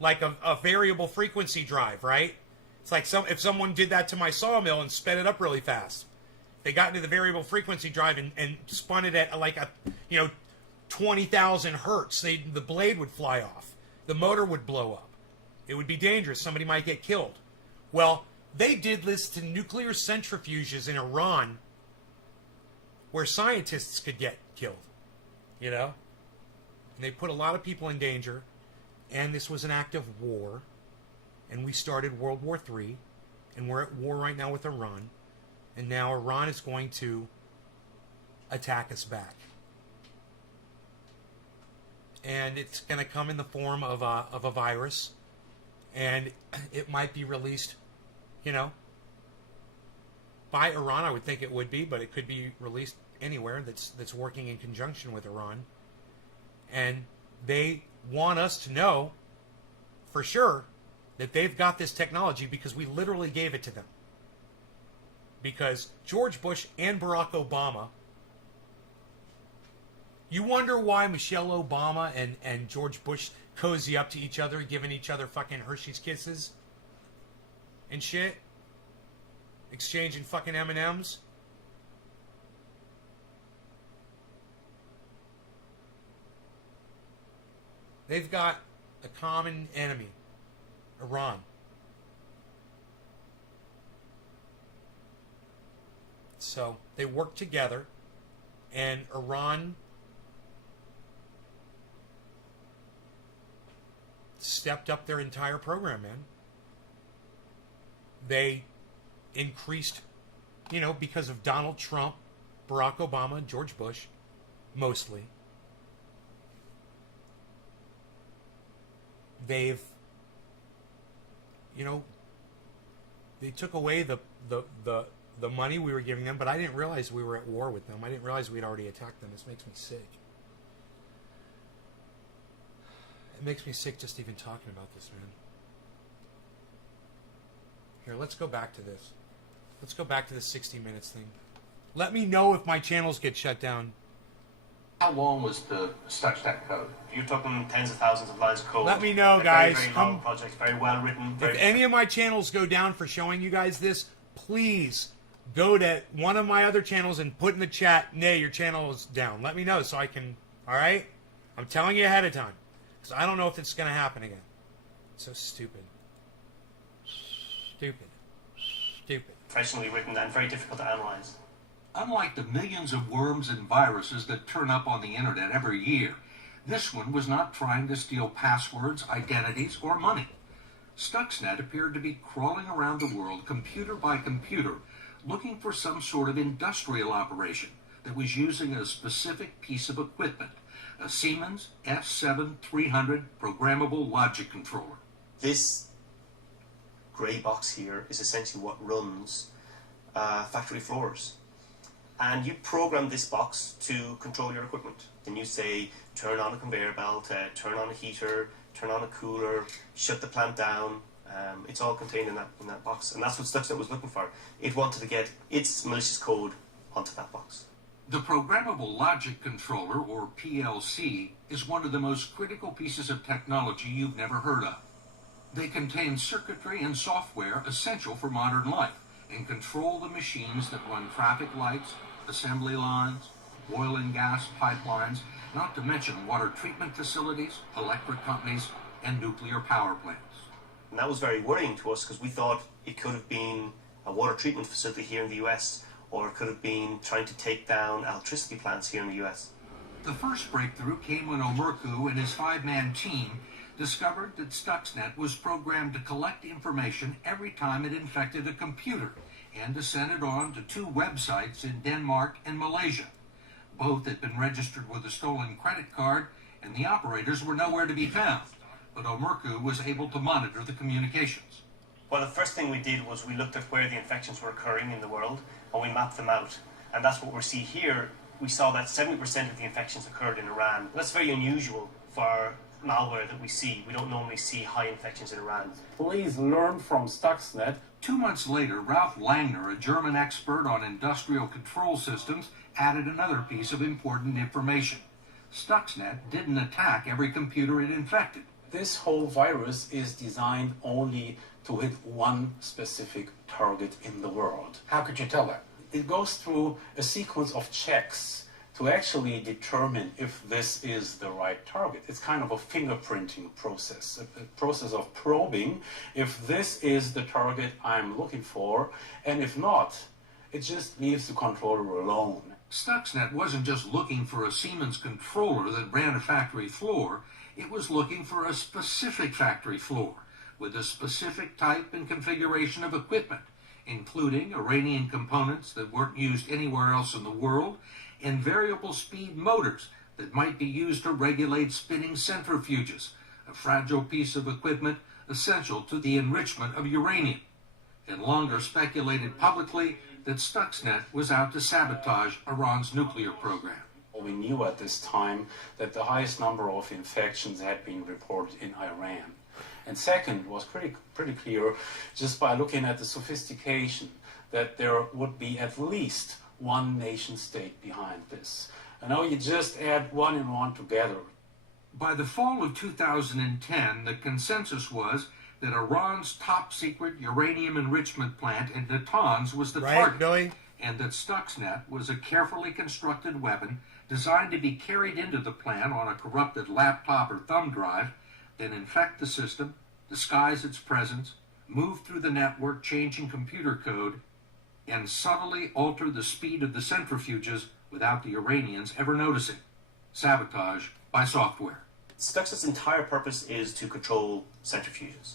like a variable frequency drive, right? It's like if someone did that to my sawmill and sped it up really fast. They got into the variable frequency drive and spun it at like 20,000 hertz. The blade would fly off. The motor would blow up. It would be dangerous. Somebody might get killed. Well, they did this to nuclear centrifuges in Iran where scientists could get killed, you know? And they put a lot of people in danger, and this was an act of war, and we started World War III, and we're at war right now with Iran, and now Iran is going to attack us back. And it's going to come in the form of a virus, and it might be released, by Iran. I would think it would be, but it could be released anywhere that's working in conjunction with Iran. And they want us to know for sure that they've got this technology because we literally gave it to them. Because George Bush and Barack Obama, you wonder why Michelle Obama and George Bush cozy up to each other, giving each other fucking Hershey's Kisses and shit, exchanging fucking M&Ms. They've got a common enemy, Iran. So they work together, and Iran stepped up their entire program, man. They increased, because of Donald Trump, Barack Obama, George Bush, mostly. They've, they took away the money we were giving them, but I didn't realize we were at war with them. I didn't realize we'd already attacked them. This makes me sick. It makes me sick just even talking about this, man. Here, let's go back to this. Let's go back to the 60 Minutes thing. Let me know if my channels get shut down. How long was the Stuxnet code? You're talking tens of thousands of lines of code. Let me know, a guys. Very, very long project, very well written. If any of my channels go down for showing you guys this, please go to one of my other channels and put in the chat, "Nay, your channel is down." Let me know so I can. All right, I'm telling you ahead of time because I don't know if it's going to happen again. It's so stupid. Stupid. Professionally written and very difficult to analyze. Unlike the millions of worms and viruses that turn up on the internet every year, this one was not trying to steal passwords, identities, or money. Stuxnet appeared to be crawling around the world, computer by computer, looking for some sort of industrial operation that was using a specific piece of equipment, a Siemens S7-300 programmable logic controller. This grey box here is essentially what runs factory floors. And you program this box to control your equipment. And you say, turn on a conveyor belt, turn on a heater, turn on a cooler, shut the plant down. It's all contained in that box. And that's what Stuxnet was looking for. It wanted to get its malicious code onto that box. The Programmable Logic Controller, or PLC, is one of the most critical pieces of technology you've never heard of. They contain circuitry and software essential for modern life and control the machines that run traffic lights, assembly lines, oil and gas pipelines, not to mention water treatment facilities, electric companies, and nuclear power plants. And that was very worrying to us because we thought it could have been a water treatment facility here in the US, or it could have been trying to take down electricity plants here in the US. The first breakthrough came when Omerku and his 5-man team discovered that Stuxnet was programmed to collect information every time it infected a computer and to send it on to 2 websites in Denmark and Malaysia. Both had been registered with a stolen credit card, and the operators were nowhere to be found. But Omerku was able to monitor the communications. Well, the first thing we did was we looked at where the infections were occurring in the world, and we mapped them out. And that's what we see here. We saw that 70% of the infections occurred in Iran. That's very unusual for malware that we see. We don't normally see high infections in Iran. Please learn from Stuxnet. 2 months later, Ralph Langner, a German expert on industrial control systems, added another piece of important information. Stuxnet didn't attack every computer it infected. This whole virus is designed only to hit one specific target in the world. How could you tell that? It goes through a sequence of checks to actually determine if this is the right target. It's kind of a fingerprinting process, a process of probing if this is the target I'm looking for, and if not, it just leaves the controller alone. Stuxnet wasn't just looking for a Siemens controller that ran a factory floor, it was looking for a specific factory floor with a specific type and configuration of equipment, including Iranian components that weren't used anywhere else in the world, and variable speed motors that might be used to regulate spinning centrifuges, a fragile piece of equipment essential to the enrichment of uranium. and longer speculated publicly that Stuxnet was out to sabotage Iran's nuclear program. We knew at this time that the highest number of infections had been reported in Iran. And second, was pretty clear just by looking at the sophistication that there would be at least one nation state behind this. And now you just add one and one together. By the fall of 2010, the consensus was that Iran's top-secret uranium enrichment plant in Natanz was the target, Billy? And that Stuxnet was a carefully constructed weapon designed to be carried into the plant on a corrupted laptop or thumb drive, then infect the system, disguise its presence, move through the network changing computer code, and subtly alter the speed of the centrifuges without the Iranians ever noticing. Sabotage by software. Stuxnet's entire purpose is to control centrifuges,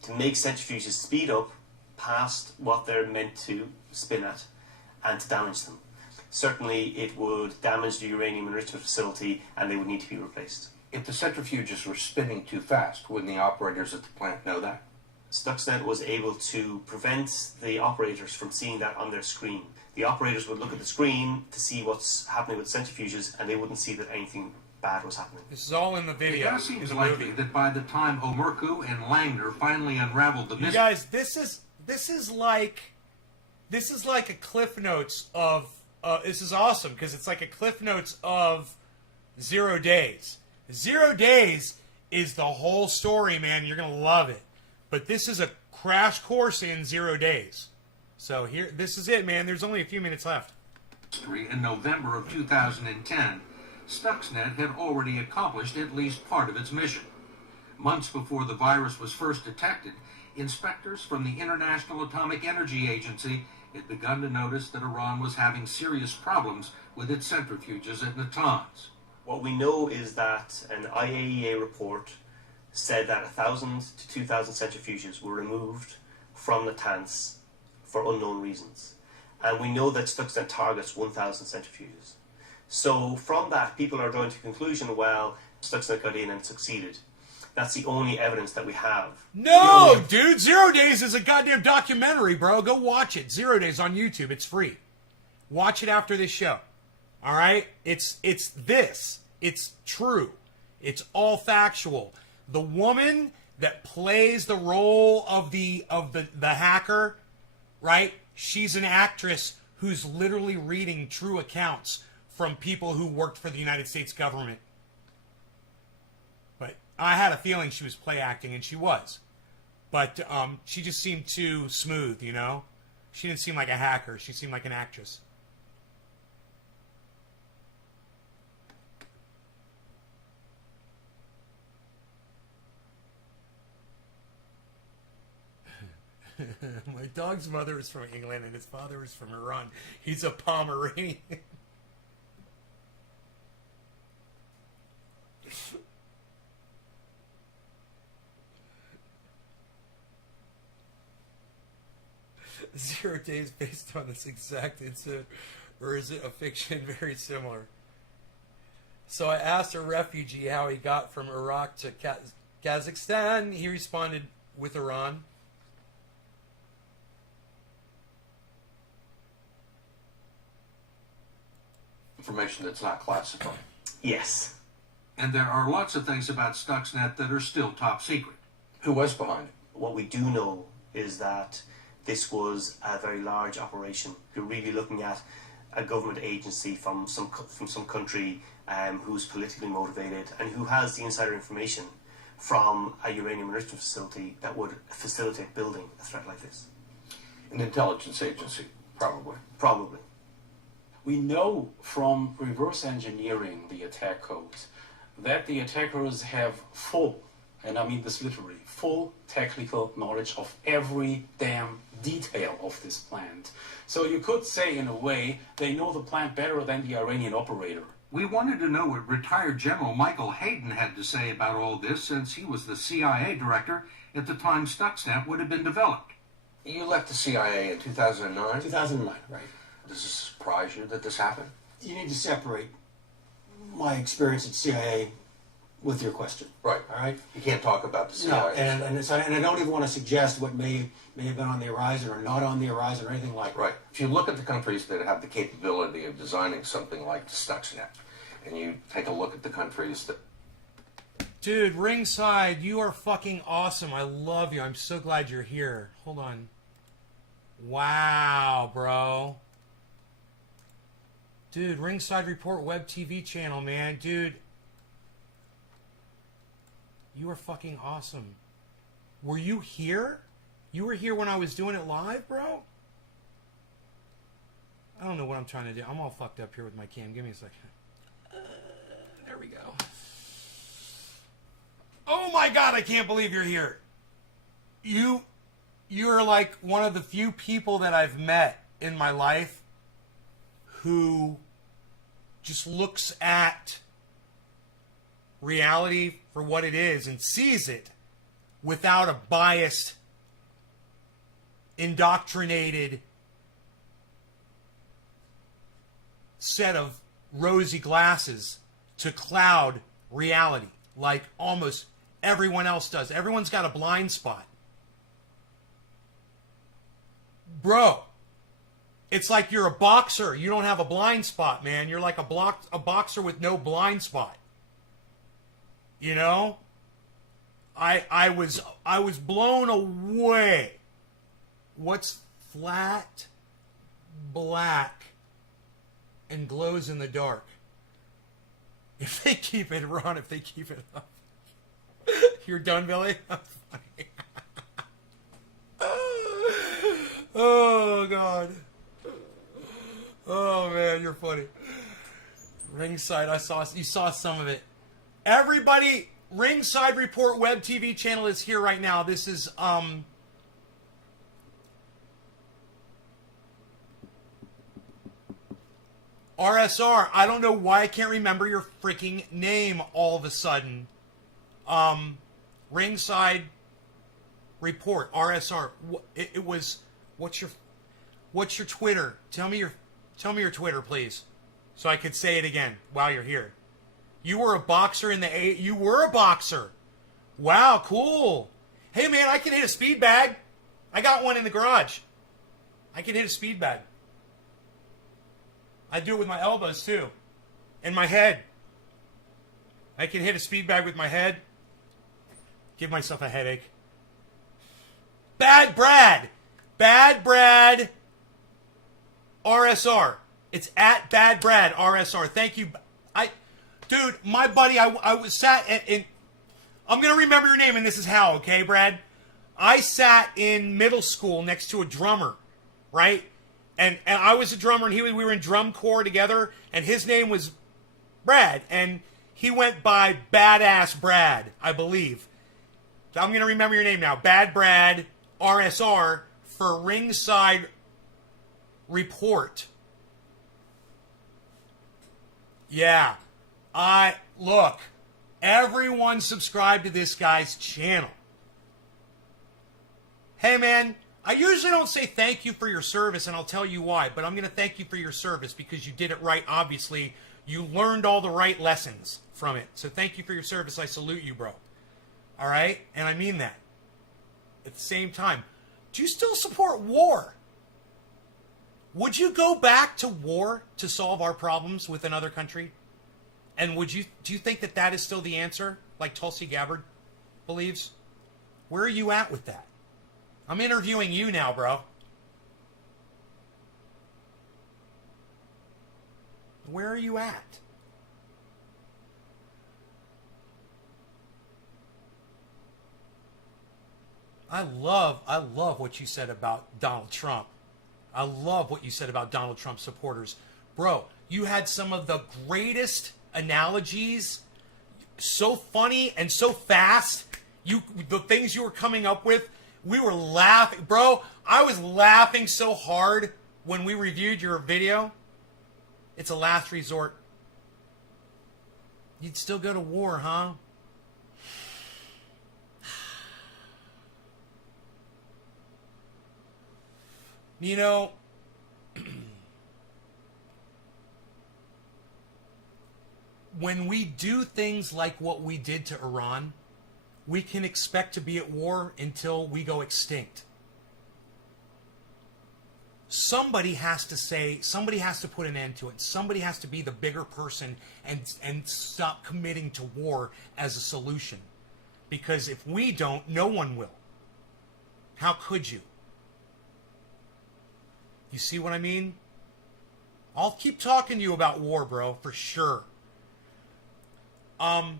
to make centrifuges speed up past what they're meant to spin at, and to damage them. Certainly it would damage the uranium enrichment facility and they would need to be replaced. If the centrifuges were spinning too fast, wouldn't the operators at the plant know that? Stuxnet was able to prevent the operators from seeing that on their screen. The operators would look at the screen to see what's happening with centrifuges and they wouldn't see that anything bad was happening. This is all in the video. It does seem likely that by the time Omerku and Langner finally unraveled the mystery... You guys, this is like a Cliff Notes of... this is awesome, because it's like a Cliff Notes of 0 Days. 0 Days is the whole story, man. You're going to love it. But this is a crash course in 0 Days. So here, this is it, man. There's only a few minutes left. In November of 2010, Stuxnet had already accomplished at least part of its mission. Months before the virus was first detected, inspectors from the International Atomic Energy Agency had begun to notice that Iran was having serious problems with its centrifuges at Natanz. What we know is that an IAEA report said that 1,000 to 2,000 centrifuges were removed from Natanz for unknown reasons. And we know that Stuxnet targets 1,000 centrifuges. So from that, people are drawing to the conclusion, well, Stuxnet got in and succeeded. That's the only evidence that we have. No, dude, 0 Days is a goddamn documentary, bro. Go watch it. 0 Days on YouTube. It's free. Watch it after this show. All right? It's this. It's true. It's all factual. The woman that plays the role of the hacker, right? She's an actress who's literally reading true accounts from people who worked for the United States government. But I had a feeling she was play acting, and she was. But she just seemed too smooth, you know? She didn't seem like a hacker. She seemed like an actress. My dog's mother is from England and his father is from Iran. He's a Pomeranian. Zero Days based on this exact incident, or is it a fiction very similar? So I asked a refugee how he got from Iraq to Kazakhstan. He responded with Iran. Information that's not classified. Yes. And there are lots of things about Stuxnet that are still top secret. Who was behind it? What we do know is that this was a very large operation. You're really looking at a government agency from some country who's politically motivated and who has the insider information from a uranium enrichment facility that would facilitate building a threat like this. An intelligence agency, probably. Probably. We know from reverse engineering the attack codes that the attackers have full, and I mean this literally, full technical knowledge of every damn detail of this plant. So you could say, in a way, they know the plant better than the Iranian operator. We wanted to know what retired General Michael Hayden had to say about all this, since he was the CIA director at the time Stuxnet would have been developed. You left the CIA in 2009? 2009, right. Does this surprise you that this happened? You need to separate my experience at CIA with your question. Right. All right. You can't talk about the CIA. No, and I don't even want to suggest what may have been on the horizon or not on the horizon or anything like that. Right. If you look at the countries that have the capability of designing something like Stuxnet, and you take a look at the countries that... Dude, Ringside, you are fucking awesome. I love you. I'm so glad you're here. Hold on. Wow, bro. Dude, Ringside Report Web TV channel, man. Dude. You are fucking awesome. Were you here? You were here when I was doing it live, bro? I don't know what I'm trying to do. I'm all fucked up here with my cam. Give me a second. There we go. Oh my God, I can't believe you're here. You're like one of the few people that I've met in my life who just looks at reality for what it is and sees it without a biased, indoctrinated set of rosy glasses to cloud reality like almost everyone else does. Everyone's got a blind spot. Bro, it's like you're a boxer. You don't have a blind spot, man. You're like a boxer with no blind spot. You know? I was blown away. What's flat, black, and glows in the dark? If they keep it, Ron, if they keep it up. You're done, Billy? Funny. Oh, God. Oh, man, you're funny. Ringside, you saw some of it. Everybody, Ringside Report Web TV channel is here right now. This is, RSR. I don't know why I can't remember your freaking name all of a sudden. Ringside Report, RSR. It was, what's your Twitter? Tell me your Twitter, please, so I could say it again while you're here. You were a boxer in the you were a boxer. Wow, cool. Hey man, I can hit a speed bag. I got one in the garage. I can hit a speed bag. I do it with my elbows too, and my head. I can hit a speed bag with my head. Give myself a headache. Bad Brad, RSR. It's at Bad Brad RSR. Thank you. Dude, my buddy, I was sat in. I'm gonna remember your name, and this is how, okay, Brad? I sat in middle school next to a drummer, right? And I was a drummer, and we were in drum corps together, and his name was Brad, and he went by Badass Brad, I believe. I'm going to remember your name now. Bad Brad, RSR, for Ringside Report. Yeah. Look, everyone subscribe to this guy's channel. Hey, man, I usually don't say thank you for your service, and I'll tell you why, but I'm going to thank you for your service because you did it right, obviously. You learned all the right lessons from it. So thank you for your service. I salute you, bro. All right? And I mean that. At the same time, do you still support war? Would you go back to war to solve our problems with another country? And do you think that is still the answer, like Tulsi Gabbard believes? Where are you at with that? I'm interviewing you now, bro. Where are you at? I love what you said about Donald Trump. I love what you said about Donald Trump supporters. Bro, you had some of the greatest analogies, so funny and so fast. The things you were coming up with, we were laughing. Bro, I was laughing so hard when we reviewed your video. It's a last resort. You'd still go to war, huh? You know, when we do things like what we did to Iran, we can expect to be at war until we go extinct. Somebody has to put an end to it. Somebody has to be the bigger person and stop committing to war as a solution. Because if we don't, no one will. How could you? You see what I mean? I'll keep talking to you about war, bro, for sure. I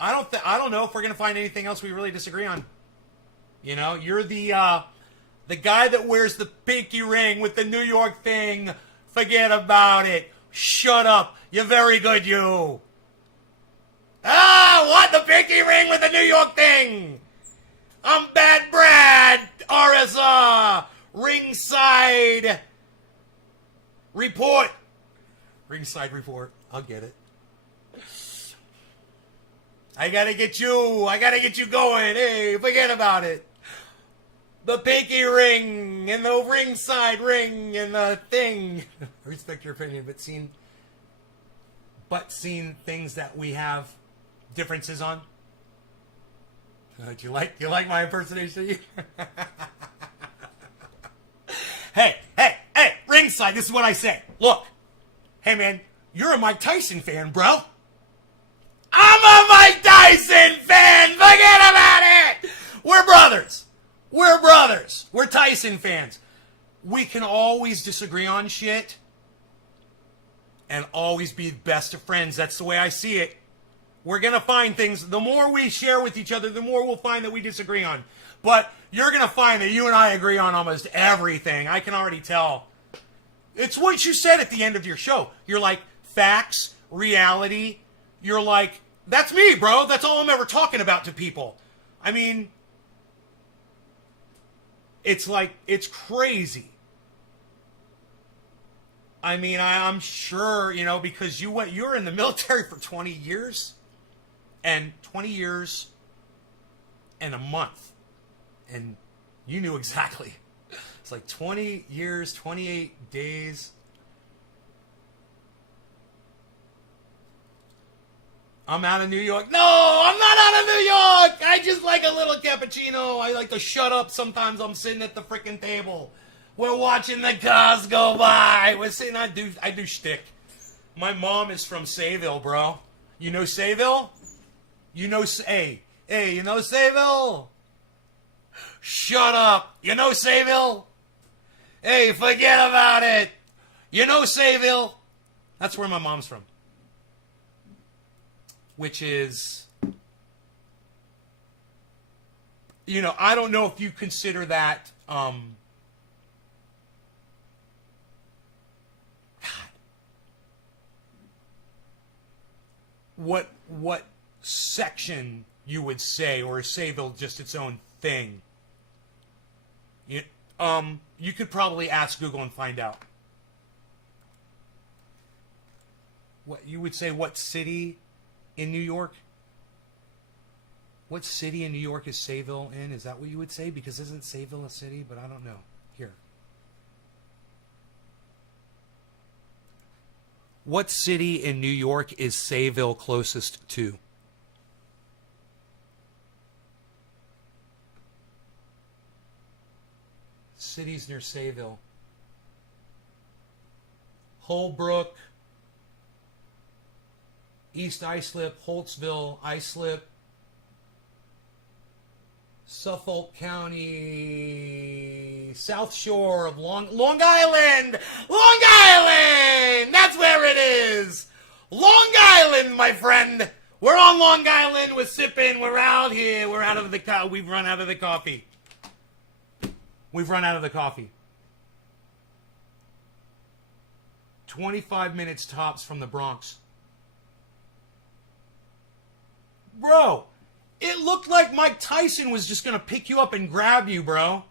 don't know if we're gonna find anything else we really disagree on. You know, you're the guy that wears the pinky ring with the New York thing. Forget about it. Shut up. You're very good, you. Ah, what? The pinky ring with the New York thing. I'm Bad Brad. RSR. Ringside report. Ringside report. I'll get it. I gotta get you going. Hey, forget about it. The pinky ring and the ringside ring and the thing. I respect your opinion, but seen things that we have differences on. Do you like my impersonation? Hey, ringside, this is what I say. Look, hey man, you're a Mike Tyson fan, bro. I'm a Mike Tyson fan! Forget about it! We're brothers. We're Tyson fans. We can always disagree on shit and always be best of friends. That's the way I see it. We're going to find things. The more we share with each other, the more we'll find that we disagree on. But you're going to find that you and I agree on almost everything. I can already tell. It's what you said at the end of your show. You're like, facts, reality. You're like, that's me, bro. That's all I'm ever talking about to people. I mean, it's like, it's crazy. I mean, I'm sure, you know, because you were in the military for 20 years. And 20 years and a month. And you knew exactly. It's like 20 years, 28 days. I'm out of New York. No, I'm not out of New York. I just like a little cappuccino. I like to shut up sometimes. I'm sitting at the freaking table. We're watching the cars go by. We're sitting, I do shtick. My mom is from Sayville, bro. You know Sayville? You know, hey, you know Sayville? Shut up. You know Sayville? Hey, forget about it. You know Sayville? That's where my mom's from. Which is, you know, I don't know if you consider that, what section you would say, or is Sayville just its own thing? You could probably ask Google and find out. What you would say? What city in New York? What city in New York is Sayville in? Is that what you would say? Because isn't Sayville a city? But I don't know. Here. What city in New York is Sayville closest to? Cities near Sayville. Holbrook, East Islip, Holtzville, Islip, Suffolk County, South Shore of Long Island! Long Island! That's where it is! Long Island, my friend! We're on Long Island, we're sipping, we're out here, we're out of the we've run out of the coffee. We've run out of the coffee. 25 minutes tops from the Bronx. Bro, it looked like Mike Tyson was just going to pick you up and grab you, bro.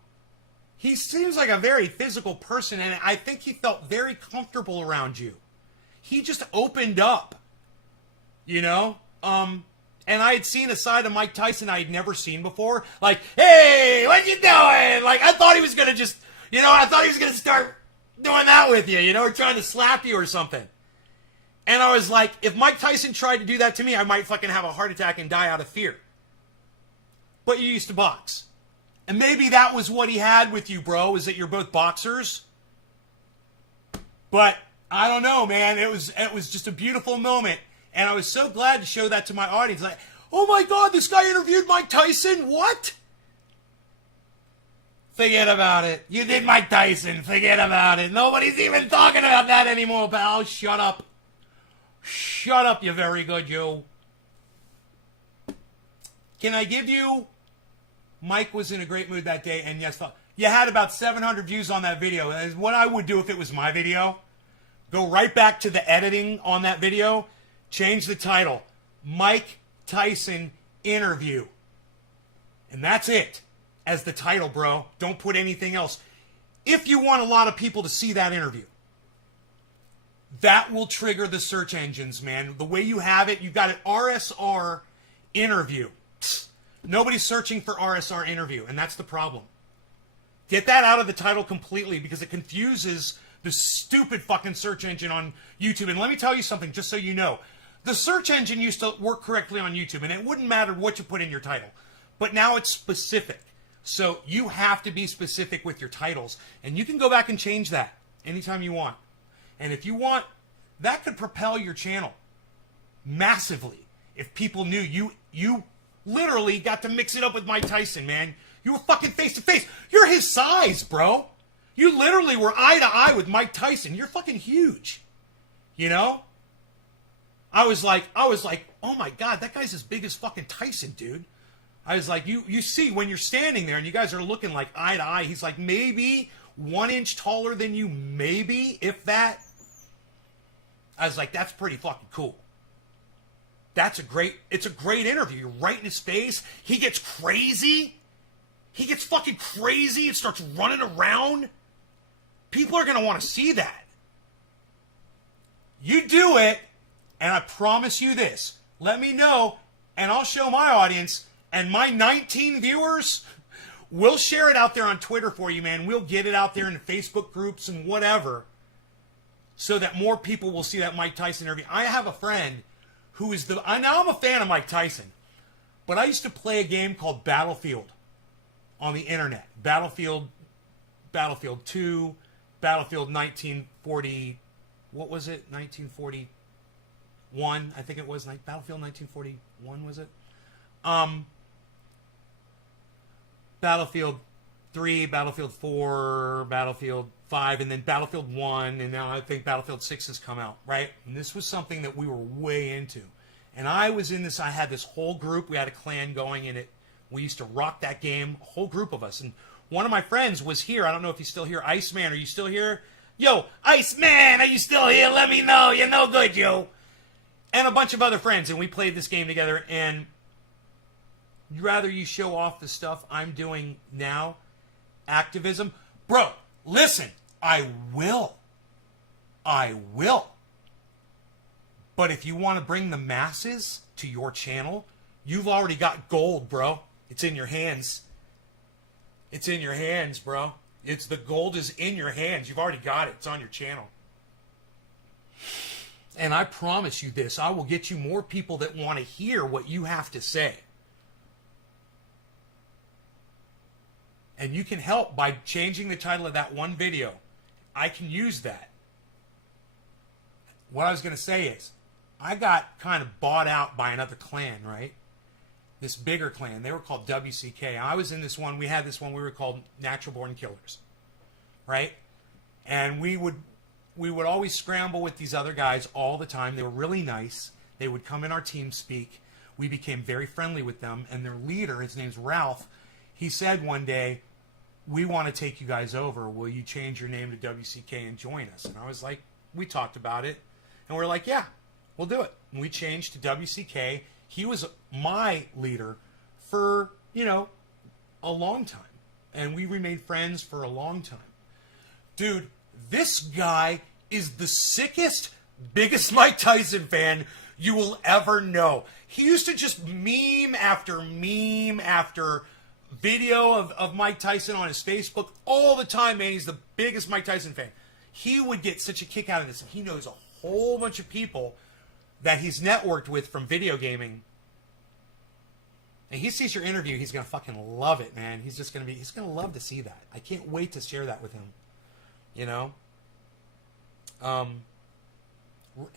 He seems like a very physical person, and I think he felt very comfortable around you. He just opened up, you know? And I had seen a side of Mike Tyson I had never seen before. Like, hey, what you doing? Like, I thought he was going to just, you know, I thought he was going to start doing that with you, you know, or trying to slap you or something. And I was like, if Mike Tyson tried to do that to me, I might fucking have a heart attack and die out of fear. But you used to box. And maybe that was what he had with you, bro, is that you're both boxers. But I don't know, man. It was just a beautiful moment. And I was so glad to show that to my audience. Like, oh my God, this guy interviewed Mike Tyson? What? Forget about it. You did Mike Tyson. Forget about it. Nobody's even talking about that anymore, pal. Shut up. Shut up, you very good, you. Can I give you... Mike was in a great mood that day, and yes, you had about 700 views on that video. And what I would do if it was my video, go right back to the editing on that video, change the title, Mike Tyson Interview. And that's it as the title, bro. Don't put anything else. If you want a lot of people to see that interview, that will trigger the search engines, man. The way you have it, you've got an RSR interview. Nobody's searching for RSR interview, and that's the problem. Get that out of the title completely because it confuses the stupid fucking search engine on YouTube. And let me tell you something, just so you know. The search engine used to work correctly on YouTube, and it wouldn't matter what you put in your title. But now it's specific. So you have to be specific with your titles. And you can go back and change that anytime you want. And if you want, that could propel your channel massively. If people knew you literally got to mix it up with Mike Tyson, man. You were fucking face to face. You're his size, bro. You literally were eye to eye with Mike Tyson. You're fucking huge. You know? I was like, oh my God, that guy's as big as fucking Tyson, dude. I was like, you see, when you're standing there and you guys are looking like eye to eye, he's like maybe 1 inch taller than you, maybe, if that. I was like, that's pretty fucking cool. It's a great interview. You're right in his face. He gets crazy. He gets fucking crazy and starts running around. People are going to want to see that. You do it, and I promise you this. Let me know, and I'll show my audience, and my 19 viewers, we'll share it out there on Twitter for you, man. We'll get it out there in the Facebook groups and whatever so that more people will see that Mike Tyson interview. I have a friend who is now I'm a fan of Mike Tyson, but I used to play a game called Battlefield on the internet. Battlefield 2, Battlefield 1940, what was it? 1941, I think it was. Battlefield 1941, was it? Battlefield 3, Battlefield 4, Battlefield 5, and then Battlefield 1, and now I think Battlefield 6 has come out, right? And this was something that we were way into. And I was in this, I had this whole group, we had a clan going in it. We used to rock that game, a whole group of us. And one of my friends was here, I don't know if he's still here. Iceman, are you still here? Yo, Iceman, are you still here? Let me know, you're no good, yo. And a bunch of other friends, and we played this game together, and rather you show off the stuff I'm doing now, activism. Bro, listen, I will. But if you want to bring the masses to your channel, you've already got gold, bro. It's in your hands. It's in your hands, bro. The gold is in your hands. You've already got it. It's on your channel. And I promise you this, I will get you more people that want to hear what you have to say. And you can help by changing the title of that one video. I can use that. What I was going to say is, I got kind of bought out by another clan, right? This bigger clan. They were called WCK. I was in this one. We had this one. We were called Natural Born Killers, right? And we would always scramble with these other guys all the time. They were really nice. They would come in our team speak. We became very friendly with them. And their leader, his name's Ralph, he said one day, we want to take you guys over. Will you change your name to WCK and join us? And I was like, we talked about it. And we're like, yeah, we'll do it. And we changed to WCK. He was my leader for, a long time. And we remained friends for a long time. Dude, this guy is the sickest, biggest Mike Tyson fan you will ever know. He used to just meme after video of Mike Tyson on his Facebook all the time, man. He's the biggest Mike Tyson fan. He would get such a kick out of this. He knows a whole bunch of people that he's networked with from video gaming. And he sees your interview, he's going to fucking love it, man. He's going to love to see that. I can't wait to share that with him. You know?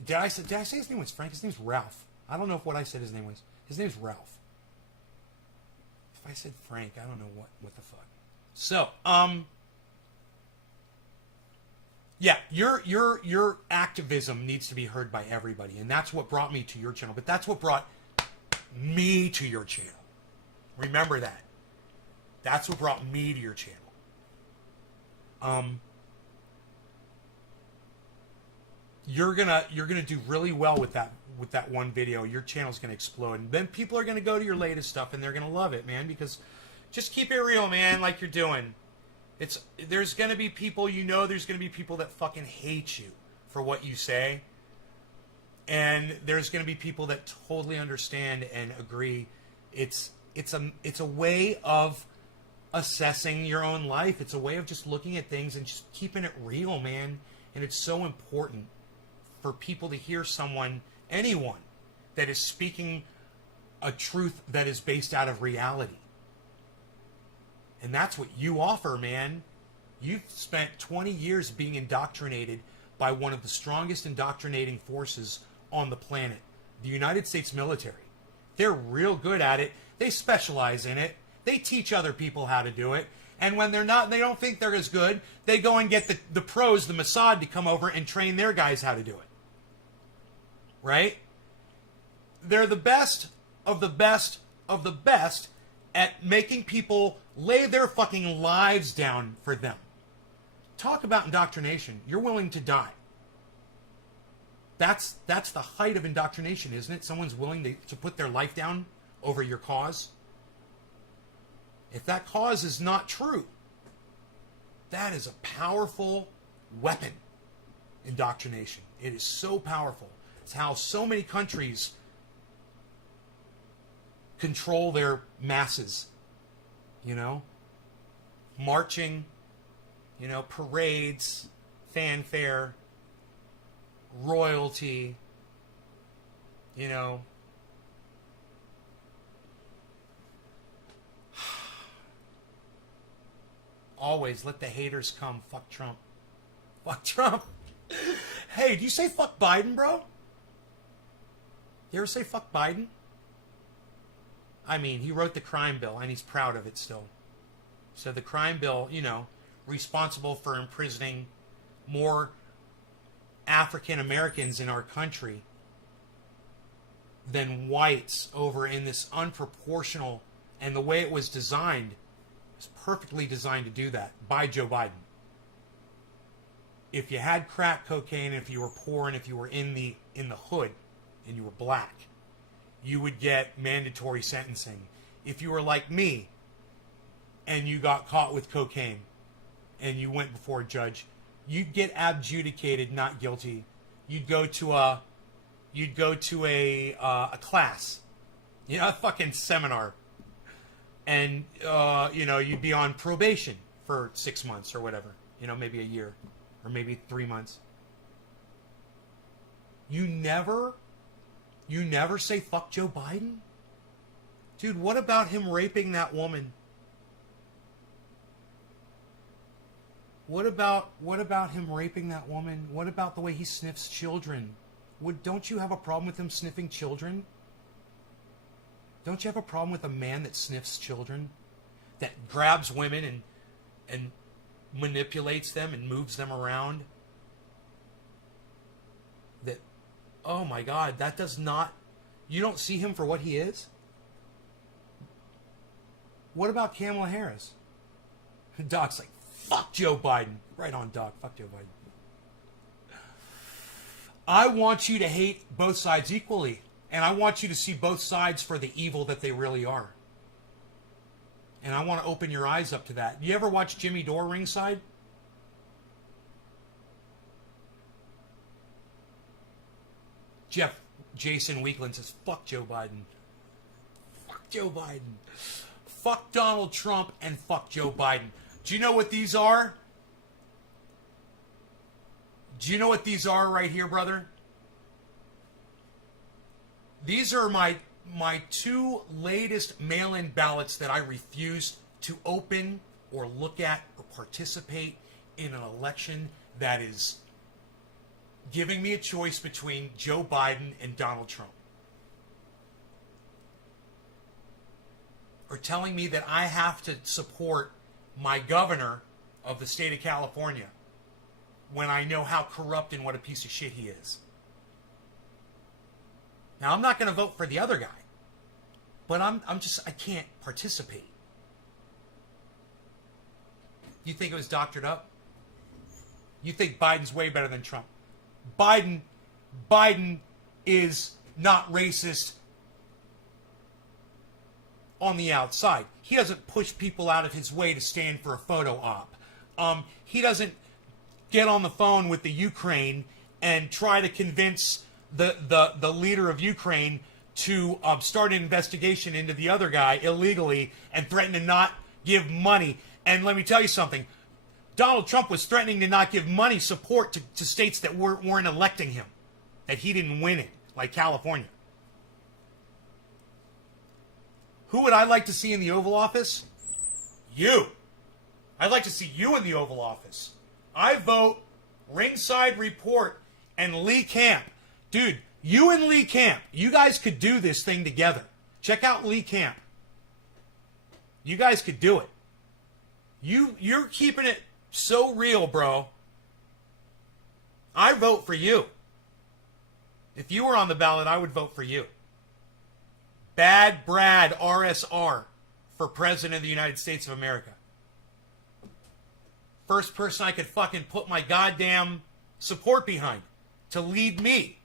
Did I say his name was Frank? His name's Ralph. I don't know what I said his name was. His name's Ralph. If I said Frank, I don't know what the fuck. So, yeah, your activism needs to be heard by everybody, and that's what brought me to your channel. But that's what brought me to your channel. Remember that. That's what brought me to your channel. You're gonna do really well with that one video. Your channel's gonna explode, and then people are gonna go to your latest stuff, and they're gonna love it, man. Because just keep it real, man, like you're doing. There's gonna be people, there's gonna be people that fucking hate you for what you say, and there's gonna be people that totally understand and agree. It's a way of assessing your own life. It's a way of just looking at things and just keeping it real, man. And it's so important for people to hear anyone that is speaking a truth that is based out of reality. And that's what you offer, man. You've spent 20 years being indoctrinated by one of the strongest indoctrinating forces on the planet, the United States military. They're real good at it. They specialize in it. They teach other people how to do it. And when they don't think they're as good, they go and get the pros, the Mossad, to come over and train their guys how to do it. Right? They're the best of the best of the best at making people lay their fucking lives down for them. Talk about indoctrination. You're willing to die. That's the height of indoctrination, isn't it? Someone's willing to put their life down over your cause. If that cause is not true, that is a powerful weapon. Indoctrination. It is so powerful. It's how so many countries control their masses. Marching, parades, fanfare, royalty, always let the haters come. Fuck Trump. Fuck Trump. Hey, do you say fuck Biden, bro? You ever say fuck Biden? I mean, he wrote the crime bill, and he's proud of it still. So the crime bill, responsible for imprisoning more African Americans in our country than whites over in this unproportional, and the way it was designed, was perfectly designed to do that by Joe Biden. If you had crack cocaine, if you were poor, and if you were in the hood, and you were black, you would get mandatory sentencing. If you were like me, and you got caught with cocaine, and you went before a judge, you'd get adjudicated not guilty. You'd go to a class, a fucking seminar, and you'd be on probation for 6 months or whatever, maybe a year, or maybe 3 months. You never say fuck Joe Biden? Dude, what about him raping that woman? What about him raping that woman? What about the way he sniffs children? Don't you have a problem with him sniffing children? Don't you have a problem with a man that sniffs children? That grabs women and manipulates them and moves them around? That, oh my God, that does not... You don't see him for what he is? What about Kamala Harris? Doc's like, fuck Joe Biden. Right on, Doc. Fuck Joe Biden. I want you to hate both sides equally. And I want you to see both sides for the evil that they really are. And I want to open your eyes up to that. You ever watch Jimmy Dore ringside? Jason Weekland says, fuck Joe Biden. Fuck Joe Biden. Fuck Donald Trump and fuck Joe Biden. Do you know what these are? Do you know what these are right here, brother? These are my two latest mail-in ballots that I refuse to open or look at or participate in an election that is giving me a choice between Joe Biden and Donald Trump. Or telling me that I have to support my governor of the state of California when I know how corrupt and what a piece of shit he is. Now, I'm not going to vote for the other guy, but I can't participate. You think it was doctored up? You think Biden's way better than Trump? Biden is not racist on the outside. He doesn't push people out of his way to stand for a photo op. He doesn't get on the phone with the Ukraine and try to convince the leader of Ukraine to start an investigation into the other guy illegally and threaten to not give money. And let me tell you something. Donald Trump was threatening to not give money support to states that weren't electing him, that he didn't win in, like California. Who would I like to see in the Oval Office? You. I'd like to see you in the Oval Office. I vote Ringside Report and Lee Camp. Dude, you and Lee Camp, you guys could do this thing together. Check out Lee Camp. You guys could do it. You're keeping it so real, bro. I vote for you. If you were on the ballot, I would vote for you. Bad Brad RSR for President of the United States of America. First person I could fucking put my goddamn support behind to lead me.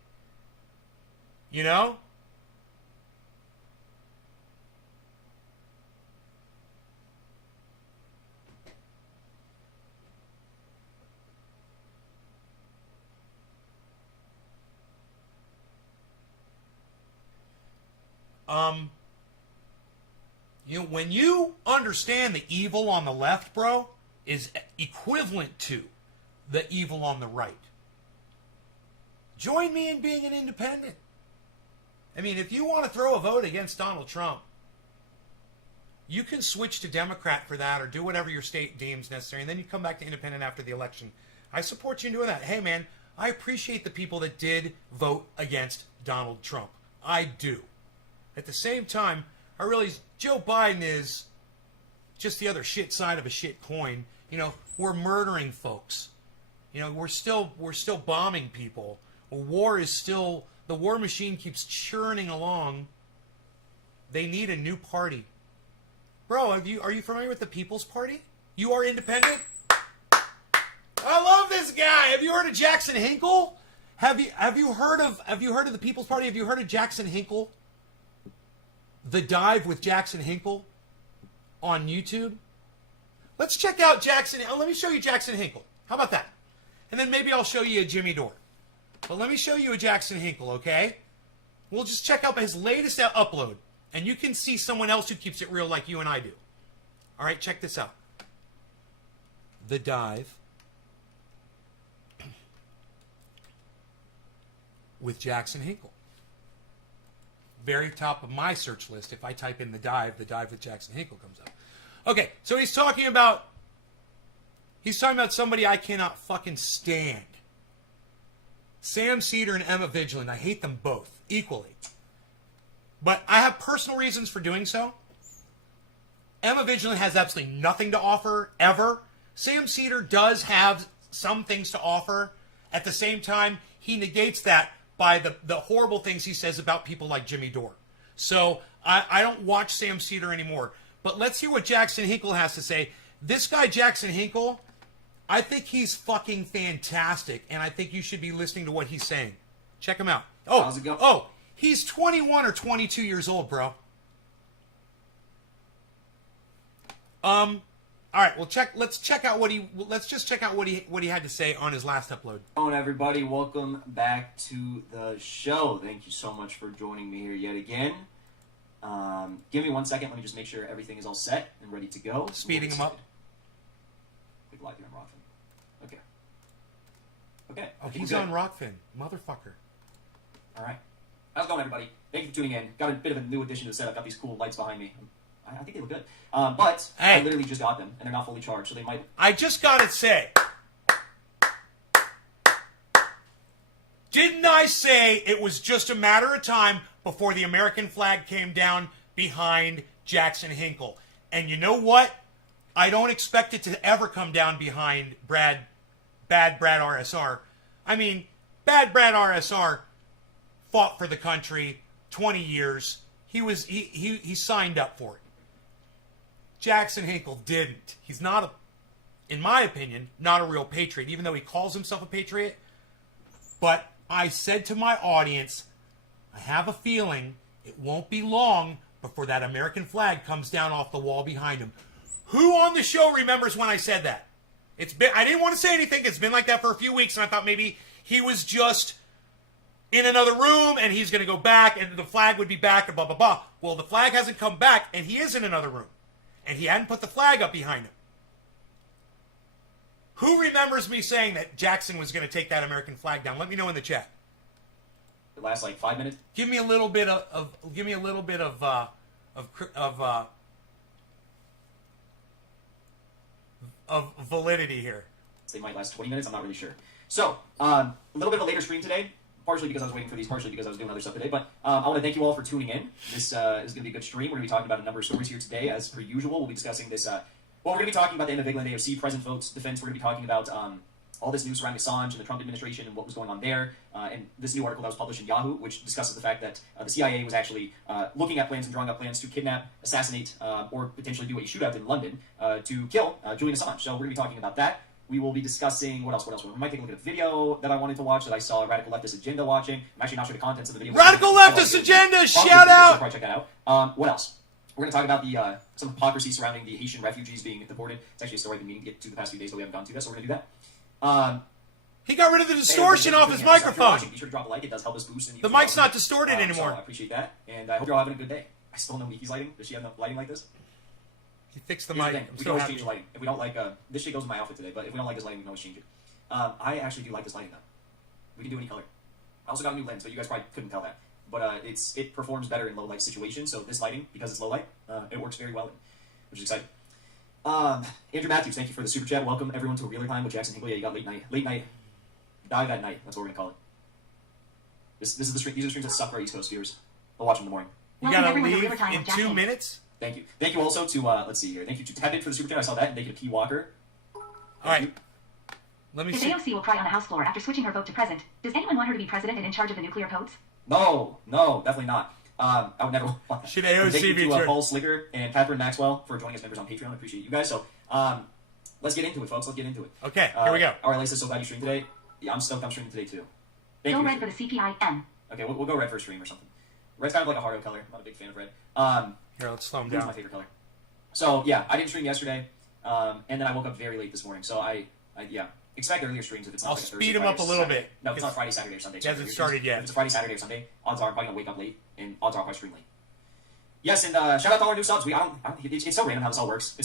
You know? When you understand the evil on the left, bro, is equivalent to the evil on the right. Join me in being an independent. I mean, if you want to throw a vote against Donald Trump, you can switch to Democrat for that or do whatever your state deems necessary, and then you come back to independent after the election. I support you in doing that. Hey, man, I appreciate the people that did vote against Donald Trump. I do. At the same time, I realize Joe Biden is just the other shit side of a shit coin. You know, we're murdering folks. You know, we're still bombing people. War is still, the war machine keeps churning along. They need a new party. Bro, are you familiar with the People's Party? You are independent? I love this guy. Have you heard of Jackson Hinkle? Have you heard of the People's Party? Have you heard of Jackson Hinkle? The Dive with Jackson Hinkle on YouTube. Let's check out Jackson. Let me show you Jackson Hinkle. How about that? And then maybe I'll show you a Jimmy Dore. But let me show you a Jackson Hinkle, okay? We'll just check out his latest upload. And you can see someone else who keeps it real like you and I do. All right, check this out. The Dive with Jackson Hinkle. Very top of my search list. If I type in The Dive with Jackson Hinkle comes up. Okay, so he's talking about somebody I cannot fucking stand. Sam Cedar and Emma Vigilant. I hate them both equally. But I have personal reasons for doing so. Emma Vigilant has absolutely nothing to offer, ever. Sam Cedar does have some things to offer. At the same time, he negates that by the horrible things he says about people like Jimmy Dore. So I don't watch Sam Cedar anymore. But let's hear what Jackson Hinkle has to say. This guy, Jackson Hinkle, I think he's fucking fantastic, and I think you should be listening to what he's saying. Check him out. Oh, how's it going? Oh, he's 21 or 22 years old, bro. All right, let's just check out what he had to say on his last upload. Hello, everybody. Welcome back to the show. Thank you so much for joining me here yet again. Give me 1 second. Let me just make sure everything is all set and ready to go. Speeding him up. Click like you're on Rockfin. Okay. Okay. Oh, he's on Rockfin, motherfucker. All right. How's it going, everybody? Thank you for tuning in. Got a bit of a new addition to the setup. Got these cool lights behind me. I think they look good. But hey. I literally just got them, and they're not fully charged, so they might... I just gotta say, didn't I say it was just a matter of time before the American flag came down behind Jackson Hinkle? And you know what? I don't expect it to ever come down behind Bad Brad RSR. I mean, Bad Brad RSR fought for the country 20 years. He signed up for it. Jackson Hinkle didn't. He's not in my opinion, not a real patriot, even though he calls himself a patriot. But I said to my audience, I have a feeling it won't be long before that American flag comes down off the wall behind him. Who on the show remembers when I said that? I didn't want to say anything. It's been like that for a few weeks, and I thought maybe he was just in another room and he's going to go back and the flag would be back and blah, blah, blah. Well, the flag hasn't come back and he is in another room. And he hadn't put the flag up behind him. Who remembers me saying that Jackson was going to take that American flag down? Let me know in the chat. It lasts like 5 minutes. Give me a little bit of validity here. They might last 20 minutes. I'm not really sure. So, a little bit of a later stream today. Partially because I was waiting for these, partially because I was doing other stuff today. But I want to thank you all for tuning in. This is going to be a good stream. We're going to be talking about a number of stories here today. As per usual, we'll be discussing this. Well, we're going to be talking about the end of England AOC, President Votes Defense. We're going to be talking about all this news surrounding Assange and the Trump administration and what was going on there. And this new article that was published in Yahoo, which discusses the fact that the CIA was actually looking at plans and drawing up plans to kidnap, assassinate, or potentially do a shootout in London to kill Julian Assange. So we're going to be talking about that. We will be discussing, what else? We might take a look at a video that I wanted to watch that I saw Radical Leftist Agenda watching. I'm actually not sure the contents of the video. Radical Leftist Agenda, shout out! Probably check that out. What else? We're going to talk about the some hypocrisy surrounding the Haitian refugees being deported. It's actually a story I've been meaning to get to the past few days, but we haven't gotten to that, so we're going to do that. He got rid of the distortion off his microphone. Be sure to drop a like. It does help us boost. The mic's not distorted anymore. So I appreciate that, and I hope you're all having a good day. I still know Miki's lighting. Does she have no lighting like this? He fixed the Here's mic. The thing. We can always change the lighting. If we don't like, this shit goes in my outfit today, but if we don't like this lighting, we can always change it. I actually do like this lighting though. We can do any color. I also got a new lens, but you guys probably couldn't tell that. But it performs better in low light situations. So this lighting, because it's low light, it works very well, which is exciting. Andrew Matthews, thank you for the super chat. Welcome everyone to a Realer Time with Jackson Hinkle. Yeah, you got late night dive at night. That's what we're gonna call it. This is the stream. These are the streams that suck for our East Coast viewers. I'll watch them in the morning. You gotta leave in 2 minutes. Thank you. Thank you also to let's see here. Thank you to Tevin for the super chat. I saw that. And thank you to Key Walker. All right. Let me see. If AOC will cry on the House floor after switching her vote to president, does anyone want her to be president and in charge of the nuclear codes? No, definitely not. I would never want that. Should AOC thank you be to Paul Slicker and Catherine Maxwell for joining us members on Patreon. I appreciate you guys. So let's get into it, folks. Let's get into it. Okay, here we go. All right, Lisa, so glad you streamed today. Yeah, I'm stoked I'm streaming today too. Go red for the CPIM. Okay, we'll go red for a stream or something. Red's kind of like a hardo color. I'm not a big fan of red. Here, let's slow him Blue's down. my favorite color. So yeah, I didn't stream yesterday, and then I woke up very late this morning. So I expect earlier streams if it's not I'll like a speed Thursday, him up a Friday, little Saturday. bit. No, it's not Friday, Saturday, or Sunday. It hasn't started yet. If it's Friday, Saturday, or Sunday, odds are I'm probably gonna wake up late, and odds are I'll probably stream late. Yes, and shout out to all our new subs. It's so random how this all works.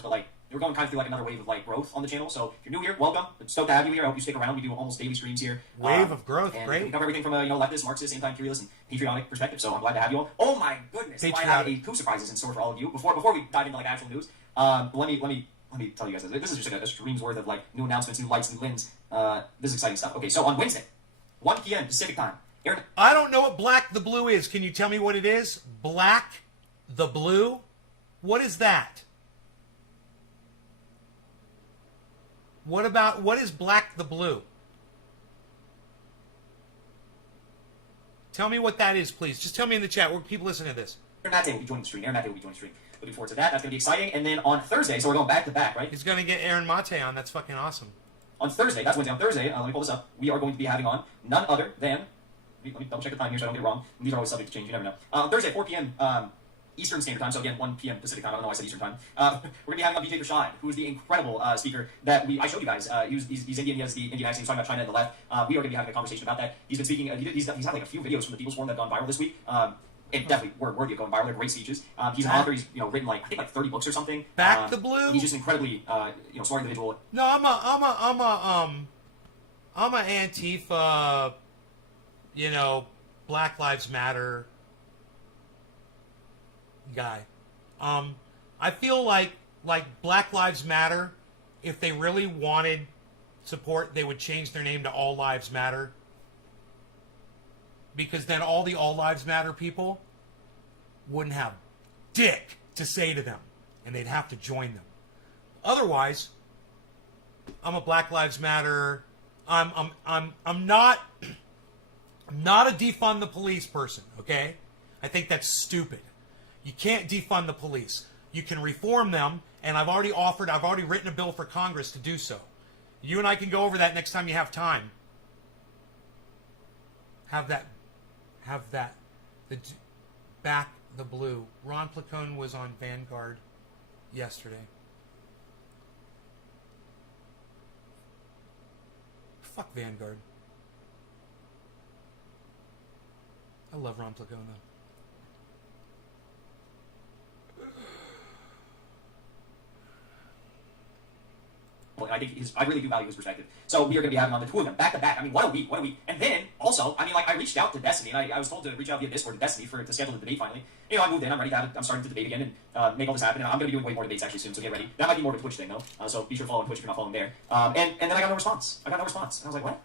But like we're going kind of through like another wave of like growth on the channel. So if you're new here, welcome. It's stoked to have you here. I hope you stick around. We do almost daily streams here. Wave of growth, and great. We cover everything from a leftist, Marxist, anti-imperialist, and patriotic perspective. So I'm glad to have you all. Oh my goodness! I have two surprises in store for all of you. Before we dive into like actual news, let me tell you guys this is just like a stream's worth of like new announcements, new lights, new lens. This is exciting stuff. Okay, so on Wednesday, 1 p.m. Pacific time. Aaron, I don't know what Black the Blue is. Can you tell me what it is? Black the Blue? What is that? What is Black the Blue? Tell me what that is, please. Just tell me in the chat. Where people listening to this. Aaron Mate will be joining the stream. Looking forward to that. That's going to be exciting. And then on Thursday, so we're going back to back, right? He's going to get Aaron Mate on. That's fucking awesome. On Thursday, that's Wednesday. On Thursday, let me pull this up. We are going to be having on none other than... Let me double check the time here so I don't get it wrong. These are always subject to change. You never know. On Thursday, 4 p.m. Eastern Standard Time, so again, 1 p.m. Pacific Time. I don't know why I said Eastern Time. We're going to be having on BJ Rashad, who is the incredible speaker that I showed you guys. He's Indian. He has the Indian accent. He's talking about China and the left. We are going to be having a conversation about that. He's been speaking. He's had like a few videos from the People's Forum that have gone viral this week. And definitely worthy of going viral. They're great speeches. He's an author. He's written like I think like 30 books or something. Back the Blue. He's just an incredibly smart individual. No, I'm a Antifa, Black Lives Matter guy. I feel like Black Lives Matter, if they really wanted support, they would change their name to All Lives Matter. Because then all the All Lives Matter people wouldn't have dick to say to them, and they'd have to join them. Otherwise, I'm a Black Lives Matter. I'm not a defund the police person, okay? I think that's stupid. You can't defund the police. You can reform them, and I've already written a bill for Congress to do so. You and I can go over that next time you have time. Have that. Back the blue. Ron Placone was on Vanguard yesterday. Fuck Vanguard. I love Ron Placone though. I really do value his perspective. So we are going to be having on the two of them back to back. I mean, what a week. And then also, I mean, like I reached out to Destiny, and I was told to reach out via Discord to Destiny to schedule the debate finally. You know, I moved in. I'm ready to have it. I'm starting to debate again and make all this happen. And I'm going to be doing way more debates actually soon. So get ready. That might be more of a Twitch thing though. So be sure to follow on Twitch if you're not following there. And then I got no response. And I was like, what?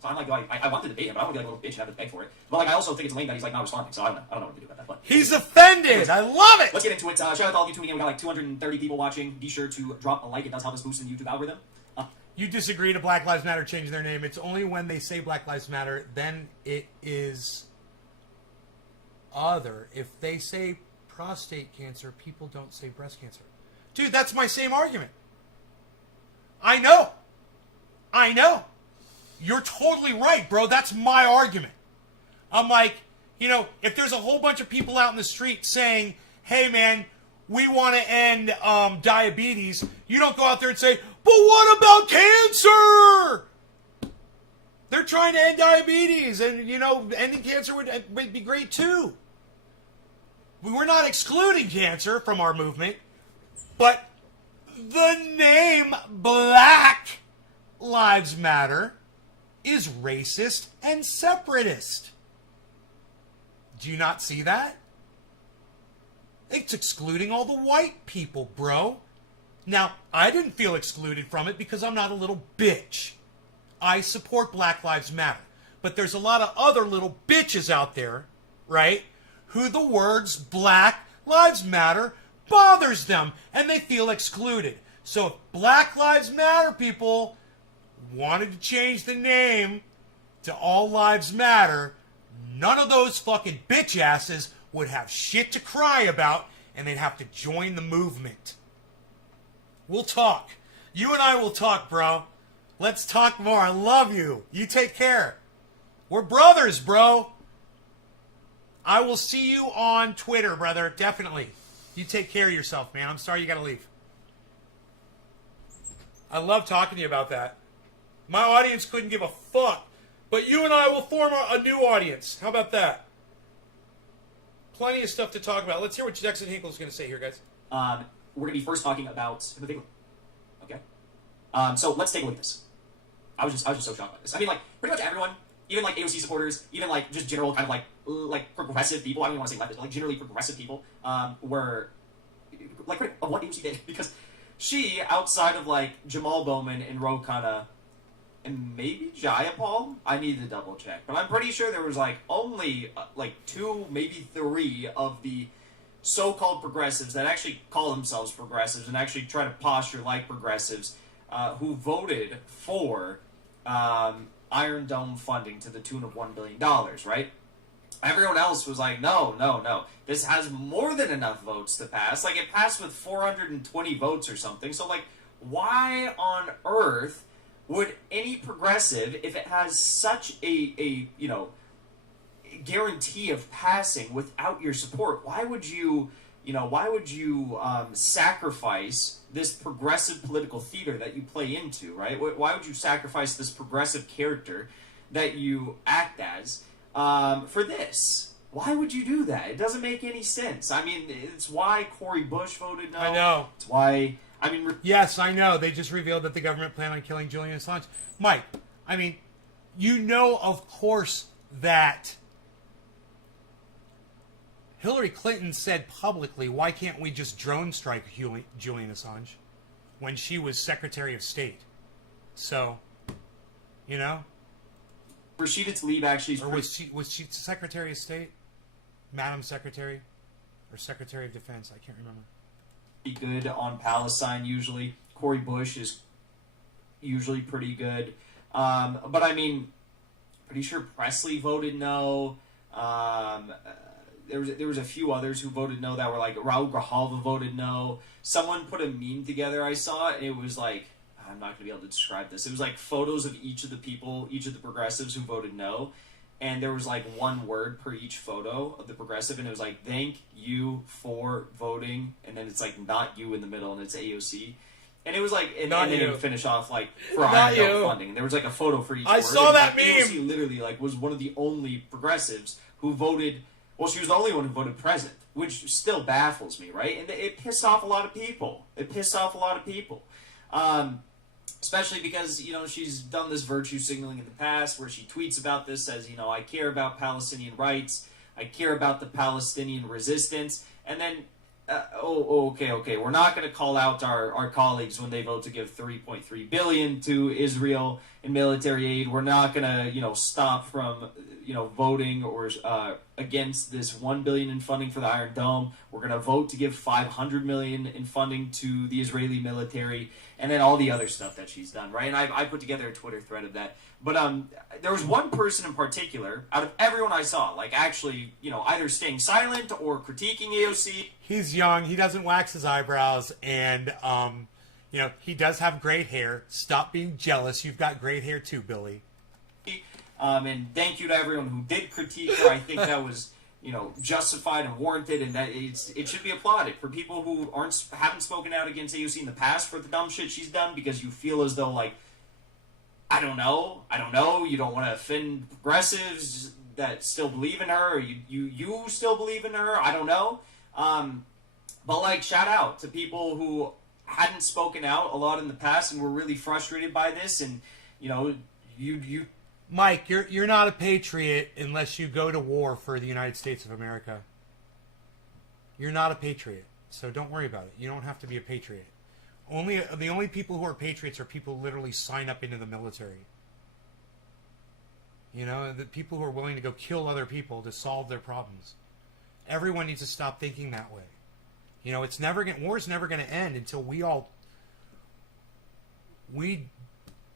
So I'm like, I want to debate him, but I don't want to be like a little bitch and have to beg for it. But like, I also think it's lame that he's like not responding. So I don't know what to do about that. But he's offended. I love it. Let's get into it. Shout out to all of you tuning in. We got like 230 people watching. Be sure to drop a like. It does help us boost in the YouTube algorithm. You disagree to Black Lives Matter changing their name. It's only when they say Black Lives Matter, then it is other. If they say prostate cancer, people don't say breast cancer. Dude, that's my same argument. I know. You're totally right, bro. That's my argument. I'm like, you know, if there's a whole bunch of people out in the street saying, hey, man, we want to end diabetes, you don't go out there and say, but what about cancer? They're trying to end diabetes, and, you know, ending cancer would be great, too. We're not excluding cancer from our movement, but the name Black Lives Matter is racist and separatist. Do you not see that? It's excluding all the white people, bro. Now, I didn't feel excluded from it because I'm not a little bitch. I support Black Lives Matter. But there's a lot of other little bitches out there, right, who the words Black Lives Matter bothers them, and they feel excluded. So if Black Lives Matter people wanted to change the name to All Lives Matter, none of those fucking bitch asses would have shit to cry about, and they'd have to join the movement. We'll talk. You and I will talk, bro. Let's talk more. I love you. You take care. We're brothers, bro. I will see you on Twitter, brother. Definitely. You take care of yourself, man. I'm sorry you gotta leave. I love talking to you about that. My audience couldn't give a fuck. But you and I will form a new audience. How about that? Plenty of stuff to talk about. Let's hear what Jackson Hinkle is going to say here, guys. We're going to be first talking about hypothyroid. Okay? So let's take a look at this. I was just so shocked by this. I mean, like, pretty much everyone, even like AOC supporters, even like just general kind of like progressive people, I don't even want to say leftist, but like generally progressive people, were like critical of what AOC did. Because she, outside of like Jamal Bowman and Ro Khanna, and maybe Jayapal, I need to double check, but I'm pretty sure there was like only like 2, maybe 3 of the so-called progressives that actually call themselves progressives and actually try to posture like progressives who voted for Iron Dome funding to the tune of $1 billion, right? Everyone else was like, no. This has more than enough votes to pass. Like, it passed with 420 votes or something. So, like, why on earth would any progressive, if it has such a you know, guarantee of passing without your support, why would you sacrifice this progressive political theater that you play into, right? Why would you sacrifice this progressive character that you act as for this? Why would you do that? It doesn't make any sense. I mean, it's why Cory Bush voted no. I know. It's why... I mean, yes, I know. They just revealed that the government planned on killing Julian Assange. Mike, I mean, you know, of course, that Hillary Clinton said publicly, why can't we just drone strike Julian Assange when she was Secretary of State? So, you know? Rashida Tlaib actually... Or was she Secretary of State? Madam Secretary? Or Secretary of Defense? I can't remember. Good on Palestine usually. Cori Bush is usually pretty good. But I mean, pretty sure Presley voted no. There was a few others who voted no that were like Raul Grijalva voted no. Someone put a meme together I saw, and it was like, I'm not going to be able to describe this. It was like photos of each of the people, each of the progressives who voted no. And there was like one word per each photo of the progressive, and it was like, thank you for voting, and then it's like not you in the middle, and it's AOC. And it was like, and then it would finish off like for Iron Dome funding. And there was like a photo for each word. I saw that meme! AOC literally like was one of the only progressives who voted, well, she was the only one who voted present, which still baffles me, right? And it pissed off a lot of people. Especially because, you know, she's done this virtue signaling in the past where she tweets about this, says, you know, I care about Palestinian rights, I care about the Palestinian resistance, and then, okay, we're not going to call out our colleagues when they vote to give $3.3 billion to Israel in military aid. We're not going to, you know, stop from, you know, voting or against this $1 billion in funding for the Iron Dome. We're going to vote to give $500 million in funding to the Israeli military, and then all the other stuff that she's done, right? And I put together a Twitter thread of that. But there was one person in particular, out of everyone I saw, like actually, you know, either staying silent or critiquing AOC. He's young. He doesn't wax his eyebrows, and you know, he does have great hair. Stop being jealous. You've got great hair too, Billy. And thank you to everyone who did critique her. I think that was, you know, justified and warranted, and that it should be applauded for people who haven't spoken out against AOC in the past for the dumb shit she's done, because you feel as though, like, I don't know, you don't want to offend progressives that still believe in her, or you still believe in her, I don't know. But like, shout out to people who hadn't spoken out a lot in the past and were really frustrated by this, and you know, you Mike, you're not a patriot unless you go to war for the United States of America. You're not a patriot, so don't worry about it. You don't have to be a patriot. The only people who are patriots are people who literally sign up into the military. You know, the people who are willing to go kill other people to solve their problems. Everyone needs to stop thinking that way. You know, war's never going to end until we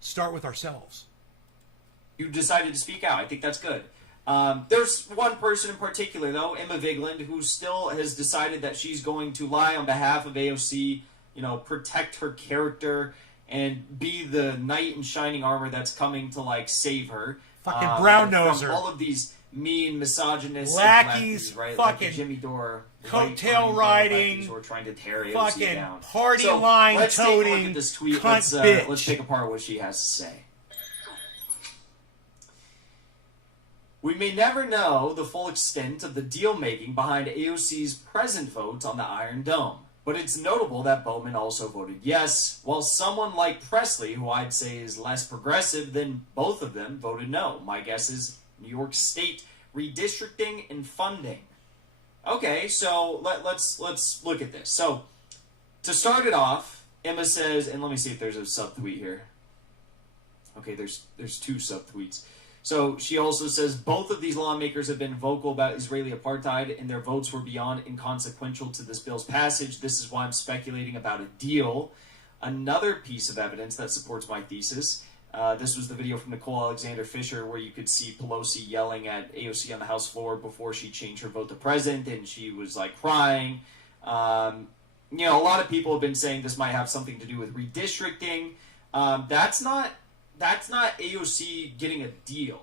start with ourselves. You decided to speak out. I think that's good. There's one person in particular, though, Emma Vigeland, who still has decided that she's going to lie on behalf of AOC, you know, protect her character, and be the knight in shining armor that's coming to, like, save her. Fucking brown-noser. From all of these mean, misogynist lackeys, right? Fucking like Jimmy Dore, coattail riding, who are trying to tear AOC fucking down. party So, line let's take a look toting at this tweet. cunt Let's take apart what she has to say. We may never know the full extent of the deal-making behind AOC's present vote on the Iron Dome, but it's notable that Bowman also voted yes, while someone like Presley, who I'd say is less progressive than both of them, voted no. My guess is New York State redistricting and funding. Okay, so let's look at this. So, to start it off, Emma says, and let me see if there's a subtweet here. Okay, there's two subtweets. So she also says both of these lawmakers have been vocal about Israeli apartheid, and their votes were beyond inconsequential to this bill's passage. This is why I'm speculating about a deal. Another piece of evidence that supports my thesis. This was the video from Nicole Alexander Fisher where you could see Pelosi yelling at AOC on the House floor before she changed her vote to present, and she was like crying. You know, a lot of people have been saying this might have something to do with redistricting. That's not AOC getting a deal.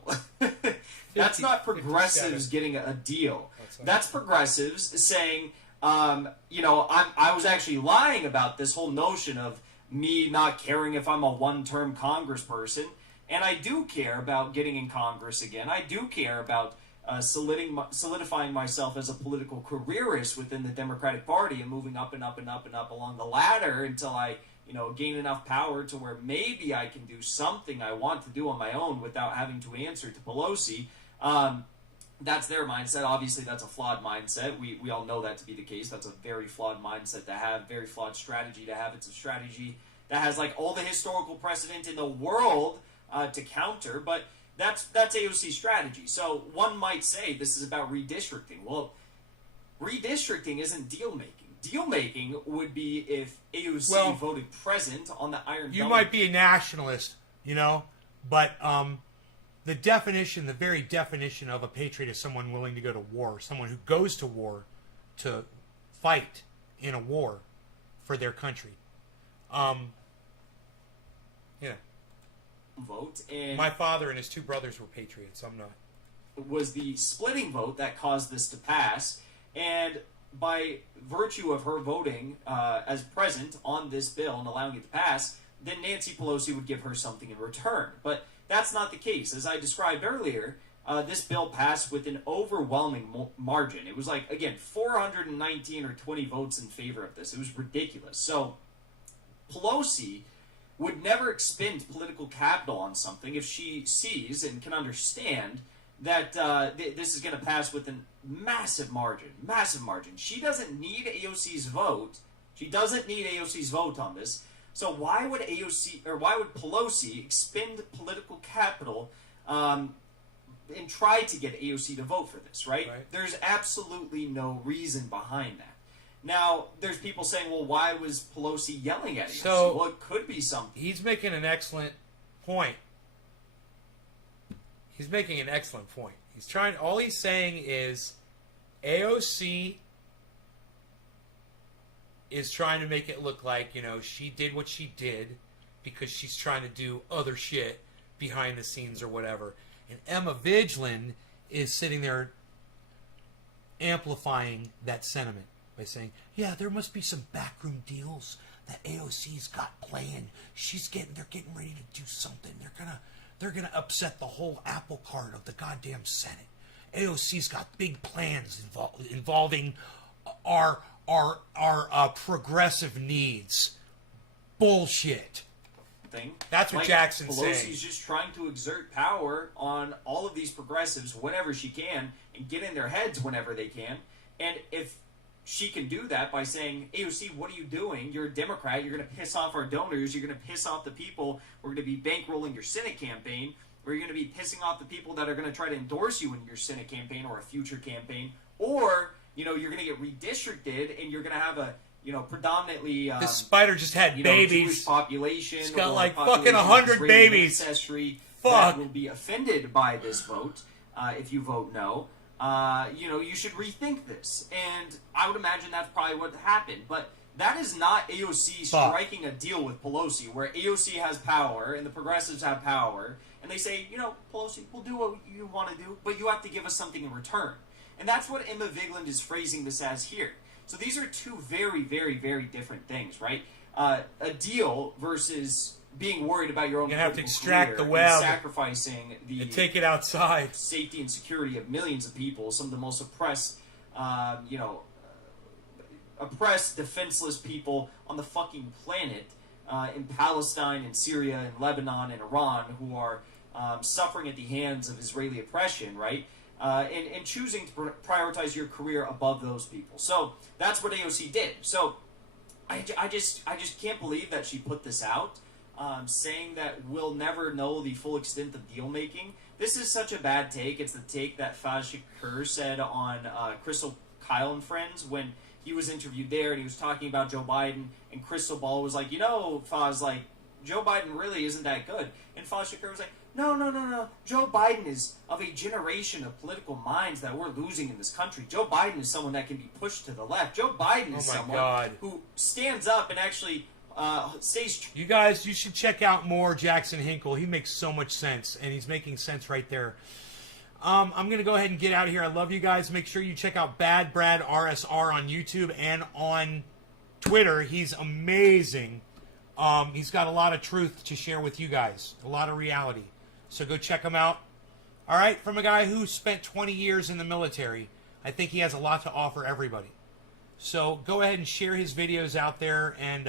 That's not progressives getting a deal. That's progressives saying, you know, I was actually lying about this whole notion of me not caring if I'm a one-term congressperson, and I do care about getting in Congress again. I do care about solidifying myself as a political careerist within the Democratic Party and moving up and up and up and up along the ladder until I, you know, gain enough power to where maybe I can do something I want to do on my own without having to answer to Pelosi. That's their mindset. Obviously, that's a flawed mindset. We all know that to be the case. That's a very flawed mindset to have, very flawed strategy to have. It's a strategy that has like all the historical precedent in the world to counter, but that's AOC's strategy. So one might say this is about redistricting. Well, redistricting isn't deal-making. Deal-making would be if AOC voted present on the Iron Dome. You might be a nationalist, but the very definition of a patriot is someone willing to go to war, someone who goes to war to fight in a war for their country. Yeah. Vote, and my father and his two brothers were patriots. I'm not. Was the splitting vote that caused this to pass, and by virtue of her voting as present on this bill and allowing it to pass, then Nancy Pelosi would give her something in return. But that's not the case. As I described earlier, this bill passed with an overwhelming margin. It was like, again, 419 or 20 votes in favor of this. It was ridiculous. So Pelosi would never expend political capital on something if she sees and can understand that this is going to pass with a massive margin. Massive margin. She doesn't need AOC's vote. She doesn't need AOC's vote on this. So why would Pelosi expend political capital and try to get AOC to vote for this, right? There's absolutely no reason behind that. Now, there's people saying, well, why was Pelosi yelling at AOC? So, well, it could be something. He's making an excellent point. All he's saying is AOC is trying to make it look like, she did what she did because she's trying to do other shit behind the scenes or whatever. And Emma Vigeland is sitting there amplifying that sentiment by saying, yeah, there must be some backroom deals that AOC's got playing. They're getting ready to do something. They're gonna upset the whole apple cart of the goddamn Senate. AOC's got big plans involving our progressive needs. Bullshit. That's what Jackson's saying. Pelosi's just trying to exert power on all of these progressives whenever she can and get in their heads whenever they can. And if she can do that by saying, AOC, what are you doing? You're a Democrat. You're going to piss off our donors. You're going to piss off the people. We're going to be bankrolling your Senate campaign. Or you're going to be pissing off the people that are going to try to endorse you in your Senate campaign or a future campaign. Or, you're going to get redistricted and you're going to have a, predominantly... this spider just had babies. Jewish population. It's got or like fucking 100 babies. Ancestry Fuck. That will be offended by this vote if you vote no. You should rethink this. And I would imagine that's probably what happened. But that is not AOC striking a deal with Pelosi, where AOC has power and the progressives have power, and they say, Pelosi, we'll do what you want to do, but you have to give us something in return. And that's what Emma Vigeland is phrasing this as here. So these are two very, very, very different things, right? A deal versus being worried about your own political career. You have to extract the web, sacrificing the and take it outside, safety and security of millions of people, some of the most oppressed, oppressed, defenseless people on the fucking planet, in Palestine, in Syria, in Lebanon, and Iran, who are suffering at the hands of Israeli oppression, right? And choosing to prioritize your career above those people. So that's what AOC did. So I just can't believe that she put this out, saying that we'll never know the full extent of deal making. This is such a bad take. It's the take that Faz Shakur said on Crystal Kyle and Friends when he was interviewed there, and he was talking about Joe Biden, and Crystal Ball was like, Faz, like, Joe Biden really isn't that good. And Faz Shakur was like, no. Joe Biden is of a generation of political minds that we're losing in this country. Joe Biden is someone that can be pushed to the left. Joe Biden is someone who stands up and actually stays... You guys, you should check out more Jackson Hinkle. He makes so much sense, and he's making sense right there. I'm going to go ahead and get out of here. I love you guys. Make sure you check out Bad Brad RSR on YouTube and on Twitter. He's amazing. He's got a lot of truth to share with you guys, a lot of reality. So go check him out. All right, from a guy who spent 20 years in the military, I think he has a lot to offer everybody. So go ahead and share his videos out there, and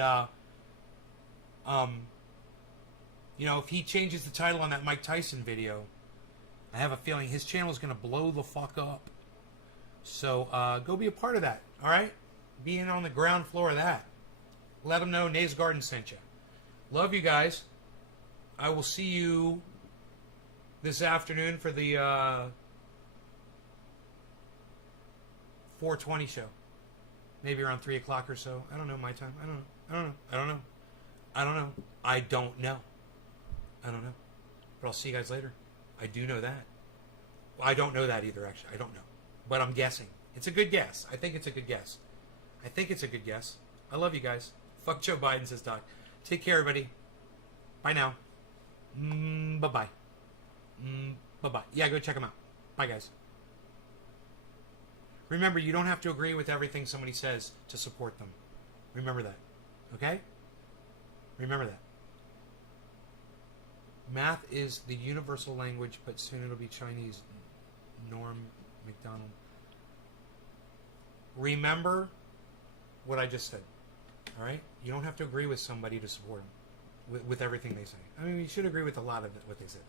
if he changes the title on that Mike Tyson video, I have a feeling his channel is going to blow the fuck up. So go be a part of that, all right? Be in on the ground floor of that. Let them know Nays Garden sent you. Love you guys. I will see you this afternoon for the 4:20 show. Maybe around 3 o'clock or so. I don't know my time. I don't know. But I'll see you guys later. I do know that. Well, I don't know that either, actually. I don't know. But I'm guessing. It's a good guess. I think it's a good guess. I love you guys. Fuck Joe Biden, says Doc. Take care, everybody. Bye now. Bye-bye. Bye-bye. Yeah, go check them out. Bye, guys. Remember, you don't have to agree with everything somebody says to support them. Remember that. Okay? Remember that. Math is the universal language, but soon it'll be Chinese. Norm McDonald. Remember what I just said. All right? You don't have to agree with somebody to support them with everything they say. I mean, you should agree with a lot of what they say.